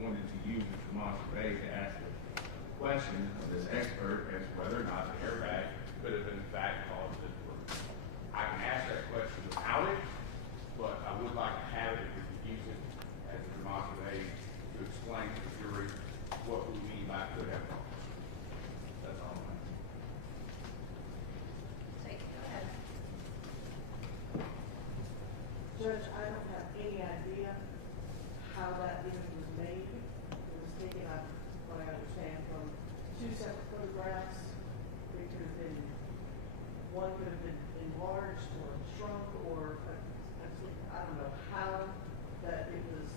wanted to use the demonstrative aid to ask the question of this expert as to whether or not the airbag could have in fact caused this work. I can ask that question without it, but I would like to have it if we could use it as a demonstrative aid to explain to the jury what we mean by could have caused. That's all I'm asking. Take, go ahead. Judge, I don't have any idea how that image was made. It was taken, what I understand, from two separate photographs. It could have been, one could have been enlarged or shrunk or, I don't know how that it was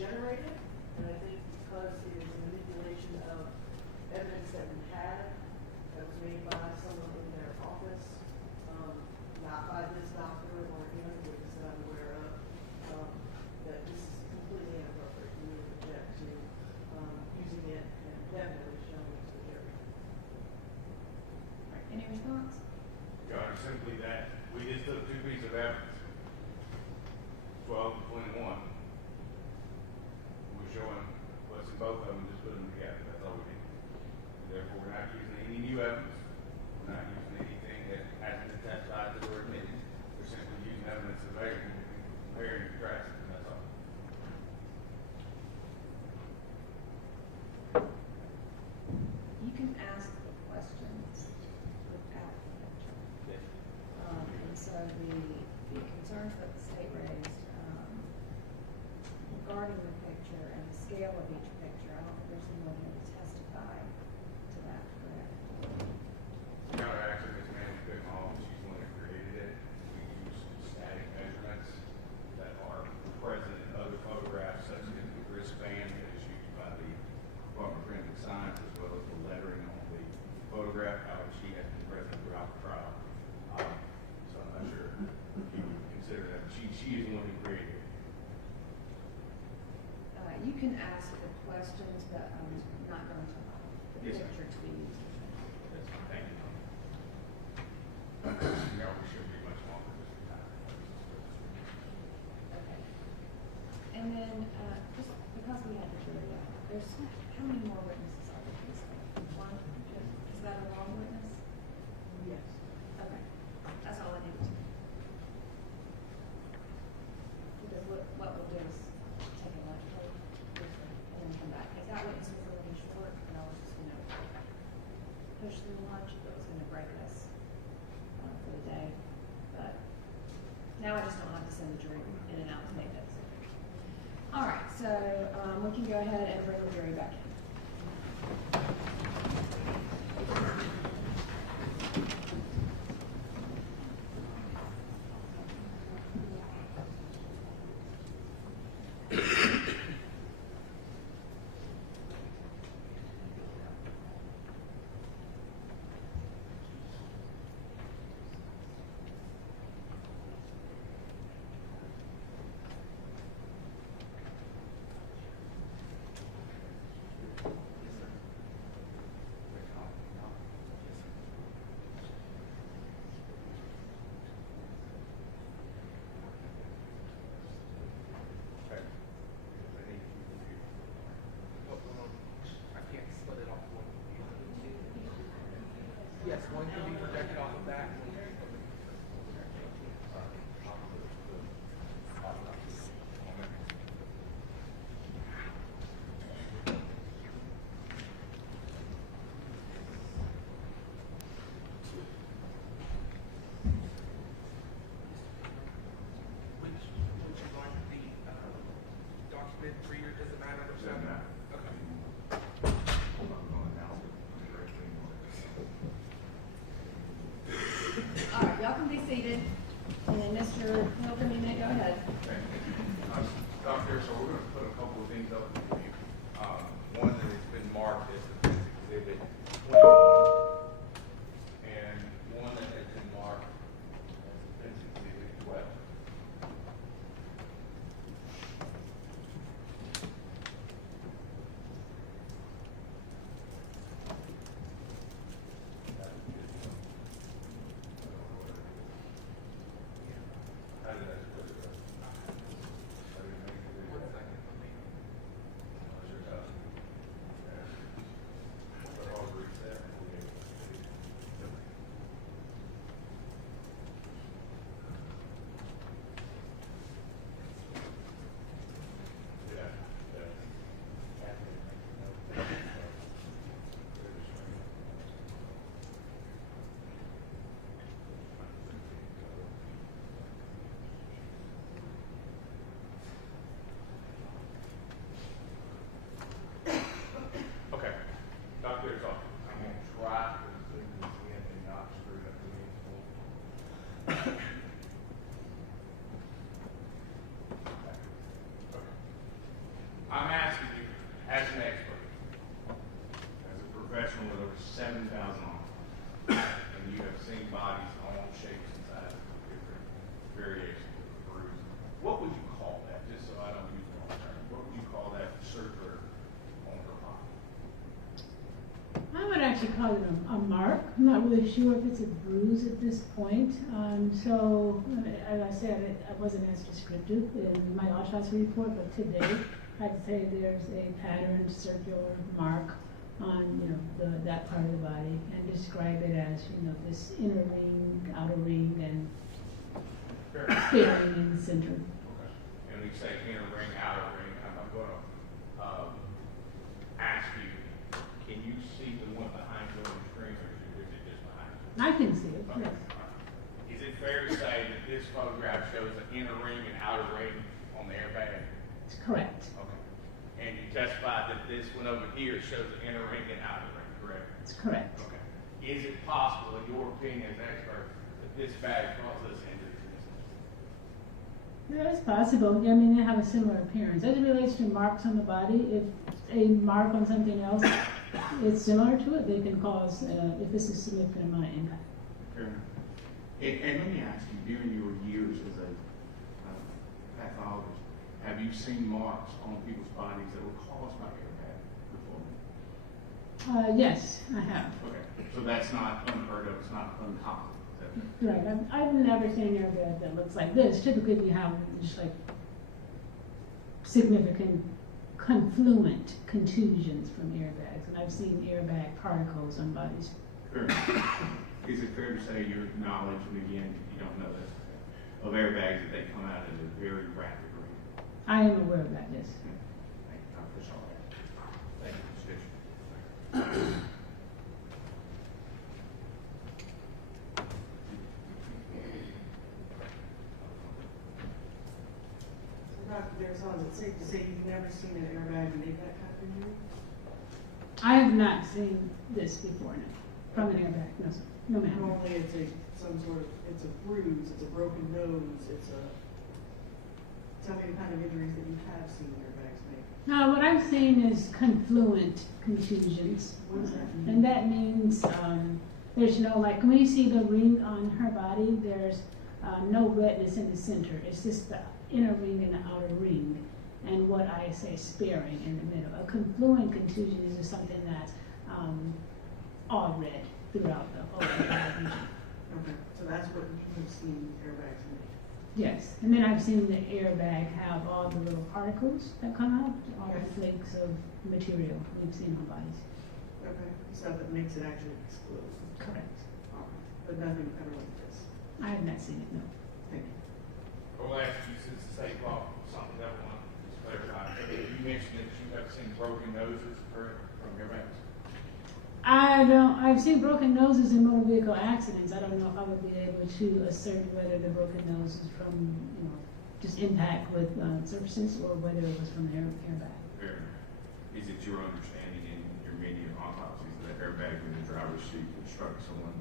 generated. And I think because it is a manipulation of evidence that we had, that was made by someone in their office, not by this doctor or any other witness that I'm aware of, that this is completely inappropriate. We would object to using it and definitely showing it to the jury. All right, any response? Your Honor, simply that we just took two pieces of evidence, 12 and 21. We're showing what's in both of them, just put them together. That's all we did. Therefore, we're not using any new evidence. We're not using anything that hasn't been testified to or admitted. We're simply using evidence available and comparing and contrasting. That's all. You can ask the questions without the picture. And so the concerns that the state raised, regarding the picture and the scale of each picture, I don't think there's anyone here to testify to that, correct? Your Honor, actually, Ms. Mandy Goodhall, she's the one that created it. We used static measurements that are present in other photographs, such as the wristband that is used by the Department of Forensic Science, as well as the lettering on the photograph. However, she has been present throughout the trial. So I'm not sure if you would consider that. She is the one who created it. You can ask the questions, but I'm not going to allow the Yes, ma'am. picture to be used. That's fine. Thank you. No, we shouldn't be much longer this time. Okay. And then, just because we had the jury out, there's, how many more witnesses are there? One? Is that a long witness? Yes. Okay, that's all I need to know. Because what we'll do is take a lunch break and then come back. If that witness was really short, then I was just gonna push through lunch, that was gonna break us for the day. But now I just don't have to send the jury in and out to make that decision. All right, so we can go ahead and bring the jury back in. I can't split it off one. Yes, one can be projected off of that. Which would you like the document reader? Does it matter which Doesn't one? matter. Okay. I'm going now. 7,000 on it. And you have seen bodies all shapes and sizes, different variations of bruises. What would you call that, just so I don't use the wrong term? What would you call that circular on her body? I would actually call it a mark. I'm not really sure if it's a bruise at this point. So, as I said, I wasn't as descriptive in my autopsy report, but today I'd say there's a patterned circular mark on, that part of the body, and describe it as, this inner ring, outer ring, and sparing in the center. Okay. And we say inner ring, outer ring, I'm gonna, ask you, can you see the one behind you on the screen, or is it just behind you? I can see it, Okay. yes. Is it fair to say that this photograph shows an inner ring and outer ring on the airbag? It's correct. Okay. And you testified that this one over here shows an inner ring and outer ring, correct? It's correct. Okay. Is it possible, in your opinion as expert, that this bag caused this injury to this person? Yeah, it's possible. I mean, they have a similar appearance. As it relates to marks on the body, if a mark on something else is similar to it, they can cause, if this is significant amount of impact. Fair enough. And let me ask you, during your years as a pathologist, have you seen marks on people's bodies that were caused by airbag before? Yes, I have. Okay, so that's not unheard of, it's not uncommon. Is that- Right. I've never seen an airbag that looks like this. Typically, we have just like significant confluent contusions from airbags, and I've seen airbag particles on bodies. Fair enough. Is it fair to say your knowledge, and again, you don't know this, of airbags that they come out at a very rapid rate? I am aware of that, yes. Thank you, I appreciate that. Thank you, Mr. Bishop. So Dr. Darazan, is it safe to say you've never seen an airbag make that kind of injury? I have not seen this before, no. From an airbag, no, sir. No, ma'am. Normally it's it's a bruise, it's a broken nose, tell me the kind of injuries that you have seen airbags make. What I've seen is confluent contusions. What does that mean? And that means there's no, like, when you see the ring on her body, there's no redness in the center. It's just the inner ring and the outer ring, and what I say sparing in the middle. A confluent contusion is just something that's all red throughout the whole body region. Okay, so that's what you've seen airbags make. Yes, and then I've seen the airbag have all the little particles that come out, all the flakes of material we've seen on bodies. Okay, stuff that makes it actually explode. Correct. But nothing ever like this. I have not seen it, no. Thank you. We'll ask you, since the state law, something that I want to clarify. You mentioned that you have seen broken noses from airbags. I've seen broken noses in motor vehicle accidents. I don't know if I would be able to assert whether the broken nose is from, just impact with surfaces, or whether it was from an airbag. Fair enough. Is it your understanding in your many autopsies that airbag in the driver's seat would strike someone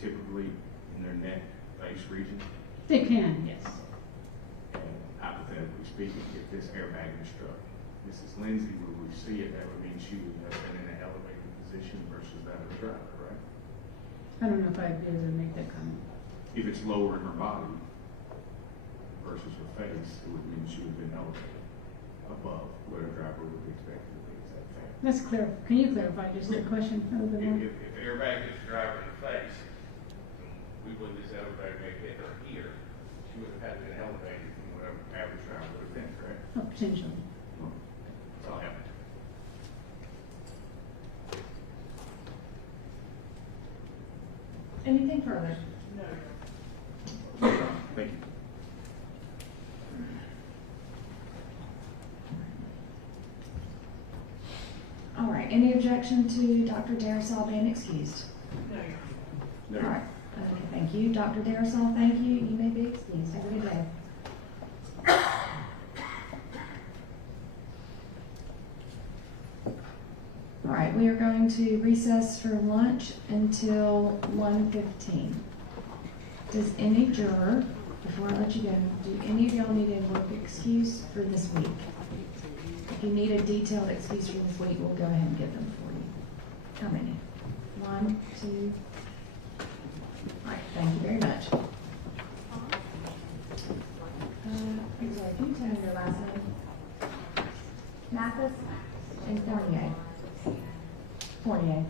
typically in their neck, face region? They can, yes. And hypothetically speaking, if this airbag is struck, Mrs. Lindsay, would we see it, that would mean she would have been in an elevated position versus that of the driver, right? I don't know if I'd be able to make that comment. If it's lower in her body versus her face, it would mean she would have been elevated above where a driver would be expected to be. Is that fair? That's clear. Can you clarify just the question a little bit more? If the airbag hits the driver in the face, we believe this elevator may hit her here, she would have had been elevated from whatever average driver would have been, correct? Oh, potentially. That's all I have. Anything further? No. Thank you. All right, any objection to Dr. Darazan being excused? No. All right, okay, thank you. Dr. Darazan, thank you. You may be excused. Have a good day. All right, we are going to recess for lunch until 1:15. Does any juror, before I let you go, do any of y'all need a work excuse for this week? If you need a detailed excuse for this week, we'll go ahead and get them for you. How many? 1, 2. All right, thank you very much. I'm sorry, can you tell me your last name? Mathis and Fournier. Fournier.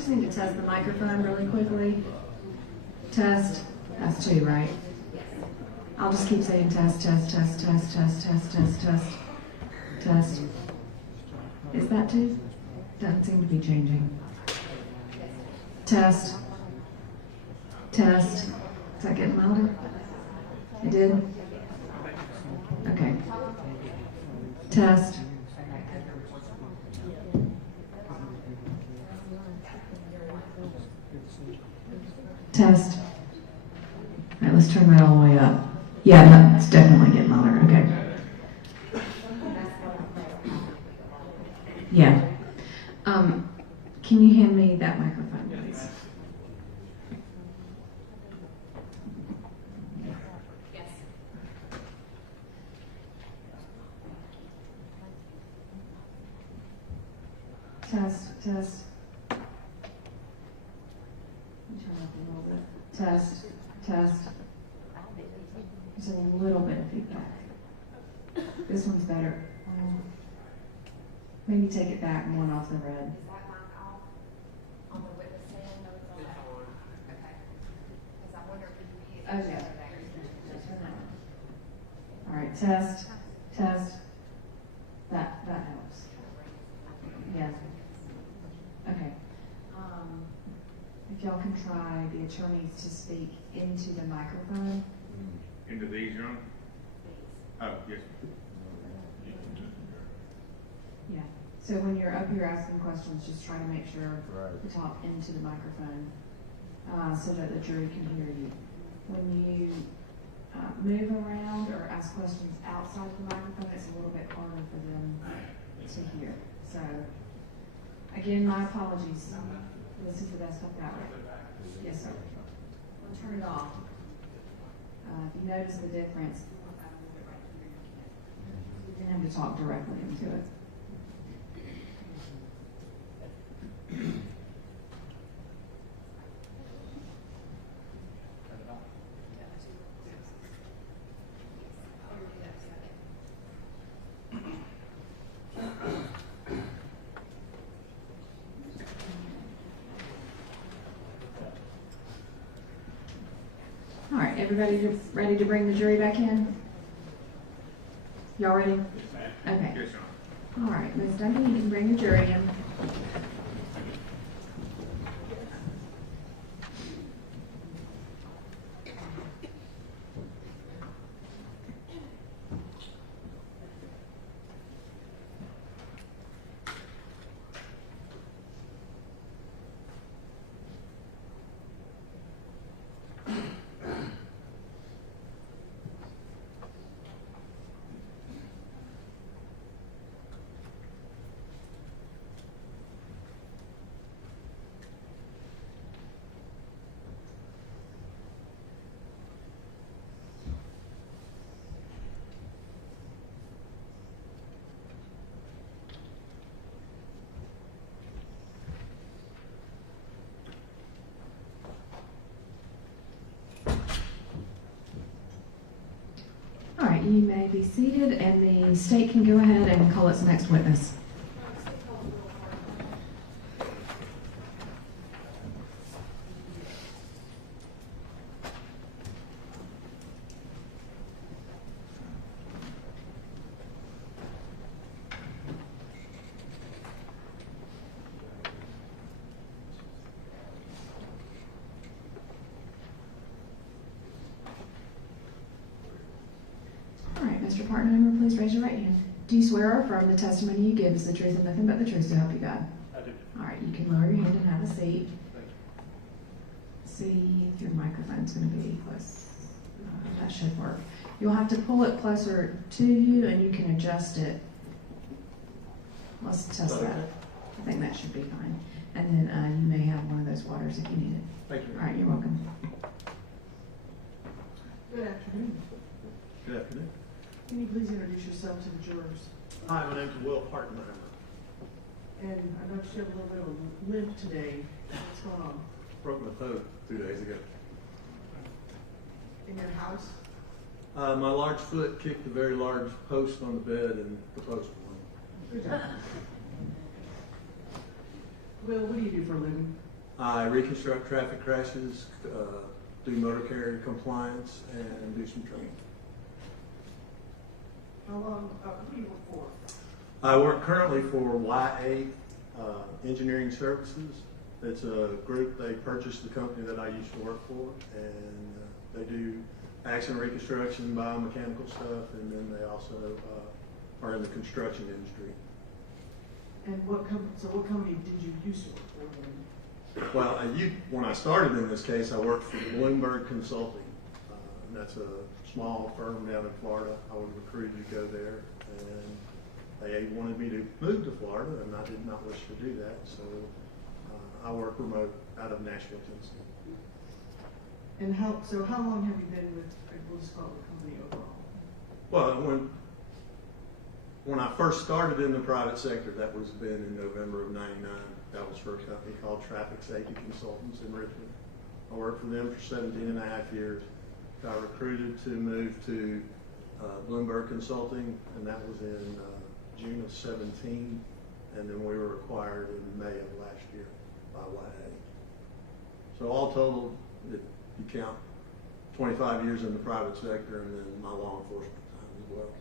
just need to test the microphone really quickly. Test. That's 2, right? I'll just keep saying test, test, test, test, test, test, test, test, test. Is that 2? Doesn't seem to be changing. Test. Test. Is that getting louder? It did? Okay. Test. Test. All right, let's turn that all the way up. Yeah, that's definitely getting louder. Okay. Yeah. Can you hand me that microphone, please? Yes. Test, test. Let me turn up a little bit. Test, test. There's a little bit of feedback. This one's better. Maybe take it back and one off the red. Is that mic off on the witness stand? No, it's on. Okay. Because I wonder if you hit. Oh, yeah. Turn that on. All right, test, test. That helps. Yeah. Okay. If y'all can try the attorneys to speak into the microphone. Into these, Your Honor? Oh, yes. Yeah. So when you're up here asking questions, just try to make sure to talk into the microphone so that the jury can hear you. When you move around or ask questions outside the microphone, it's a little bit harder for them to hear. So, again, my apologies. This is the best I've got. Yes, sir. We'll turn it off. If you notice the difference, you didn't have to talk directly into it. All right, everybody ready to bring the jury back in? Y'all ready? Yes, ma'am. Okay. Yes, Your Honor. All right, Ms. Duncan, you can bring the jury in. All right, you may be seated, and the state can go ahead and call its next witness. All right, Mr. Partnomer, please raise your right hand. Do you swear or affirm the testimony you give is the truth and nothing but the truth to help you God? I do. All right, you can lower your hand and have a seat. See if your microphone's going to be close. That should work. You'll have to pull it closer to you, and you can adjust it. Let's test that. I think that should be fine. And then you may have one of those waters if you need it. Thank you. All right, you're welcome. Good afternoon. Good afternoon. Can you please introduce yourself to the jurors? Hi, my name's Will Partnomer. And I noticed you have a little bit of a limp today. What's going on? Broke my toe 2 days ago. In your house? My large foot kicked a very large post on the bed and the post went. Good job. Will, what do you do for a living? I reconstruct traffic crashes, do motor carrier compliance, and do some training. How long, who do you work for? I work currently for YA Engineering Services. It's a group, they purchased the company that I used to work for, and they do accident reconstruction, biomechanical stuff, and then they also are in the construction industry. And what company did you used to work for then? Well, when I started in this case, I worked for Bloomberg Consulting. And that's a small firm down in Florida. I was recruited to go there, and they wanted me to move to Florida, and I did not wish to do that. So I work remote out of Nashville, Tennessee. And how long have you been with, we'll just call it the company overall? Well, when I first started in the private sector, that was been in November of '99. That was for a company called Traffic Safety Consultants in Richmond. I worked for them for 17 and a half years. Got recruited to move to Bloomberg Consulting, and that was in June of 17, and then we were acquired in May of last year by YA. So all total, if you count 25 years in the private sector and then my law enforcement time as well.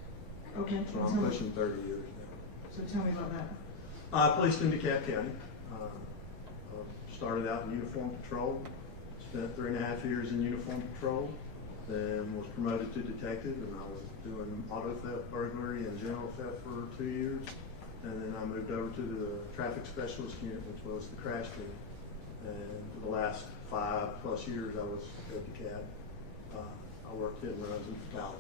Okay. So I'm pushing 30 years now. So tell me about that. I policed in DeKalb County. Started out in uniform patrol, spent 3.5 years in uniform patrol, then was promoted to detective, and I was doing auto theft, burglary, and general theft for 2 years. And then I moved over to the traffic specialist unit, which was the crash team. And for the last 5+ years, I was at DeKalb. I worked hit and runs and fatalities.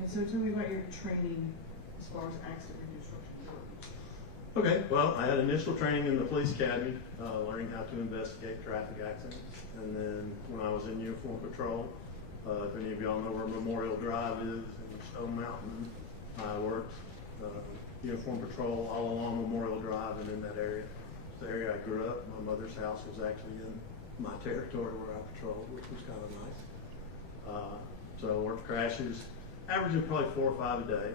And so tell me about your training as far as accident reconstruction goes. Okay, well, I had initial training in the police academy, learning how to investigate traffic accidents. And then when I was in uniform patrol, if any of y'all know where Memorial Drive is in Stone Mountain, I worked uniform patrol all along Memorial Drive and in that area. It's the area I grew up. My mother's house was actually in my territory where I patrolled, which was kind of nice. So I worked crashes, averaging probably 4 or 5 a day.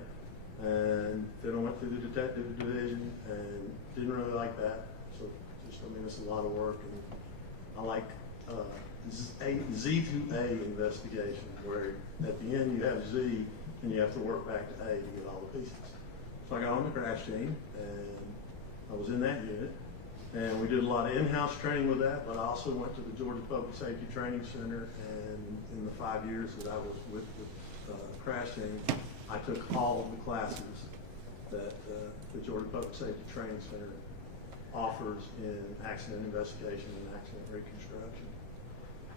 And then I went through the detective division and didn't really like that. So it's a lot of work, and I like Z to A investigation, where at the end you have Z and you have to work back to A to get all the pieces. So I got on the crash team, and I was in that unit, and we did a lot of in-house training with that, but I also went to the Georgia Public Safety Training Center, and in the 5 years that I was with the crash team, I took all of the classes that the Georgia Public Safety Training Center offers in accident investigation and accident reconstruction.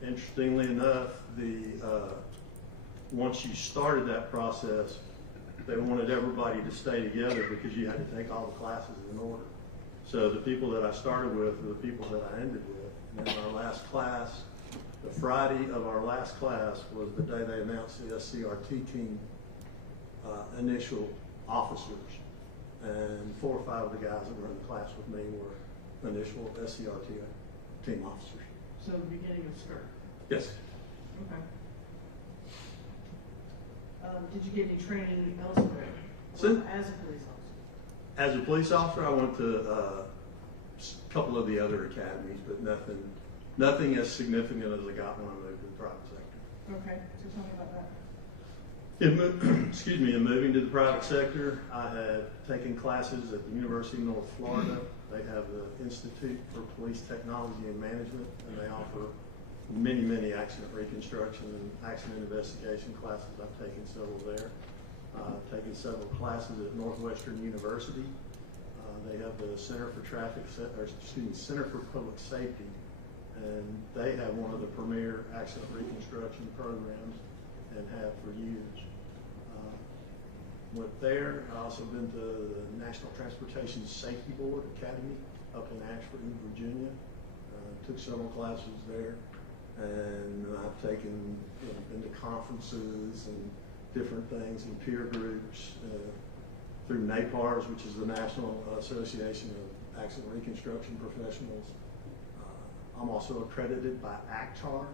Interestingly enough, once you started that process, they wanted everybody to stay together because you had to take all the classes in order. So the people that I started with are the people that I ended with. And then our last class, the Friday of our last class was the day they announced the SCRT team initial officers, and 4 or 5 of the guys that were in the class with me were initial SCRT team officers. So the beginning of SCRT. Yes. Okay. Did you get any training elsewhere as a police officer? As a police officer, I went to a couple of the other academies, but nothing as significant as I got when I moved to the private sector. Okay, so tell me about that. In moving to the private sector, I had taken classes at the University of North Florida. They have the Institute for Police Technology and Management, and they offer many accident reconstruction and accident investigation classes. I've taken several there. I've taken several classes at Northwestern University. They have the Center for Public Safety, and they have one of the premier accident reconstruction programs and have for years. Went there. I also been to the National Transportation Safety Board Academy up in Ashford, Virginia. Took several classes there, and I've taken, been to conferences and different things and peer groups through NAPARS, which is the National Association of Accident Reconstruction Professionals. I'm also accredited by ACTAR,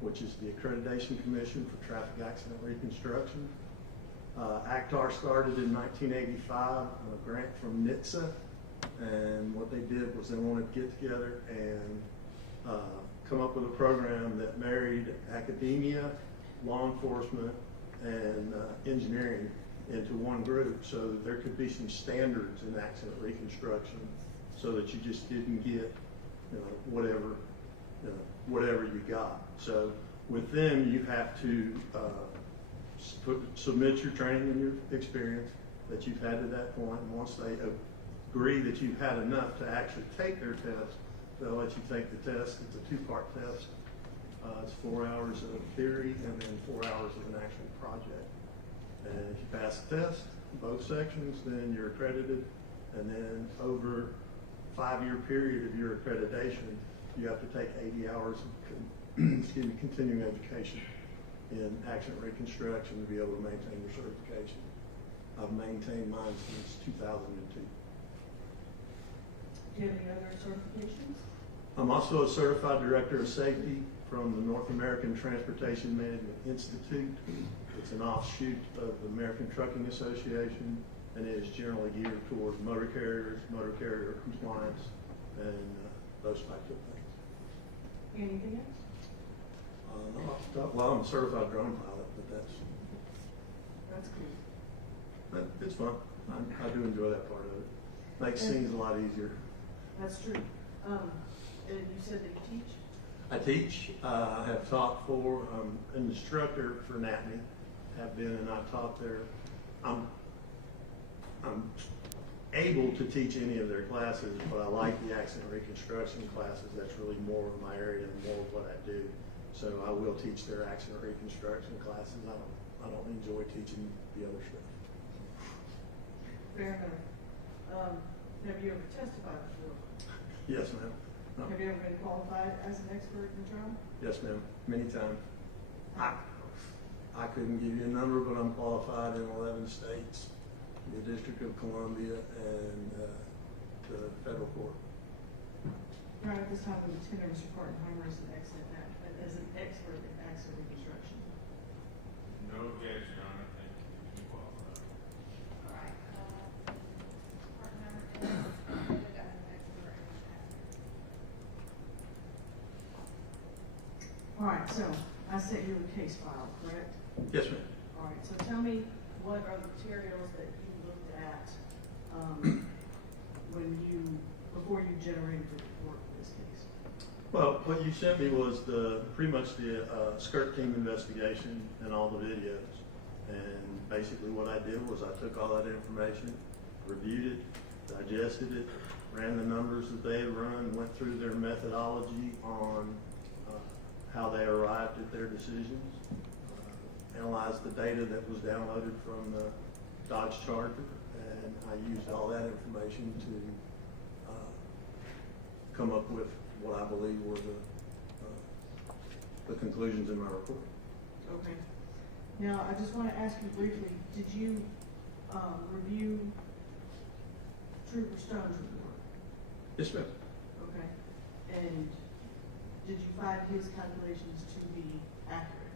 which is the Accreditation Commission for Traffic Accident Reconstruction. ACTAR started in 1985 on a grant from NHTSA, And what they did was they wanted to get together and come up with a program that married academia, law enforcement, and engineering into one group so that there could be some standards in accident reconstruction so that you just didn't get, whatever you got. So with them, you have to submit your training and your experience that you've had to that point. And once they agree that you've had enough to actually take their test, they'll let you take the test. It's a 2-part test. It's 4 hours of theory and then 4 hours of an actual project. And if you pass the test, both sections, then you're accredited. And then over a 5-year period of your accreditation, you have to take 80 hours of continuing education in accident reconstruction to be able to maintain your certification. I've maintained mine since 2002. Do you have any other certifications? I'm also a certified director of safety from the North American Transportation Management Institute. It's an offshoot of the American Trucking Association, and it is generally geared toward motor carriers, motor carrier compliance, and those types of things. Anything else? No, off the top, well, I'm a certified drone pilot, but That's cool. it's fun. I do enjoy that part of it. Makes things a lot easier. That's true. And you said that you teach? I teach. I have taught for an instructor for NATME. Have been, and I've taught there. I'm able to teach any of their classes, but I like the accident reconstruction classes. That's really more of my area and more of what I do. So I will teach their accident reconstruction classes. I don't enjoy teaching the other stuff. Fair enough. Have you ever testified before? Yes, ma'am. No. Have you ever been qualified as an expert in trial? Yes, ma'am. Many times. I couldn't give you a number, but I'm qualified in 11 states, the District of Columbia, and the federal court. Right at this time, the Lieutenant Mr. Partenheimer as an expert in accident reconstruction. No objection, Your Honor. Thank you. You qualified. All right, part number is noted as an expert in accident. All right, so I sent you a case file, correct? Yes, ma'am. All right, so tell me, what are the materials that you looked at before you generated the report for this case? Well, what you sent me was pretty much the skirt team investigation and all the videos. And basically what I did was I took all that information, reviewed it, digested it, ran the numbers that they had run, went through their methodology on how they arrived at their decisions, analyzed the data that was downloaded from the Dodge Charger, and I used all that information to come up with what I believe were the conclusions in my report. Okay. Now, I just want to ask you briefly, did you review Trooper Stone's report? Yes, ma'am. Okay. And did you find his calculations to be accurate?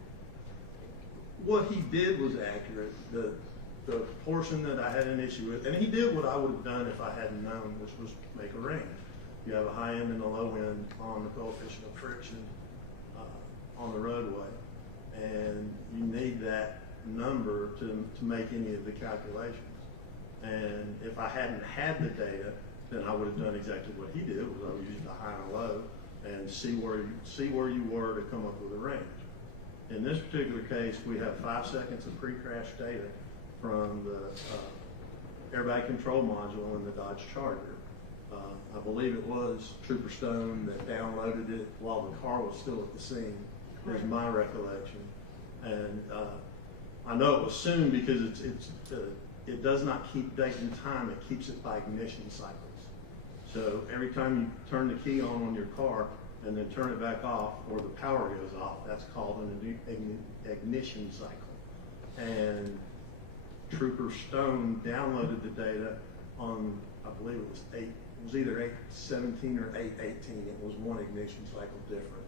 What he did was accurate. The portion that I had an issue with, and he did what I would have done if I hadn't known, which was make a range. You have a high end and a low end on the coefficient of friction on the roadway, and you need that number to make any of the calculations. And if I hadn't had the data, then I would have done exactly what he did, was I would use the high and low and see where you were to come up with a range. In this particular case, we have 5 seconds of pre-crash data from the airbag control module in the Dodge Charger. I believe it was Trooper Stone that downloaded it while the car was still at the scene, is my recollection. And I know it was soon because it does not keep date and time, it keeps it by ignition cycles. So every time you turn the key on your car and then turn it back off, or the power goes off, that's called an ignition cycle. And Trooper Stone downloaded the data on, I believe it was either 8/17 or 8/18. It was one ignition cycle different.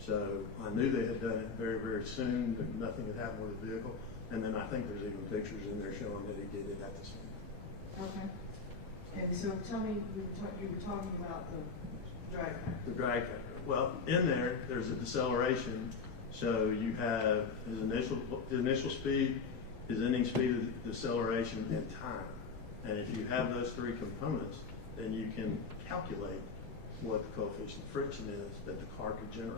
So I knew they had done it very, very soon, that nothing had happened with the vehicle. And then I think there's even pictures in there showing that he did it at the scene. Okay. And so tell me, you were talking about the drag factor. The drag factor. Well, in there, there's a deceleration. So you have his initial speed, his ending speed of deceleration, and time. And if you have those three components, then you can calculate what the coefficient of friction is that the car could generate.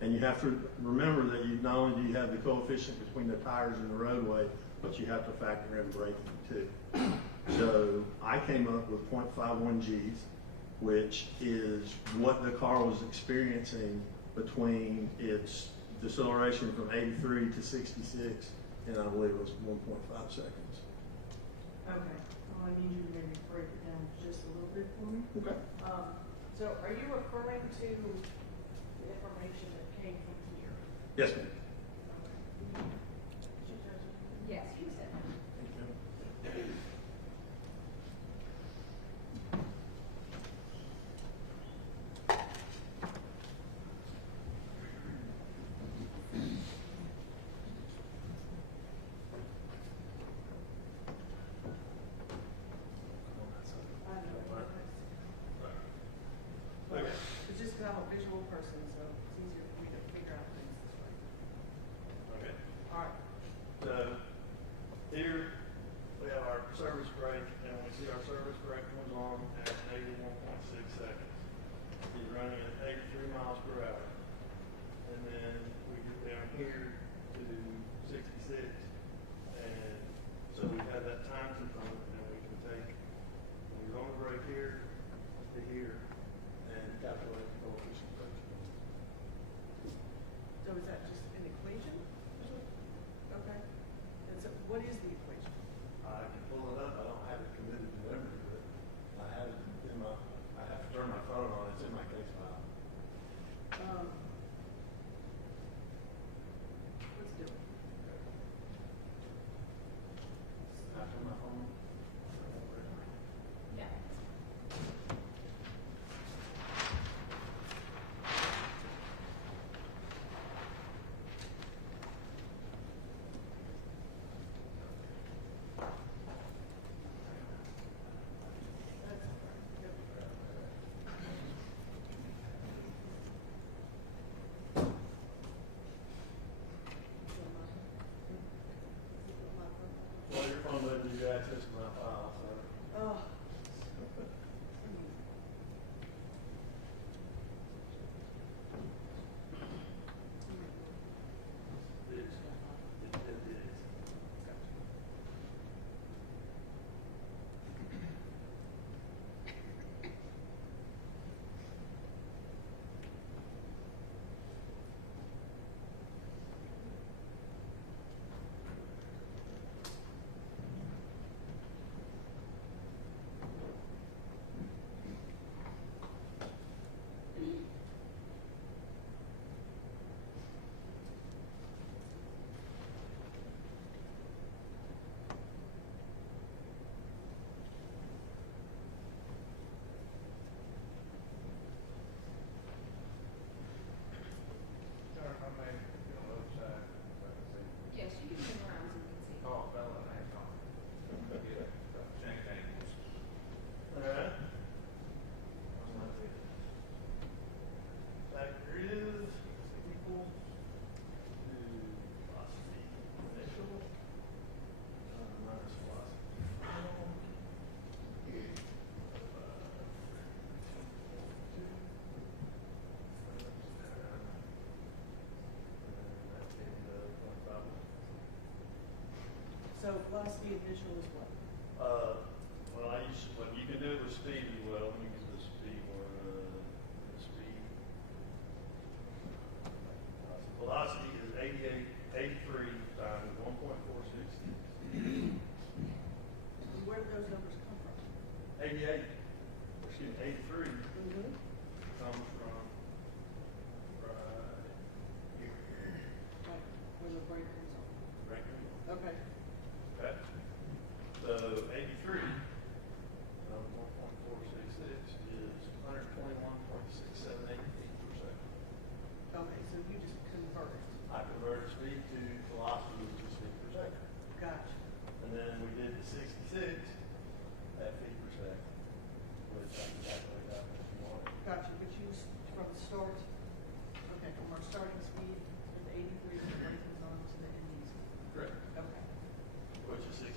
And you have to remember that you not only do you have the coefficient between the tires and the roadway, but you have to factor in braking too. So I came up with 0.51 Gs, which is what the car was experiencing between its deceleration from 83 to 66, and I believe it was 1.5 seconds. Okay, well, I need you to maybe break it down just a little bit for me. Okay. So are you referring to the information that came from here? Yes, ma'am. Yes, you said. Okay. It's just because I'm a visual person, so it's easier for me to figure out things this way. Okay. All right. So here we have our service brake, and we see our service brake comes on at 81.6 seconds. He's running at 83 miles per hour. And then we get down here to 66. And so we have that time component, and we can take, when we're on the brake here to here, and calculate the coefficient of friction. So is that just an equation? Okay. And so what is the equation? I can pull it up. I don't have it committed to memory, but I have it in my, I have to turn my phone on. It's in my case file. Let's do it. Can I turn my phone on? Yeah. That's all right. Yep. Well, your phone doesn't give you access to my file, so. Oh. It is. Yes, you can turn around so you can see. Oh, fella, hang on. Yeah, change angles. All right. Factor is equal to velocity initial minus velocity final. So velocity initial is what? Well, what you can do with speed as well. Let me get the speed one. The speed. Velocity is 83 times 1.466. Where did those numbers come from? 83 Mm-hmm. comes from right here. Like when the brake comes on. Right here. Okay. Okay. So 83 times 1.466 is 121.678 feet per second. Okay, so you just converted. I converted speed to velocity, which is feet per second. Gotcha. And then we did the 66 at feet per second. that's exactly what happened if you want it. Gotcha, but you, from the start, okay, from our starting speed with the 83, and everything's on to the Indies. Correct. Okay, Which is 66.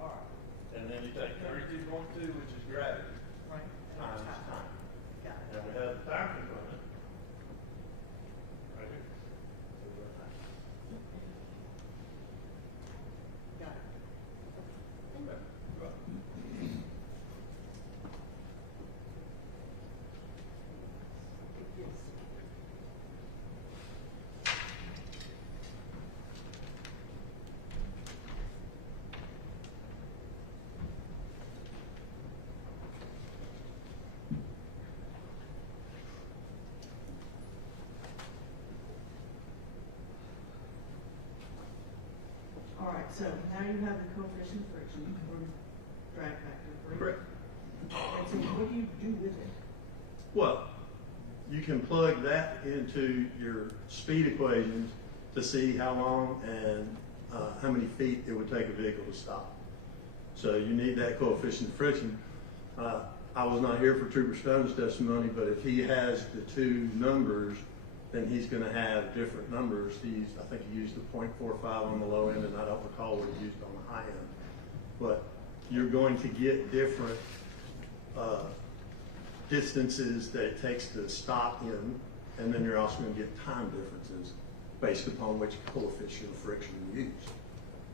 all right, And then you take 32.2, which is gravity, right. times time. Got it. And we have the time component right here. Got it. Okay. Right. Yes. All right, so now you have the coefficient of friction or drag factor, right? Correct. And so what do you do with it? Well, you can plug that into your speed equations to see how long and how many feet it would take a vehicle to stop. So you need that coefficient of friction. I was not here for Trooper Stone's testimony, but if he has the two numbers, then he's going to have different numbers. I think he used a 0.45 on the low end, and I don't recall what he used on the high end. But you're going to get different distances that it takes to stop in, and then you're also going to get time differences based upon which coefficient of friction you use.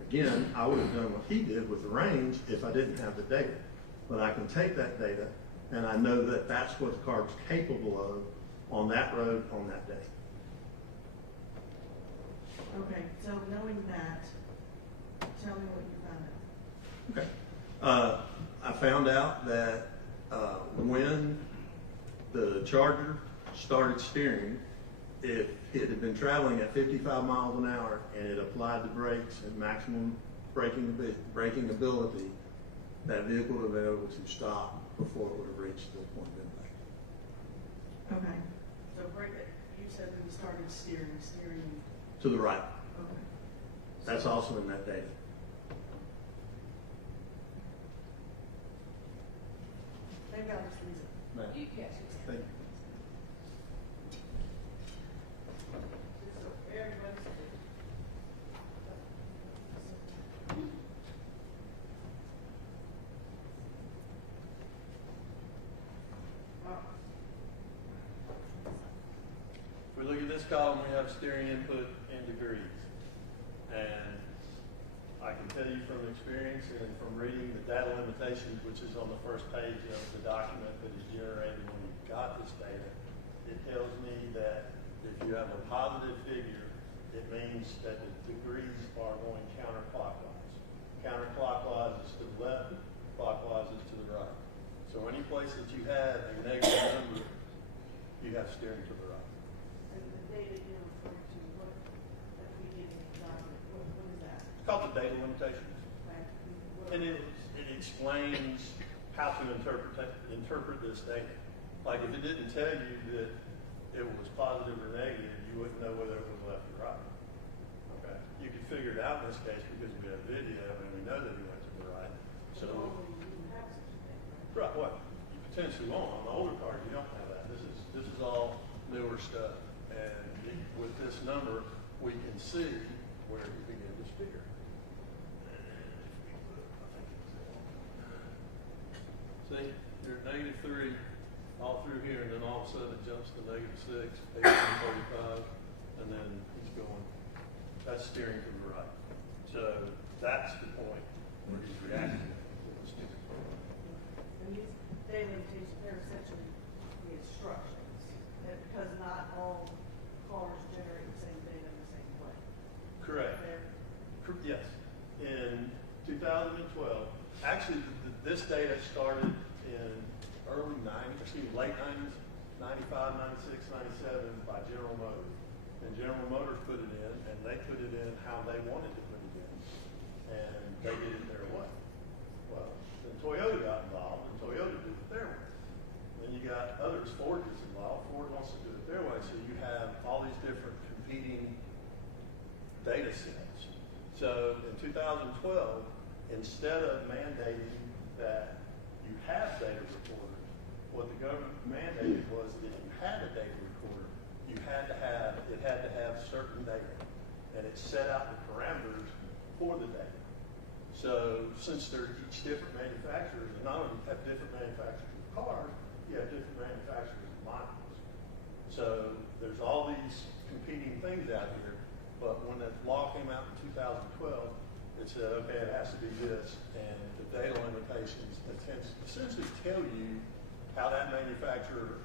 Again, I would have done what he did with the range if I didn't have the data. But I can take that data, and I know that that's what the car's capable of on that road on that day. Okay, so knowing that, tell me what you found out. Okay. I found out that when the Charger started steering, if it had been traveling at 55 miles an hour and it applied the brakes at maximum braking ability, that vehicle would have been able to stop before it would have reached the point of impact. Okay, so break it, you said when you started steering To the right. okay. That's also in that data. Maybe I'll just use it. Yes. Thank you. Just so everybody's clear. If we look at this column, we have steering input in degrees. And I can tell you from experience and from reading the data limitations, which is on the first page of the document that is generated when you got this data, it tells me that if you have a positive figure, it means that the degrees are going counterclockwise. Counterclockwise is to the left, clockwise is to the right. So any place that you have a negative number, you have steering to the right. And the data you're referring to, what, that we get in the document, what is that? It's called the data limitations. Like, what- And it explains how to interpret this data. Like if it didn't tell you that it was positive or negative, you wouldn't know whether it was left or right. Okay? You could figure it out in this case because we have video and we know that he went to the right. So, Normally you wouldn't have such a thing, right? right, what? You potentially won't. On the older cars, you don't have that. This is all newer stuff. And with this number, we can see where he began to steer. See, you're at -3 all through here, and then all of a sudden it jumps to -6, 1835, and then he's going. That's steering to the right. So that's the point where he's reacting to the steering. And these data limitations, they're essentially the instructions, and because not all cars generate the same data in the same way. Correct. Fair? Yes. In 2012, actually, this data started in late 90s, 95, 96, 97 by General Motors. And General Motors put it in, and they put it in how they wanted to put it in. And they did it their way. Well, then Toyota got involved, and Toyota did it their way. Then you got others, Ford gets involved, Ford wants to do it their way. So you have all these different competing data sets. So in 2012, instead of mandating that you have data recorders, what the government mandated was that if you had a data recorder, it had to have certain data, and it set out the parameters for the data. So since they're each different manufacturers, and not only have different manufacturers of cars, you have different manufacturers of modules. So there's all these competing things out here, but when the law came out in 2012, it said, okay, it has to be this, and the data limitations essentially tell you how that manufacturer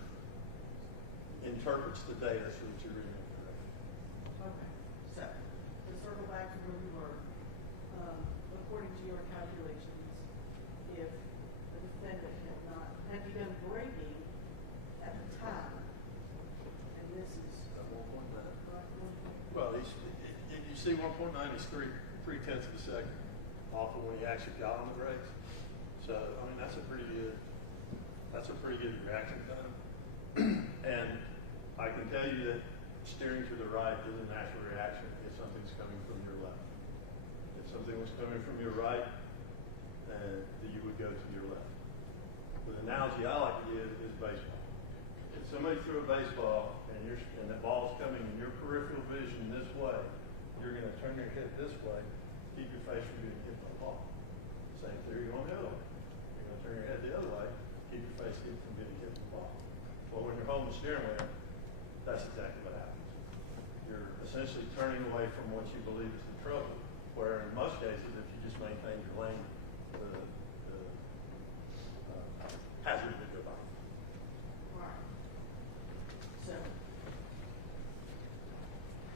interprets the data so that you're reading it correctly. Okay, so, to circle back to where we were, according to your calculations, if the defendant had begun braking at the time, and this is. At 1.9. Well, if you see 1.9 is 3/10 of a second off of when he actually got on the brakes. So, I mean, that's a pretty good reaction time. And I can tell you that steering to the right is a natural reaction if something's coming from your left. If something was coming from your right, then you would go to your left. The analogy I like to give is baseball. If somebody threw a baseball and the ball's coming in your peripheral vision this way, you're going to turn your head this way, keep your face from being hit by the ball. Same theory going the other way. You're going to turn your head the other way, keep your face from being hit by the ball. Well, when you're holding the steering wheel, that's exactly what happens. You're essentially turning away from what you believe is the trouble, where in most cases, if you just maintain your lane, the hazard would go by. Right.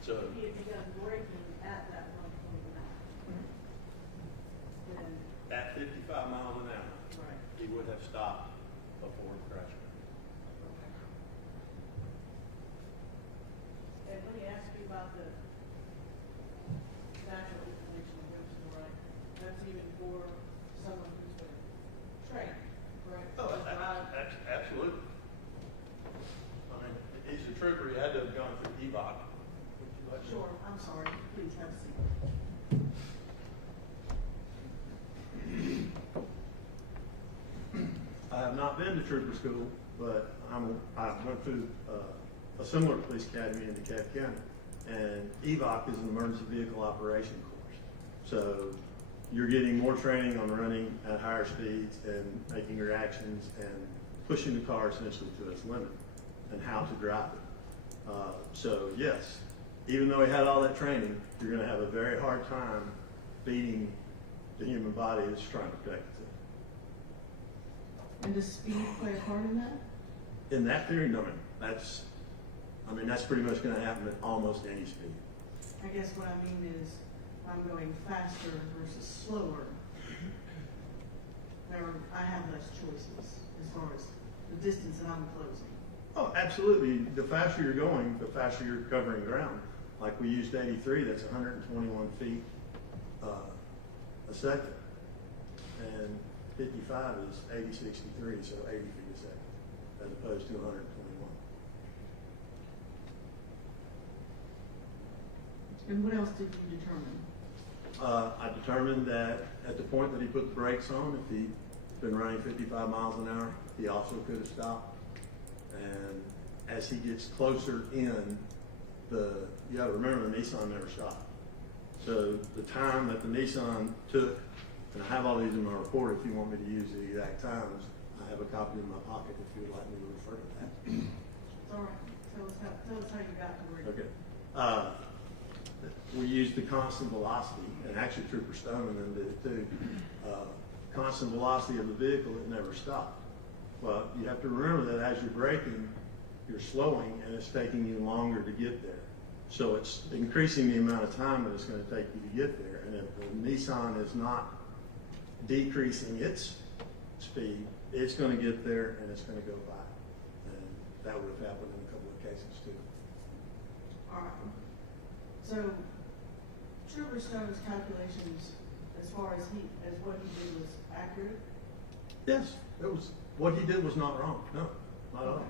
So If he had begun braking at that 1.9, then, at 55 miles an hour, right. he would have stopped before the crash. And let me ask you about the natural inclination to go to the right. That's even for someone who's been trained, correct? Oh, absolutely. I mean, he's a trooper. He had to have gone through EVOC. Sure, I'm sorry. Please have a seat. I have not been to trooper school, but I went through a similar police academy in DeKalb County, and EVOC is an emergency vehicle operation course. So you're getting more training on running at higher speeds and making reactions and pushing the car essentially to its limit and how to drive it. So yes, even though he had all that training, you're going to have a very hard time beating the human body that's trying to protect itself. And does speed play a part in that? In that theory, no, that's pretty much going to happen at almost any speed. I guess what I mean is, if I'm going faster versus slower, I have less choices as far as the distance that I'm closing. Oh, absolutely. The faster you're going, the faster you're covering ground. Like we used 83, that's 121 feet a second. And 55 is 8063, so 80 feet a second, as opposed to 121. And what else did you determine? I determined that at the point that he put the brakes on, if he'd been running 55 miles an hour, he also could have stopped. And as he gets closer in, you gotta remember the Nissan never stopped. So the time that the Nissan took, and I have all these in my report if you want me to use the exact times, I have a copy in my pocket if you would like me to refer to that. It's all right. Tell us how you got to where you. Okay. We used the constant velocity, and actually Trooper Stone and them did it too. Constant velocity of the vehicle, it never stopped. Well, you have to remember that as you're braking, you're slowing, and it's taking you longer to get there. So it's increasing the amount of time that it's going to take you to get there. And if the Nissan is not decreasing its speed, it's going to get there and it's going to go by. And that would have happened in a couple of cases too. All right. So, Trooper Stone's calculations, as far as what he did, was accurate? Yes, it was. What he did was not wrong. No, not at all.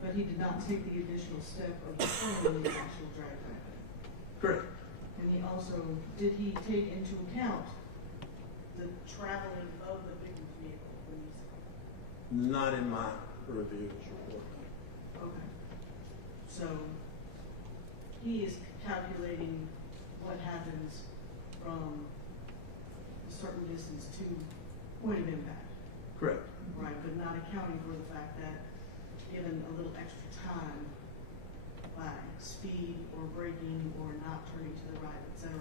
But he did not take the additional step of determining the actual drag factor. Correct. And did he take into account the traveling of the victim's vehicle when he's. Not in my a review his report. Okay. So he is calculating what happens from a certain distance to point of impact. Correct. Right, but not accounting for the fact that given a little extra time by speed or braking or not turning to the right, etc.,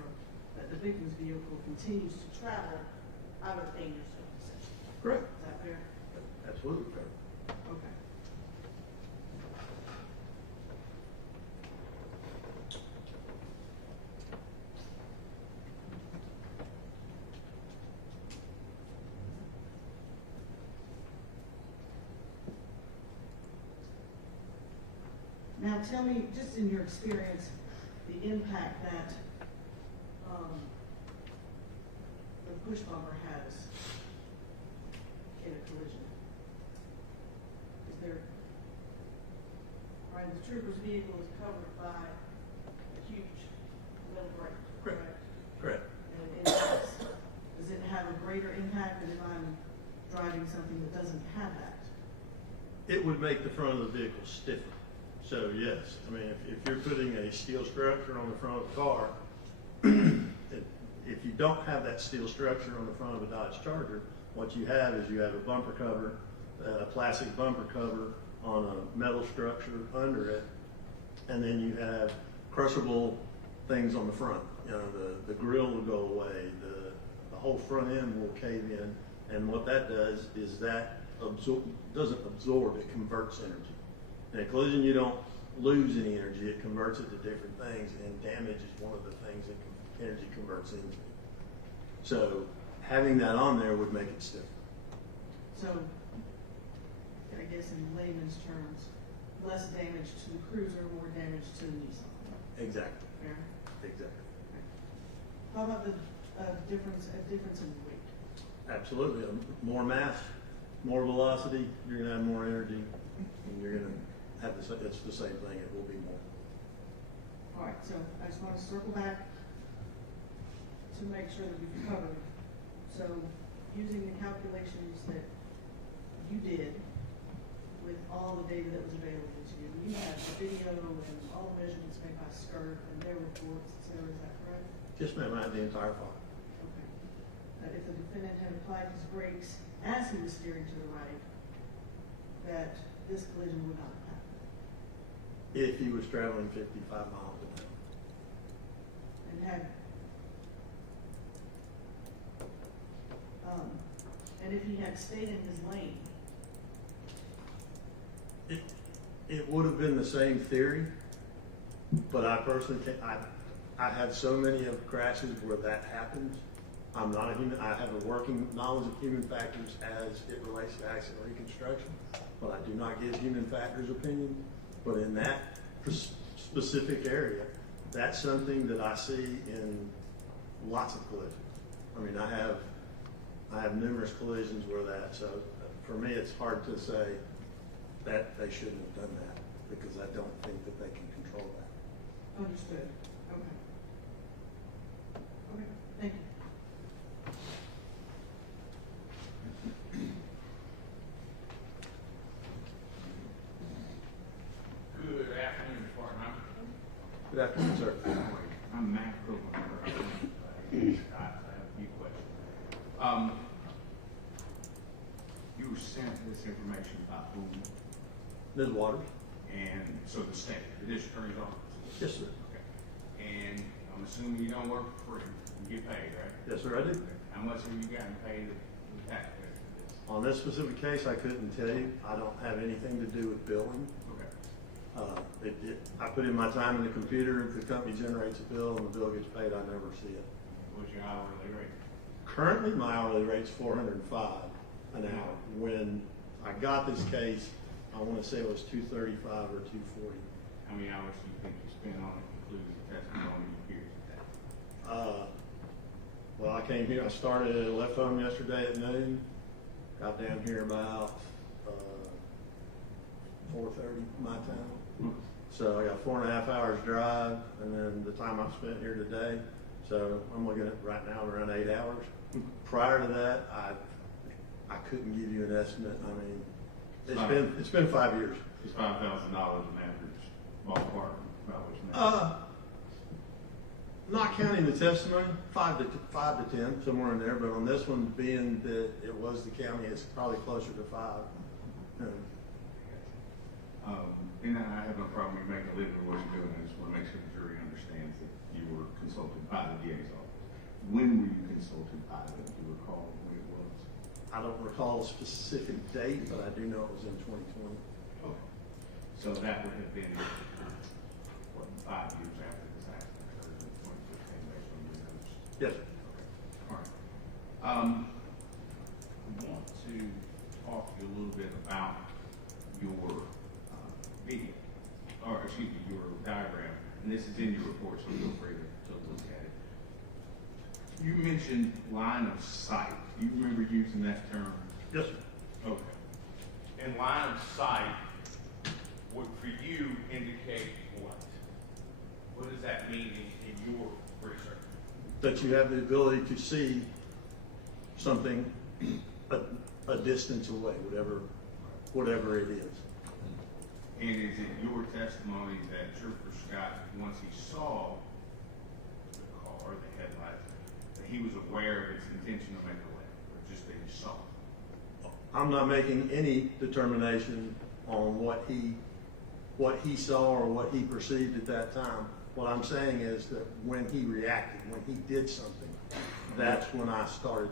that the victim's vehicle continues to travel out of danger zone, essentially. Correct. Is that fair? Absolutely fair. Okay. Now tell me, just in your experience, the impact that the push bumper has in a collision. Is there, right, the trooper's vehicle is covered by a huge metal brake, correct? Correct. And it impacts, does it have a greater impact than if I'm driving something that doesn't have that? It would make the front of the vehicle stiffer. So yes, I mean, if you're putting a steel structure on the front of the car, if you don't have that steel structure on the front of a Dodge Charger, what you have is you have a bumper cover, a plastic bumper cover on a metal structure under it, and then you have crushable things on the front. You know, the grill will go away, the whole front end will cave in, and what that does is that doesn't absorb, it converts energy. In a collision, you don't lose any energy, it converts it to different things, and damage is one of the things that energy converts into. So having that on there would make it stiffer. So, I guess in layman's terms, less damage to the cruiser, more damage to the Nissan. Exactly. Fair? Exactly. How about the difference in weight? Absolutely. More mass, more velocity, you're going to have more energy, and you're going to have it's the same thing, it will be more. All right, so I just want to circle back to make sure that we've covered. So using the calculations that you did with all the data that was available to you, you had the video and all the measurements made by SCIRT and their reports, et cetera, is that correct? Just ma'am, I had the entire file. Okay. That if the defendant had applied his brakes as he was steering to the right, that this collision would not have happened. If he was traveling 55 miles an hour. And had, and if he had stayed in his lane, It would have been the same theory, but I personally think, I have so many of crashes where that happens. I'm not a human, I have a working knowledge of human factors as it relates to accident reconstruction, but I do not give human factors opinion. But in that specific area, that's something that I see in lots of collisions. I mean, I have numerous collisions where that, so for me, it's hard to say that they shouldn't have done that, because I don't think that they can control that. understood. Okay. Okay, thank you. Good afternoon, Mr. Barton. Good afternoon, sir. I'm Matt Copeland. I have a few questions. You were sent this information by whom? Ms. Waters? And so the state, the district attorney's office? Yes, sir. Okay. And I'm assuming you don't work for free, you get paid, right? Yes, sir, I do. How much have you gotten paid in taxpayers for this? On this specific case, I couldn't tell you. I don't have anything to do with billing. Okay. I put in my time in the computer, the company generates a bill, and the bill gets paid, I never see it. What's your hourly rate? Currently, my hourly rate's $405 an hour. When I got this case, I want to say it was $235 or $240. How many hours do you think you spent on it, including testimony and hearings? Well, I came here, left home yesterday at noon, got down here about 4:30 my time. So I got 4.5 hours drive, and then the time I've spent here today. So I'm looking at right now around 8 hours. Prior to that, I couldn't give you an estimate. I mean, It's been 5 years. It's $5,000 an average ballpark, about what's next. Not counting the testimony, 5 to 10, somewhere in there, but on this one, being that it was the county, it's probably closer to 5. And I have no problem with making a living with what you're doing. I just want to make sure the jury understands that you were consulted by the DA's office. When were you consulted by them? Do you recall when it was? I don't recall a specific date, but I do know it was in 2020. Okay. So that would have been, what, 5 years after this accident occurred in 2015, based on your notes? Yes, sir. Okay. All right. I want to talk to you a little bit about your video, or excuse me, your diagram, and this is in your report, so feel free to look at it. You mentioned line of sight. Do you remember using that term? Yes, sir. Okay. And line of sight would for you indicate what? What does that mean in your research? That you have the ability to see something a distance away, whatever it is. And is it your testimony that Trooper Scott, once he saw the car, the headlights, that he was aware of its intention to make a left, or just that he saw it? I'm not making any determination on what he saw or what he perceived at that time. What I'm saying is that when he reacted, when he did something, that's when I started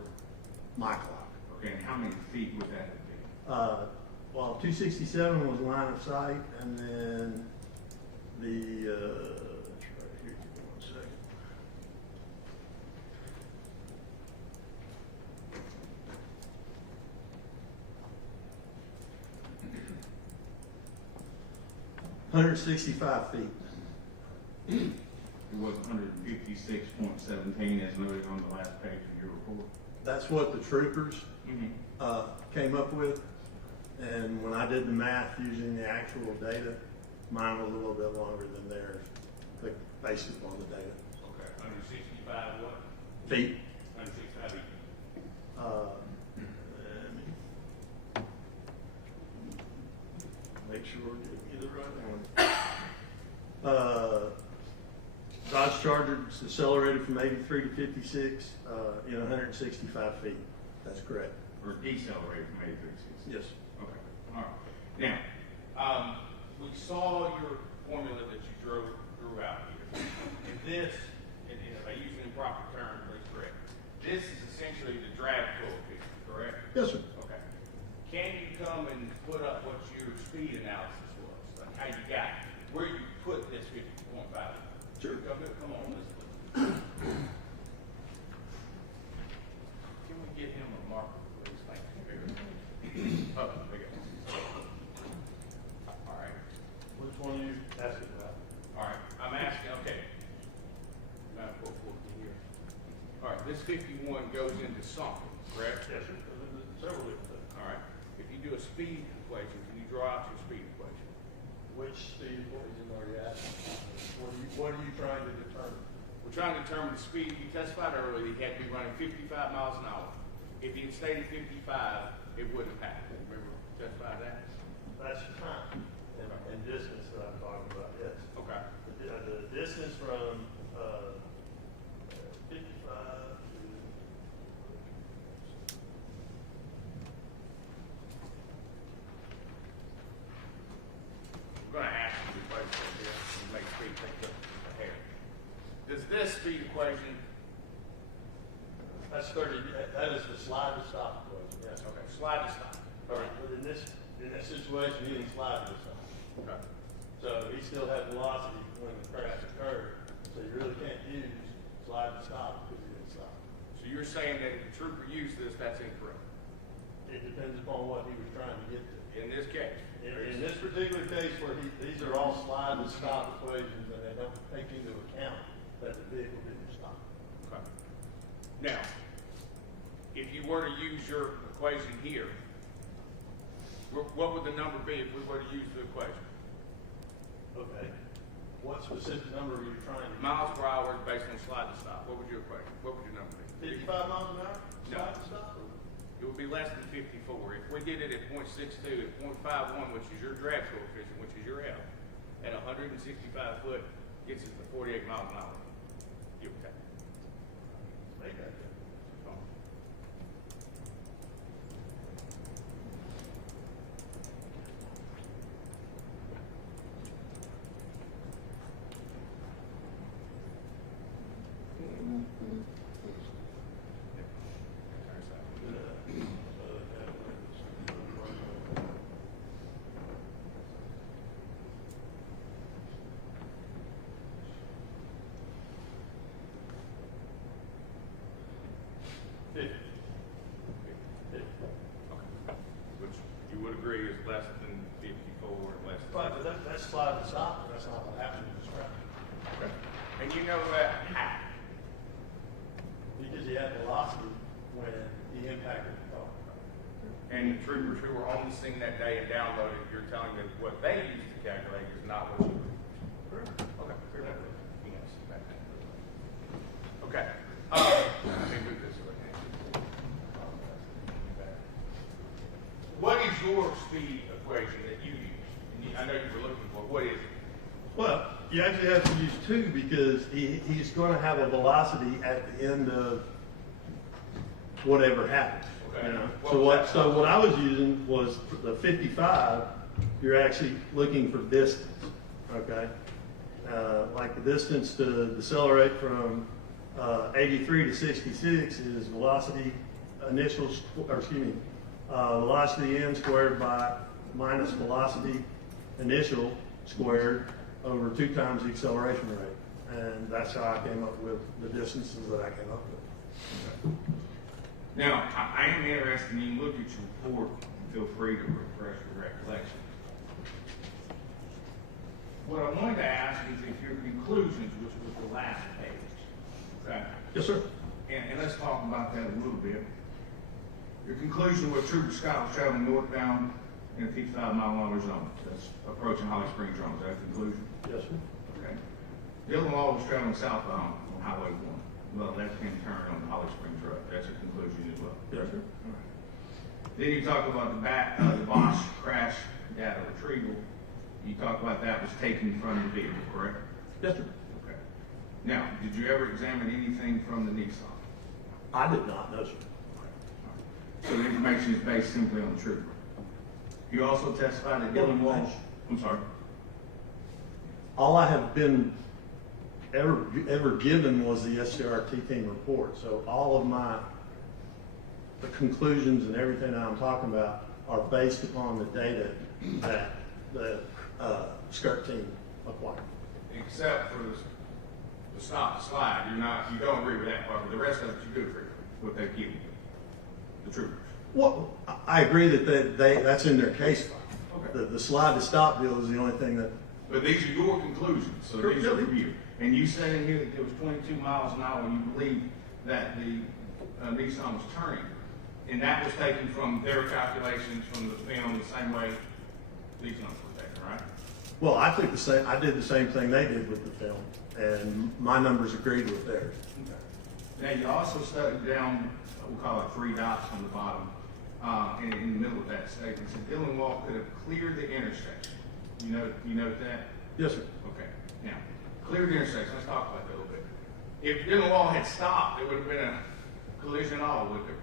my clock. Okay, and how many feet would that have been? Well, 267 was line of sight, and then the, it's right here, give me 1 second. $165 feet. It was 156.17 as noted on the last page of your report. That's what the troopers came up with. And when I did the math using the actual data, mine was a little bit longer than theirs, based upon the data. Okay, 165 what? Feet. 165 feet. Let me make sure we're giving you the right one. Dodge Charger accelerated from 83 to 56 in 165 feet. That's correct. Or decelerated from 83 to 60? Yes. Okay, all right. Now, we saw your formula that you drew out here. And this, and if I use an improper term, please correct. This is essentially the drag coefficient, correct? Yes, sir. Okay. Can you come and put up what your speed analysis was? Like how you got it? Where you put this 50.5? Sure. Come on, let's Can we get him a marker, please? Thank you. Oh, there you go. All right. Which one are you asking about? All right. I'm asking, okay. Here. All right, this 51 goes into something, correct? Yes, sir. Several different things. All right. If you do a speed equation, can you draw out your speed equation? Which speed equation are you asking? What are you trying to determine? We're trying to determine the speed. You testified earlier that he had to be running 55 miles an hour. If he had stayed at 55, it wouldn't have happened. Remember, testified that? That's time and distance that I'm talking about, yes. Okay. The distance from 55 to... We're going to ask you the question here and make speed take up the hair. Does this speed equation, That's 30, that is the slide to stop equation, yes. okay, slide to stop. All right, but in this situation, he didn't slide to stop. Okay. So he still had velocity when the crash occurred, so you really can't use slide to stop because he didn't stop. So you're saying that if the trooper used this, that's incorrect? It depends upon what he was trying to get to. In this case? In this particular case where these are all slide to stop equations and they don't take into account that the vehicle didn't stop. Okay. Now, if you were to use your equation here, what would the number be if we were to use the equation? Okay. What specific number are you trying to use? Miles per hour based on slide to stop. What would your equation? What would your number be? 55 miles an hour? No. Slide to stop? It would be be less than 54. If we did it at .62, at .51, which is your drag coefficient, which is your L, at 165 foot, gets us to 48 miles an hour. You okay? They got that. Which you would agree is less than 54 and less than. But that's slide to stop, that's not what happened in this traffic. Okay. And you know that how? Because he had velocity when he impacted the car. And the troopers who were on the scene that day and downloaded, you're telling me what they used to calculate is not what you were. Correct. Okay, fair enough. Yes, back then. Okay. Let me move this way. What is your speed equation that you use? And I know you were looking for, what is it? Well, you actually have to use two because he's going to have a velocity at the end of whatever happens. Okay. You know? What So what I was using was the 55. You're actually looking for distance. Okay. Like the distance to decelerate from 83 to 66 is velocity initial, or excuse me, velocity n squared by minus velocity initial squared over 2 times the acceleration rate. And that's how I came up with the distances that I came up with. Now, I am interested in you look at your report, feel free to refresh your recollection. What I wanted to ask is if your conclusions, which was the last page, okay? Yes, sir. And let's talk about that a little bit. Your conclusion was Trooper Scott was traveling northbound in a 55-mile-an-hour zone. That's approaching Holly Springs Road. Is that the conclusion? Yes, sir. Okay. Dylan Law was traveling southbound on Highway 1. Well, left-hand turn on Holly Springs Road. That's a conclusion as well. Yes, sir. All right. Then you talk about the Bosch crash data retrieval. You talk about that was taken from the vehicle, correct? Yes, sir. Okay. Now, did you ever examine anything from the Nissan? I did not know, sir. So the information is based simply on the trooper. You also testified that Dylan Walsh, I'm sorry. All I have been ever given was the SCRT team report. So all of the conclusions and everything that I'm talking about are based upon the data that the SCRT team acquired. Except for the stop slide, you don't agree with that part, but the rest of it you do agree with what they've given you, the troopers. Well, I agree that that's in their case file. Okay. The slide to stop deal is the only thing that. But these are your conclusions, so these are from you. And you said in here that there was 22 miles an hour, and you believe that the Nissan was turning. And that was taken from their calculations from the film the same way these numbers were taken, right? Well, I did the same thing they did with the film, and my numbers agreed with theirs. Okay. Now, you also studied down, we'll call it 3 dots on the bottom, in the middle of that statement. Said Dylan Wall could have cleared the intersection. You note that? Yes, sir. Okay. Now, cleared the intersection. Let's talk about that a little bit. If Dylan Wall had stopped, there would have been a collision all, would there?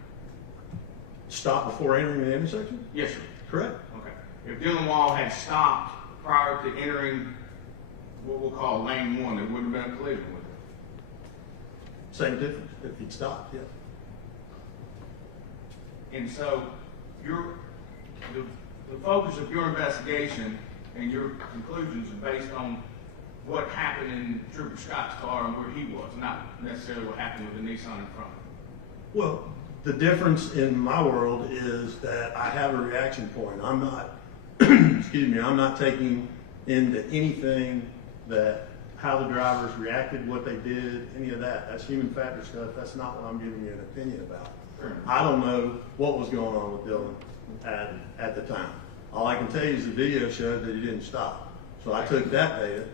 Stop before entering the intersection? Yes, sir. Correct. Okay. If Dylan Wall had stopped prior to entering what we'll call lane 1, there wouldn't have been a collision with it. Same difference if he'd stopped, yeah. And so the focus of your investigation and your conclusions are based on what happened in Trooper Scott's car and where he was, not necessarily what happened with the Nissan in front of him. Well, the difference in my world is that I have a reaction point. I'm not, excuse me, I'm not taking into anything that how the drivers reacted, what they did, any of that. That's human factor stuff. That's not what I'm giving you an opinion about. Sure. I don't know what was going on with Dylan at the time. All I can tell you is the video showed that he didn't stop. So I took that data,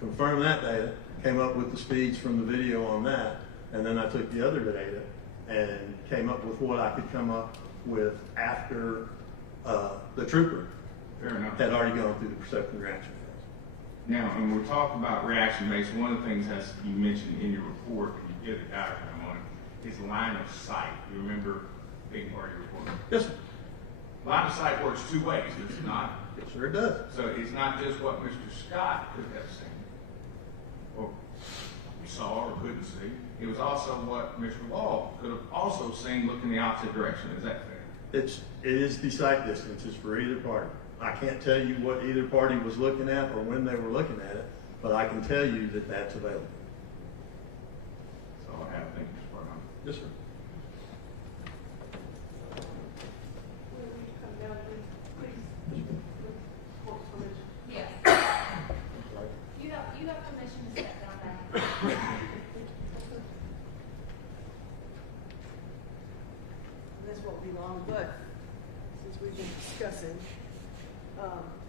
confirmed that data, came up with the speeds from the video on that, and then I took the other data and came up with what I could come up with after the trooper Fair enough. had already gone through the perception reaction phase. Now, when we're talking about reaction based, one of the things that's you mentioned in your report, and you did a diagram on it, is line of sight. You remember being part of your report? Yes, sir. Line of sight works two ways, does it not? Yes, sir, it does. So it's not just what Mr. Scott could have seen, or saw or couldn't see. It was also what Mr. Law could have also seen looking the opposite direction. Is that fair? It is the sight distances for either party. I can't tell you what either party was looking at or when they were looking at it, but I can tell you that that's available. So I have to think Mr. Barnum. Yes, sir. Will you come down, please? Court permission. Yes. You have permission to step down back. This won't be long, but since we've been discussing,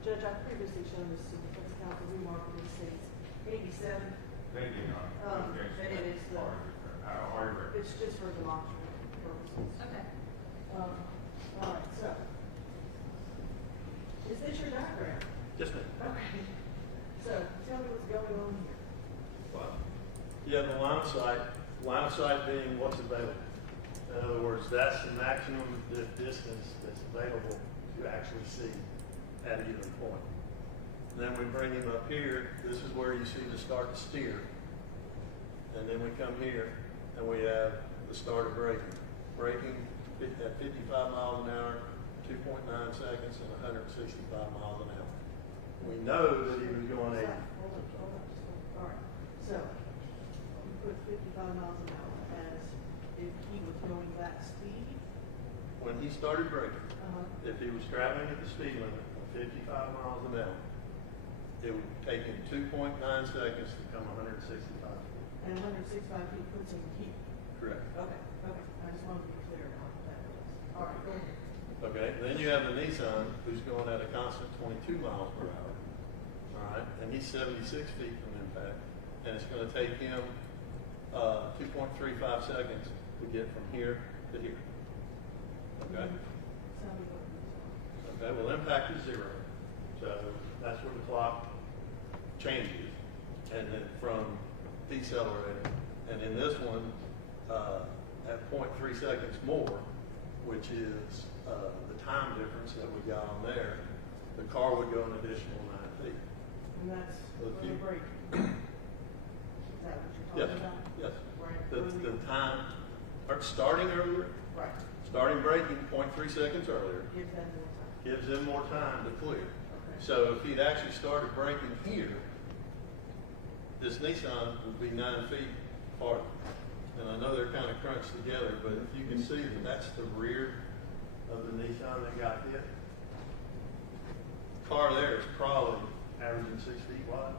Judge, I've previously shown this to the defense counsel, we marked these things, 87. Thank you, And it is the, it's just for demonstrative purposes. Okay. All right, so, is this your diagram? Yes, ma'am. Okay. So, tell me what's going on here. Well, you have the line of sight being what's available. In other words, that's the maximum distance that's available to actually see at either point. Then we bring him up here. This is where you see the start to steer. And then we come here and we have the start of braking. Braking at 55 miles an hour, 2.9 seconds, and 165 miles an hour. We know that he was going 80. Hold on. All right, so, we put 55 miles an hour as if he was going that speed. When he started braking, Uh-huh. if he was traveling at the speed limit of 55 miles an hour, it would take him 2.9 seconds to come 165 feet. And 165 feet puts him here. Correct. Okay, I just wanted to be clear on what that was. All right, go ahead. Okay, then you have the Nissan who's going at a constant 22 miles per hour. All right, and he's 76 feet from impact, and it's going to take him 2.35 seconds to get from here to here. Okay? Tell me what it is. Okay, well, impact is 0. So that's where the clock changes, and then from decelerating. And in this one, at 0.3 seconds more, which is the time difference that we got on there, the car would go an additional 9 feet. And that's Well, for if the you- break. Is that what you're Yes, talking about? yes. Right. The time, or starting earlier, Right, starting braking 0.3 seconds earlier, give that more time. gives them more time to clear. Okay. So if he'd actually started braking here, this Nissan would be 9 feet apart. And I know they're kind of crunched together, but if you can see that that's the rear of the Nissan that got hit. Car there is probably averaging 6 feet wide,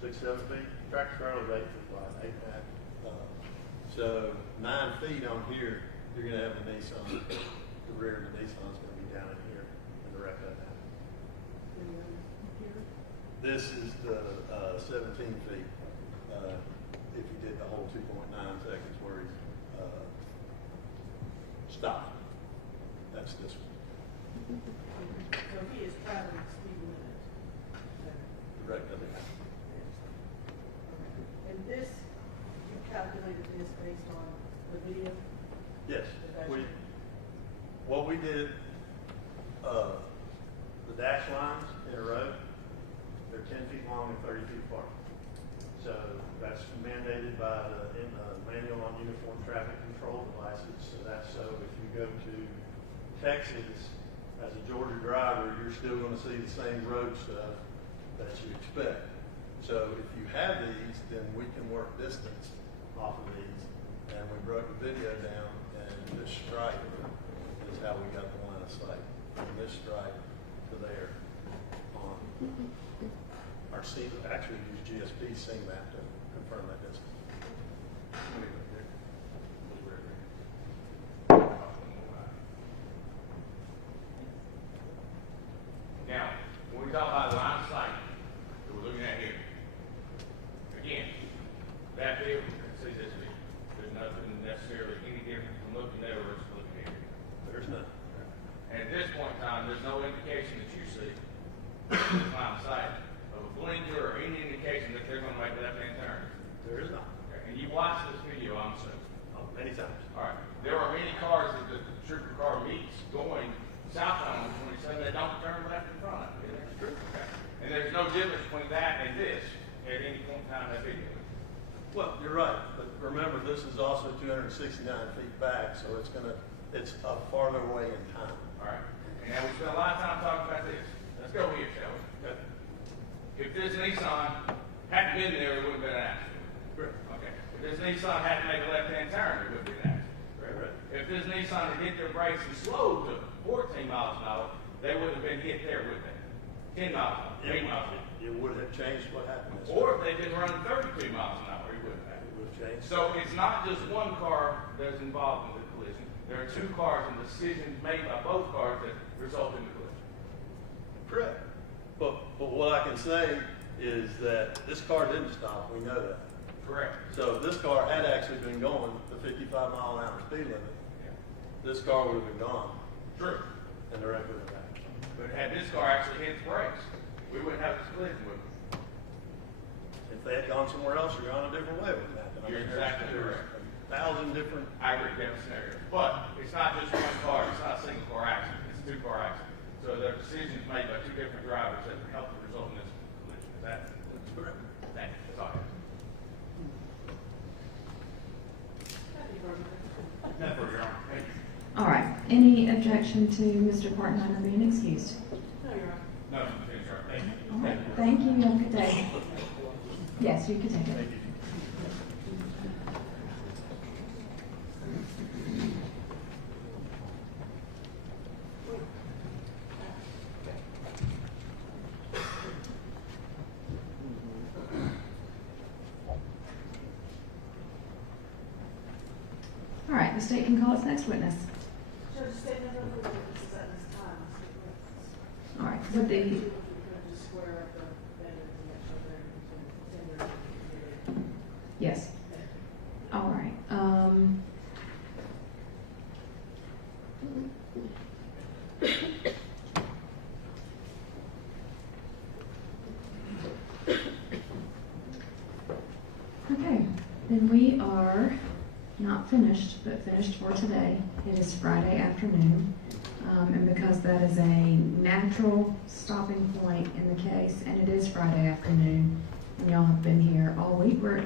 6, 7 feet. Tractor trailer is 8 feet wide, 8.5. So 9 feet on here, you're gonna have the Nissan. The rear of the Nissan's gonna be down in here, and the wreck of that. And then here, This is the 17 feet, if you did the whole 2.9 seconds where he stopped. That's this one. so he is traveling speed limit. Okay. The wreck doesn't happen. And this, you calculated this based on the video? Yes, what we did, the dash lines in a row, they're 10 feet long and 30 feet apart. So that's mandated by the manual on uniform traffic control devices. So that's so if you go to Texas as a Georgia driver, you're still going to see the same road stuff that you expect. So if you have these, then we can work distance off of these. And we broke the video down, and this stripe is how we got the line of sight. From this stripe to there on our C, actually use GSP SIM map to confirm that distance. Now, when we talk about line of sight that we're looking at here, again, that view, see this view, there's nothing necessarily any different from looking there versus looking here. There's none. there's no indication that you see, in line of sight, of a blinker or any indication that they're gonna make a left-hand turn. There is not. Okay, and you watched this video, I'm assuming. Oh, many times. All right, there are many cars that the trooper car meets going southbound on 27 that don't turn left in front of it. That's true. Okay. And there's no difference between that and this at any point in time in that video. Well, you're right, but remember, this is also 269 feet back, so it's a farther away in time. All right. And now we spent a lot of time talking about this. Let's go here, shall we? Okay. If this Nissan hadn't been there, it wouldn't have been an accident. Correct. Okay. If this Nissan had to make a left-hand turn, it wouldn't be an accident. Right. If this Nissan had hit their brakes and slowed to 14 miles an hour, they wouldn't have been hit there, would they? 10 miles an hour, 8 miles an hour. It would have changed what happened. Or if they'd been running 32 miles an hour, it wouldn't have. It would have changed. So it's not just one car that's involved in the collision. There are two cars and decisions made by both cars that result in the collision. Correct. But what I can say is that this car didn't stop. We know that. Correct. So if this car had actually been going the 55-mile-an-hour speed limit, this car would have been gone. True. And the wreck would have happened. But had this car actually hit the brakes, we wouldn't have this collision with it. If they had gone somewhere else or gone a different way, it would have happened. You're exactly correct. There's 1,000 different. I agree, different scenarios. But it's not just one car, it's not a single car accident, it's a two-car accident. So there are decisions made by two different drivers that help to result in this collision. Is that? That's correct. Thank you. That's all I have. Nothing further, Your Honor. Thank you. All right, any objection to Mr. Partenheimer being excused? No, you're right. No, thank you. Thank you. All right, thank you, have a good day. Yes, you can take it. Thank you. All right, the state can call its next witness. Judge, stay no further witnesses at this time. All right, would the, Just square up the evidence and make sure they're contender. yes. All right, okay, then we are not finished, but finished for today. It is Friday afternoon, and because that is a natural stopping point in the case, and it is Friday afternoon, and y'all have been here all week, we're a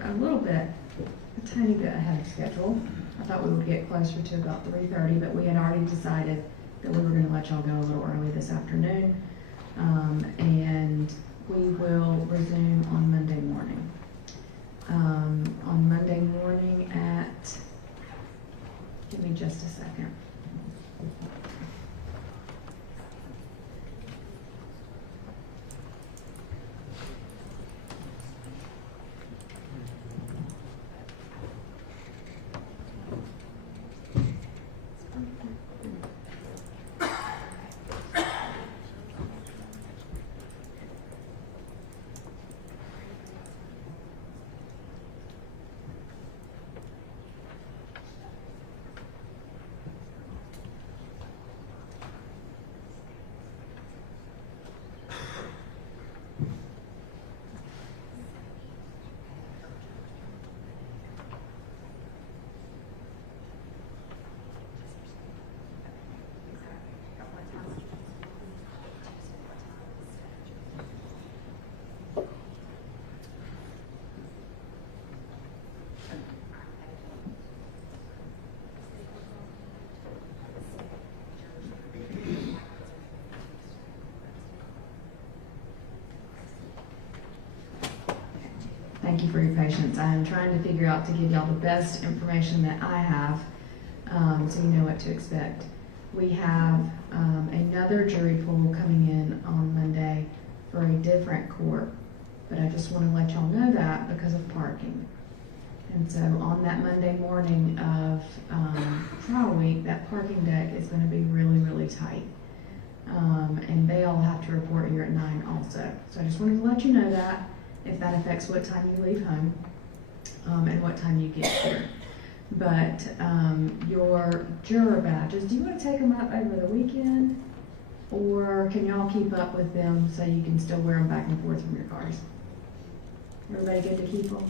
tiny bit ahead of schedule. I thought we would get closer to about 3:30, but we had already decided that we were going to let y'all go a little early this afternoon, and we will resume on Monday morning. On Monday morning at, give me just a second. Thank you for your patience. I am trying to figure out to give y'all the best information that I have, so you know what to expect. We have another jury pool coming in on Monday for a different court, but I just want to let y'all know that because of parking. And so on that Monday morning of trial week, that parking deck is going to be really, really tight. And they all have to report here at 9 also. So I just wanted to let you know that, if that affects what time you leave home and what time you get here. But your juror badges, do you want to take them up over the weekend? Or can y'all keep up with them so you can still wear them back and forth from your cars? Everybody good to keep them?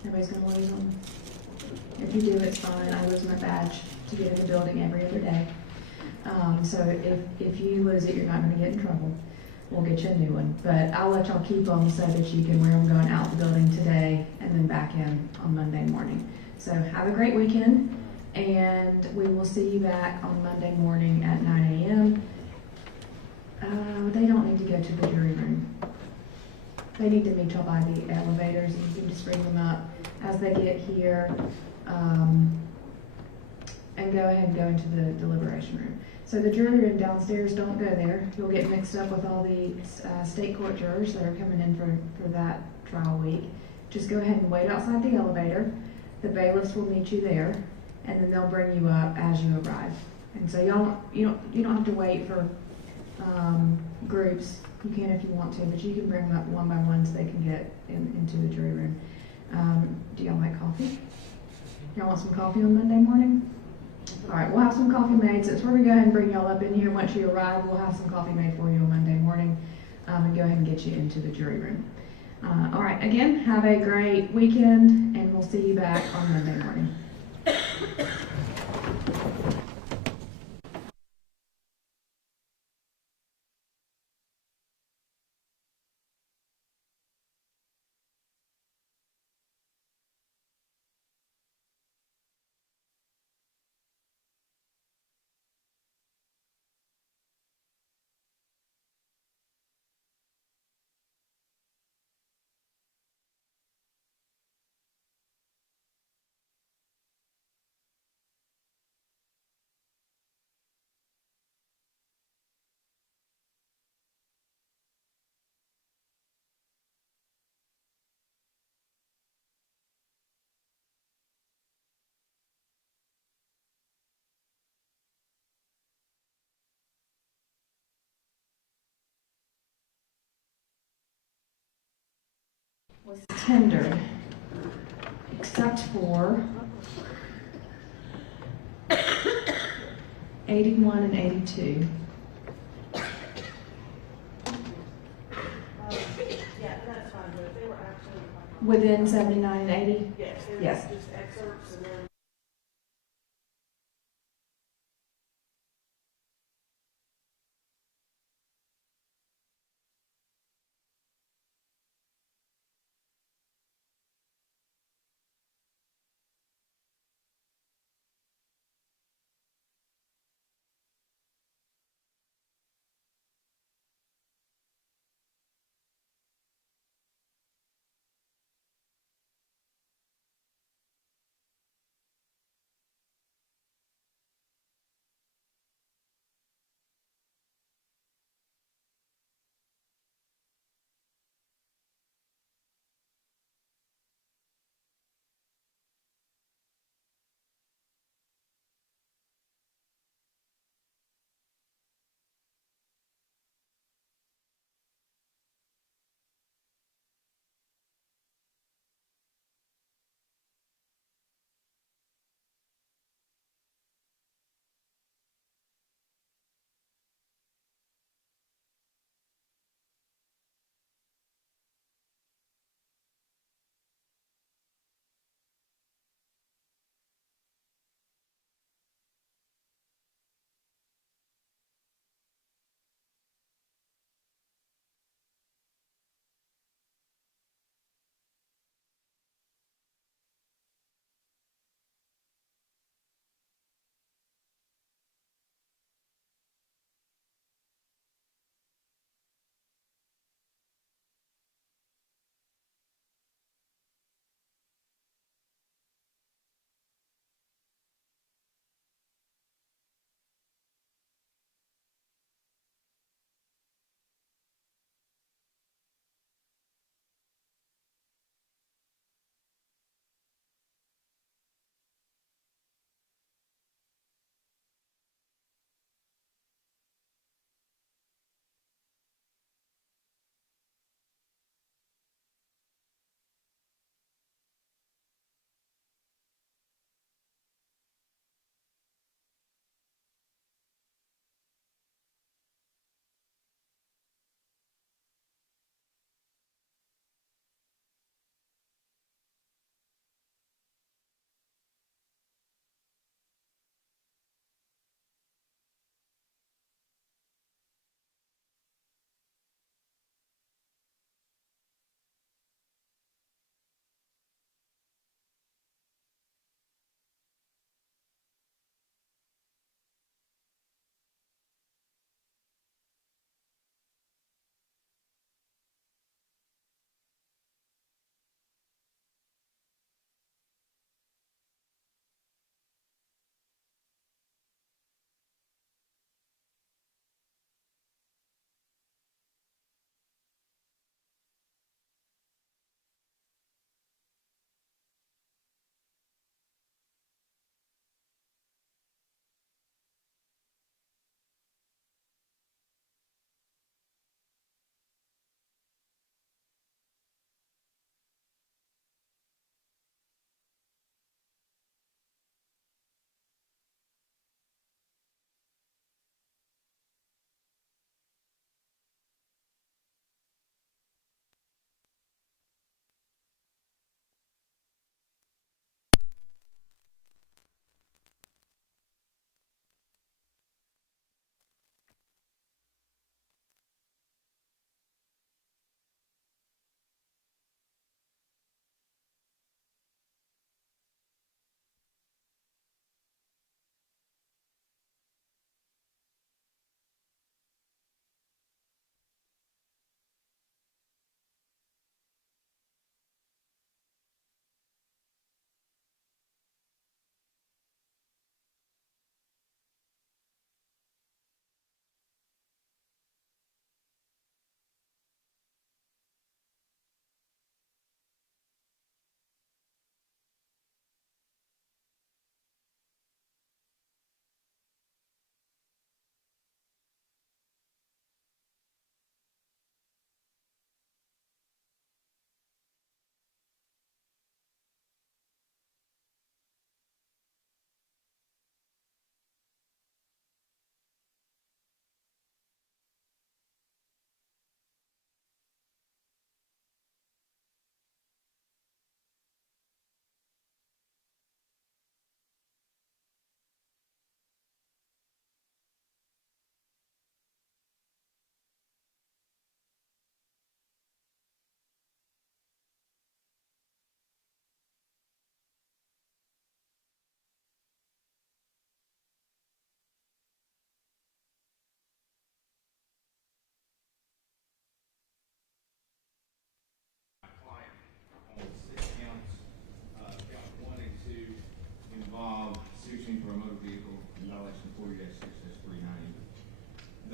Everybody's gonna lose them? If you do, it's fine. I lose my badge to get in the building every other day. So if you lose it, you're not gonna get in trouble. We'll get you a new one. But I'll let y'all keep them so that you can wear them going out the building today and then back in on Monday morning. So have a great weekend, and we will see you back on Monday morning at 9 a.m. They don't need to go to the jury room. They need to meet y'all by the elevators, and you can just bring them up as they get here, and go ahead and go into the deliberation room. So the jury room downstairs, don't go there. You'll get mixed up with all the state court jurors that are coming in for that trial week. Just go ahead and wait outside the elevator. The bailiffs will meet you there, and then they'll bring you up as you arrive. And so you don't have to wait for groups. You can if you want to, but you can bring them up one by one so they can get into the jury room. Do y'all like coffee? Y'all want some coffee on Monday morning? All right, we'll have some coffee made. Since we're gonna go ahead and bring y'all up in here, once you arrive, we'll have some coffee made for you on Monday morning, and go ahead and get you into the jury room. All right, again, have a great weekend, and we'll see you back on Monday morning. Was tendered, except for 81 and 82. Yeah, that's fine, but if they were actually. Within 79 and 80? Yes, they were Yes. just excerpts and then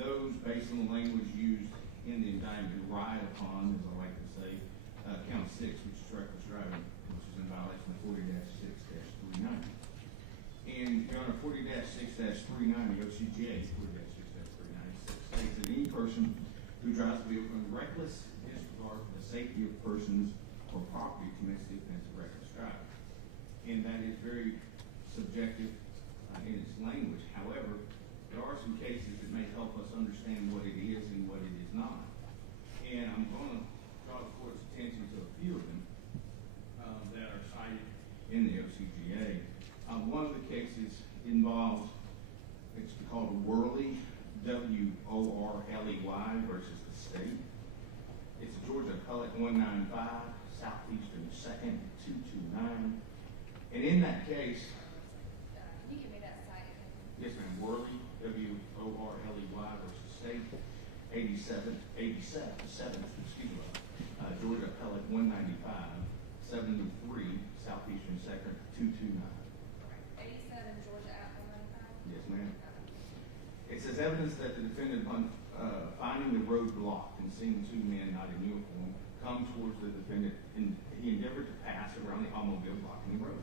those, based on the language used in the indictment, relied upon, as I like to say, count 6, which is reckless driving, which is in violation of 40-6-390. And Your Honor, 40-6-390, OCGA 40-6-396 states that any person who drives a vehicle in reckless disregard for the safety of persons or property commits the offense of reckless driving. And that is very subjective in its language. However, there are some cases that may help us understand what it is and what it is not. And I'm going to draw the court's attention to a few of them that are cited in the OCGA. One of the cases involves, it's called Worley, W-O-R-L-E-Y versus the state. It's a Georgia Appellate 195, Southeastern 2nd, 229. And in that case, Can you give me that site? yes ma'am, Worley, W-O-R-L-E-Y versus state, 87, Georgia Appellate 195, 73, Southeastern 2nd, 229. 87 Georgia at 195? Yes, ma'am. It says evidence that the defendant, upon finding the road blocked and seeing two men not in uniform come towards the defendant, and he endeavored to pass around the automobile blocking the road,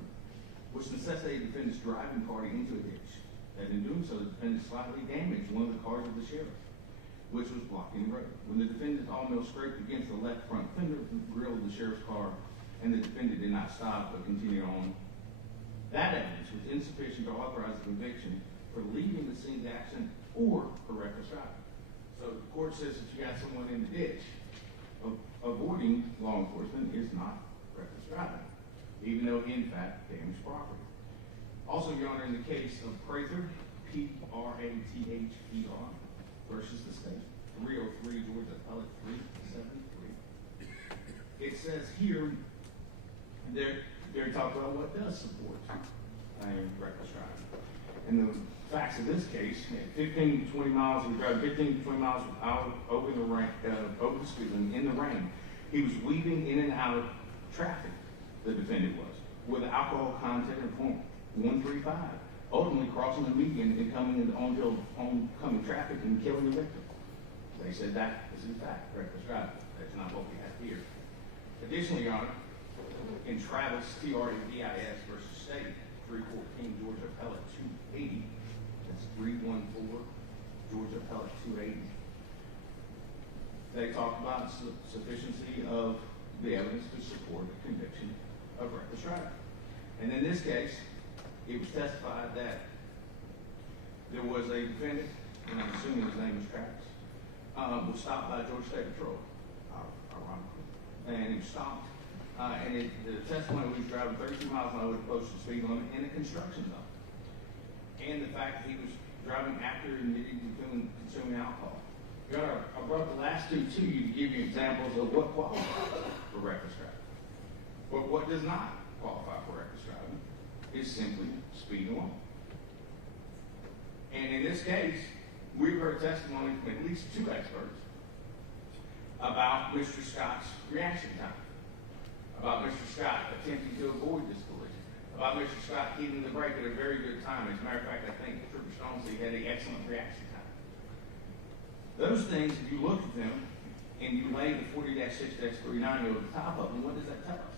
which necessitated the defendant's driving party into a ditch. That in doing so, the defendant slightly damaged one of the cars of the sheriff, which was blocking the road. When the defendant's automobile scraped against the left front fender of the grill of the sheriff's car, and the defendant did not stop but continued on, that evidence was insufficient to authorize a conviction for leaving the scene of the accident or for reckless driving. So the court says that you got someone in the ditch. Avoiding law enforcement is not reckless driving, even though in fact damaged property. Also, Your Honor, in the case of Prather, P-R-A-T-H-E-R versus the state, 303 Georgia Appellate 373. It says here, they're talking about what does support reckless driving. And the facts of this case, 15 to 20 miles, he was driving 15 to 20 miles out over the rain, over the speed limit in the rain. He was weaving in and out of traffic, the defendant was, with alcohol content in form 135, ultimately crossing the median and coming into oncoming traffic and killing the victim. They said that is in fact reckless driving. That's not what we have here. Additionally, Your Honor, in Travis, T-R-A-V-I-S versus state, 314 Georgia Appellate 280, that's 314 Georgia Appellate 280. They talk about sufficiency of the evidence to support the conviction of reckless driving. And in this case, it was testified that there was a defendant, and I'm assuming his name was Travis, was stopped by Georgia State Patrol, ironically. And he was stopped, and the testimony was driving 32 miles an hour close to the speed limit in a construction zone. And the fact that he was driving after admitting to consuming alcohol. Your Honor, I brought the last two to you to give you examples of what qualifies for reckless driving. But what does not qualify for reckless driving is simply speed alone. And in this case, we've heard testimony from at least two experts about Mr. Scott's reaction time, about Mr. Scott attempting to avoid this collision, about Mr. Scott hitting the brake at a very good time. As a matter of fact, I think Trooper Stone said he had an excellent reaction time. Those things, if you look at them and you lay the 40-6-390 over the top of them, what does that tell us?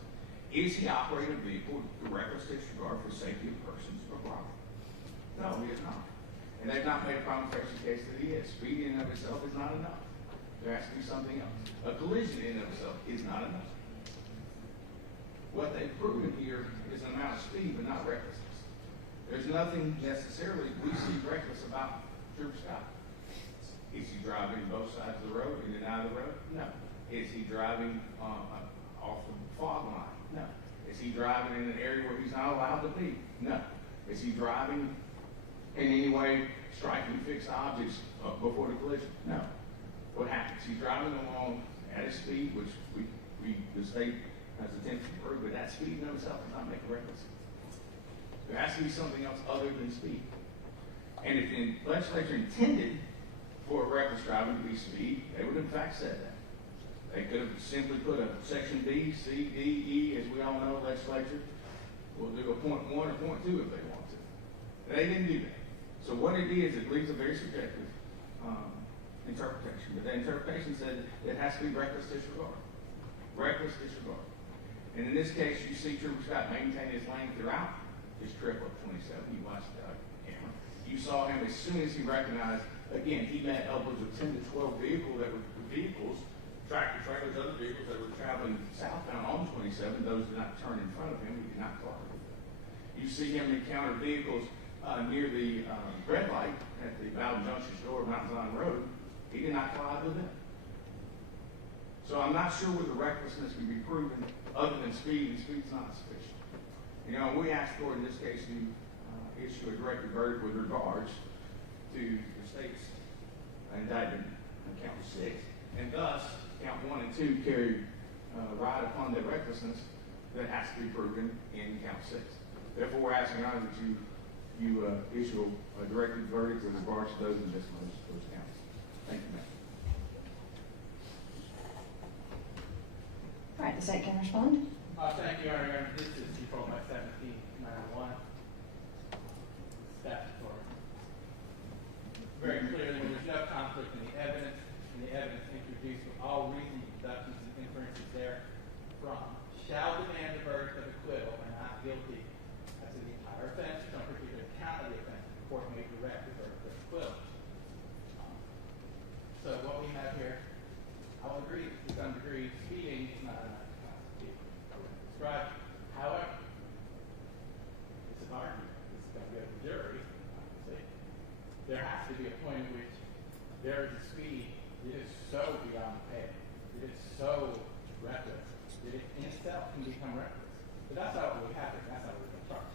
Is he operating a vehicle with reckless disregard for the safety of persons or property? No, he is not. And they've not made a prima facie case that he is. Speed in and of itself is not enough. There has to be something else. A collision in and of itself is not enough. What they've proven here is an amount of speed, but not recklessness. There's nothing necessarily we see reckless about Trooper Scott. Is he driving both sides of the road, in and out of the road? No. Is he driving off the fog line? No. Is he driving in an area where he's not allowed to be? No. Is he driving in any way striking fixed objects before the collision? No. What happens? He's driving along at a speed, which the state has attempted to prove, but that speed in itself does not make a reckless. There has to be something else other than speed. And if the legislature intended for reckless driving to be speed, they would have in fact said that. They could have simply put a section B, C, D, E, as we all know, legislature will do a .1 or .2 if they want to. They didn't do that. So what it is, it leaves a very subjective interpretation. But the interpretation said it has to be reckless disregard. Reckless disregard. And in this case, you see Trooper Scott maintain his lane throughout his trip up 27. You watched the camera. You saw him as soon as he recognized, again, he met upwards of 10 to 12 vehicles, tractor trailers, other vehicles that were traveling southbound on 27. Those did not turn in front of him. He did not collide with them. You see him encounter vehicles near the red light at the Bowden Junction store of Mount Zion Road. He did not collide with them. So I'm not sure where the recklessness can be proven other than speed, and speed's not sufficient. You know, we asked for, in this case, to issue a directed verdict with regards to the state's indictment on count 6, and thus count 1 and 2 carry right upon their recklessness that has to be proven in count 6. Therefore, we're asking Your Honor that you issue a directed verdict with regards to those and just those counts. Thank you, ma'am. All right, the state can respond. Thank you, Your Honor. This is controlled by 1791. Statutory. Very clearly, when there's no conflict in the evidence, and the evidence introduced with all reasonable deductions and inferences therefrom, shall demand a verdict of acquittal or not guilty as to the entire offense or some particular count of the offense. The court may direct the verdict of acquittal. So what we have here, I will agree to some degree, speeding is not enough to constitute a describe. However, it's an argument. It's going to go to the jury, obviously. There has to be a point at which there is a speed that is so beyond the pale, that is so reckless, that it in itself can become reckless. But that's not what we have here. That's not what we're going to charge.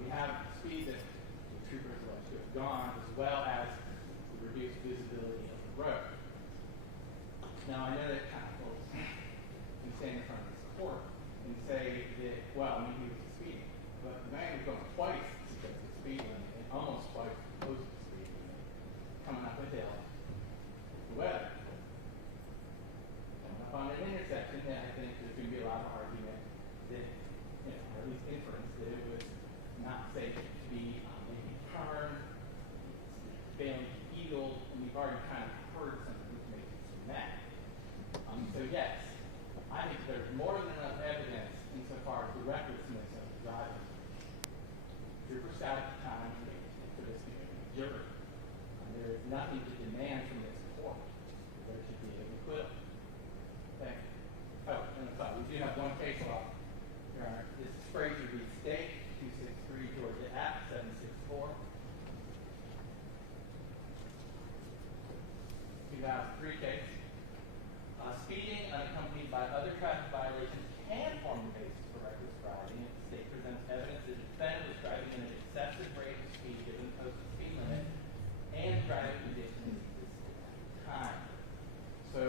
We have speed that the troopers are to have gone, as well as the reduced visibility of the road. Now, I know that counsel can stand in front of this court and say that, well, maybe he was speeding, but the man was going twice the speed limit and almost twice close to the speed limit, coming up a hill. The weather. Coming up on an intersection, then I think there's going to be a lot of argument that, you know, or at least inference that it was not safe to be maybe turned, failing to yield, and we've already kind of heard some information from that. So yes, I think there's more than enough evidence insofar as the recklessness of the driving. Trooper Scott at the time for this jury. There is nothing to demand from this court. There should be an acquittal. Thank you. Oh, and I'm sorry, we do have one case law. Your Honor, this is Frazier v. State, 263 Georgia Act 764. 2003 case. Speeding unaccompanied by other traffic violations can form the basis for reckless driving if the state presents evidence that the defendant was driving at an excessive rate of speed given the posted speed limit and driving conditions existed at the time. So,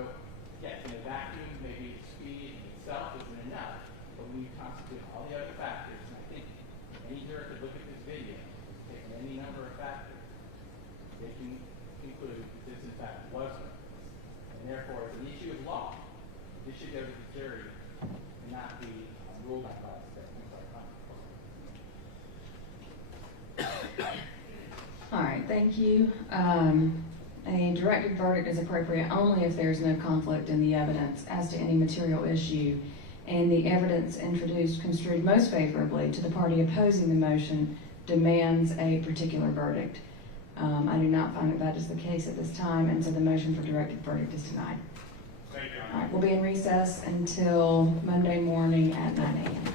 yes, in a vacuum, maybe speed itself isn't enough, but when you constitute all the other factors, and I think any juror could look at this video, taking any number of factors, they can conclude that this in fact was reckless. And therefore, as an issue of law, this should go to the jury and not be ruled by the state. All right, thank you. A directed verdict is appropriate only if there is no conflict in the evidence as to any material issue, and the evidence introduced construed most favorably to the party opposing the motion demands a particular verdict. I do not find that is the case at this time, and so the motion for directed verdict is denied. Thank you, Your Honor. All right, we'll be in recess until Monday morning at 9 a.m.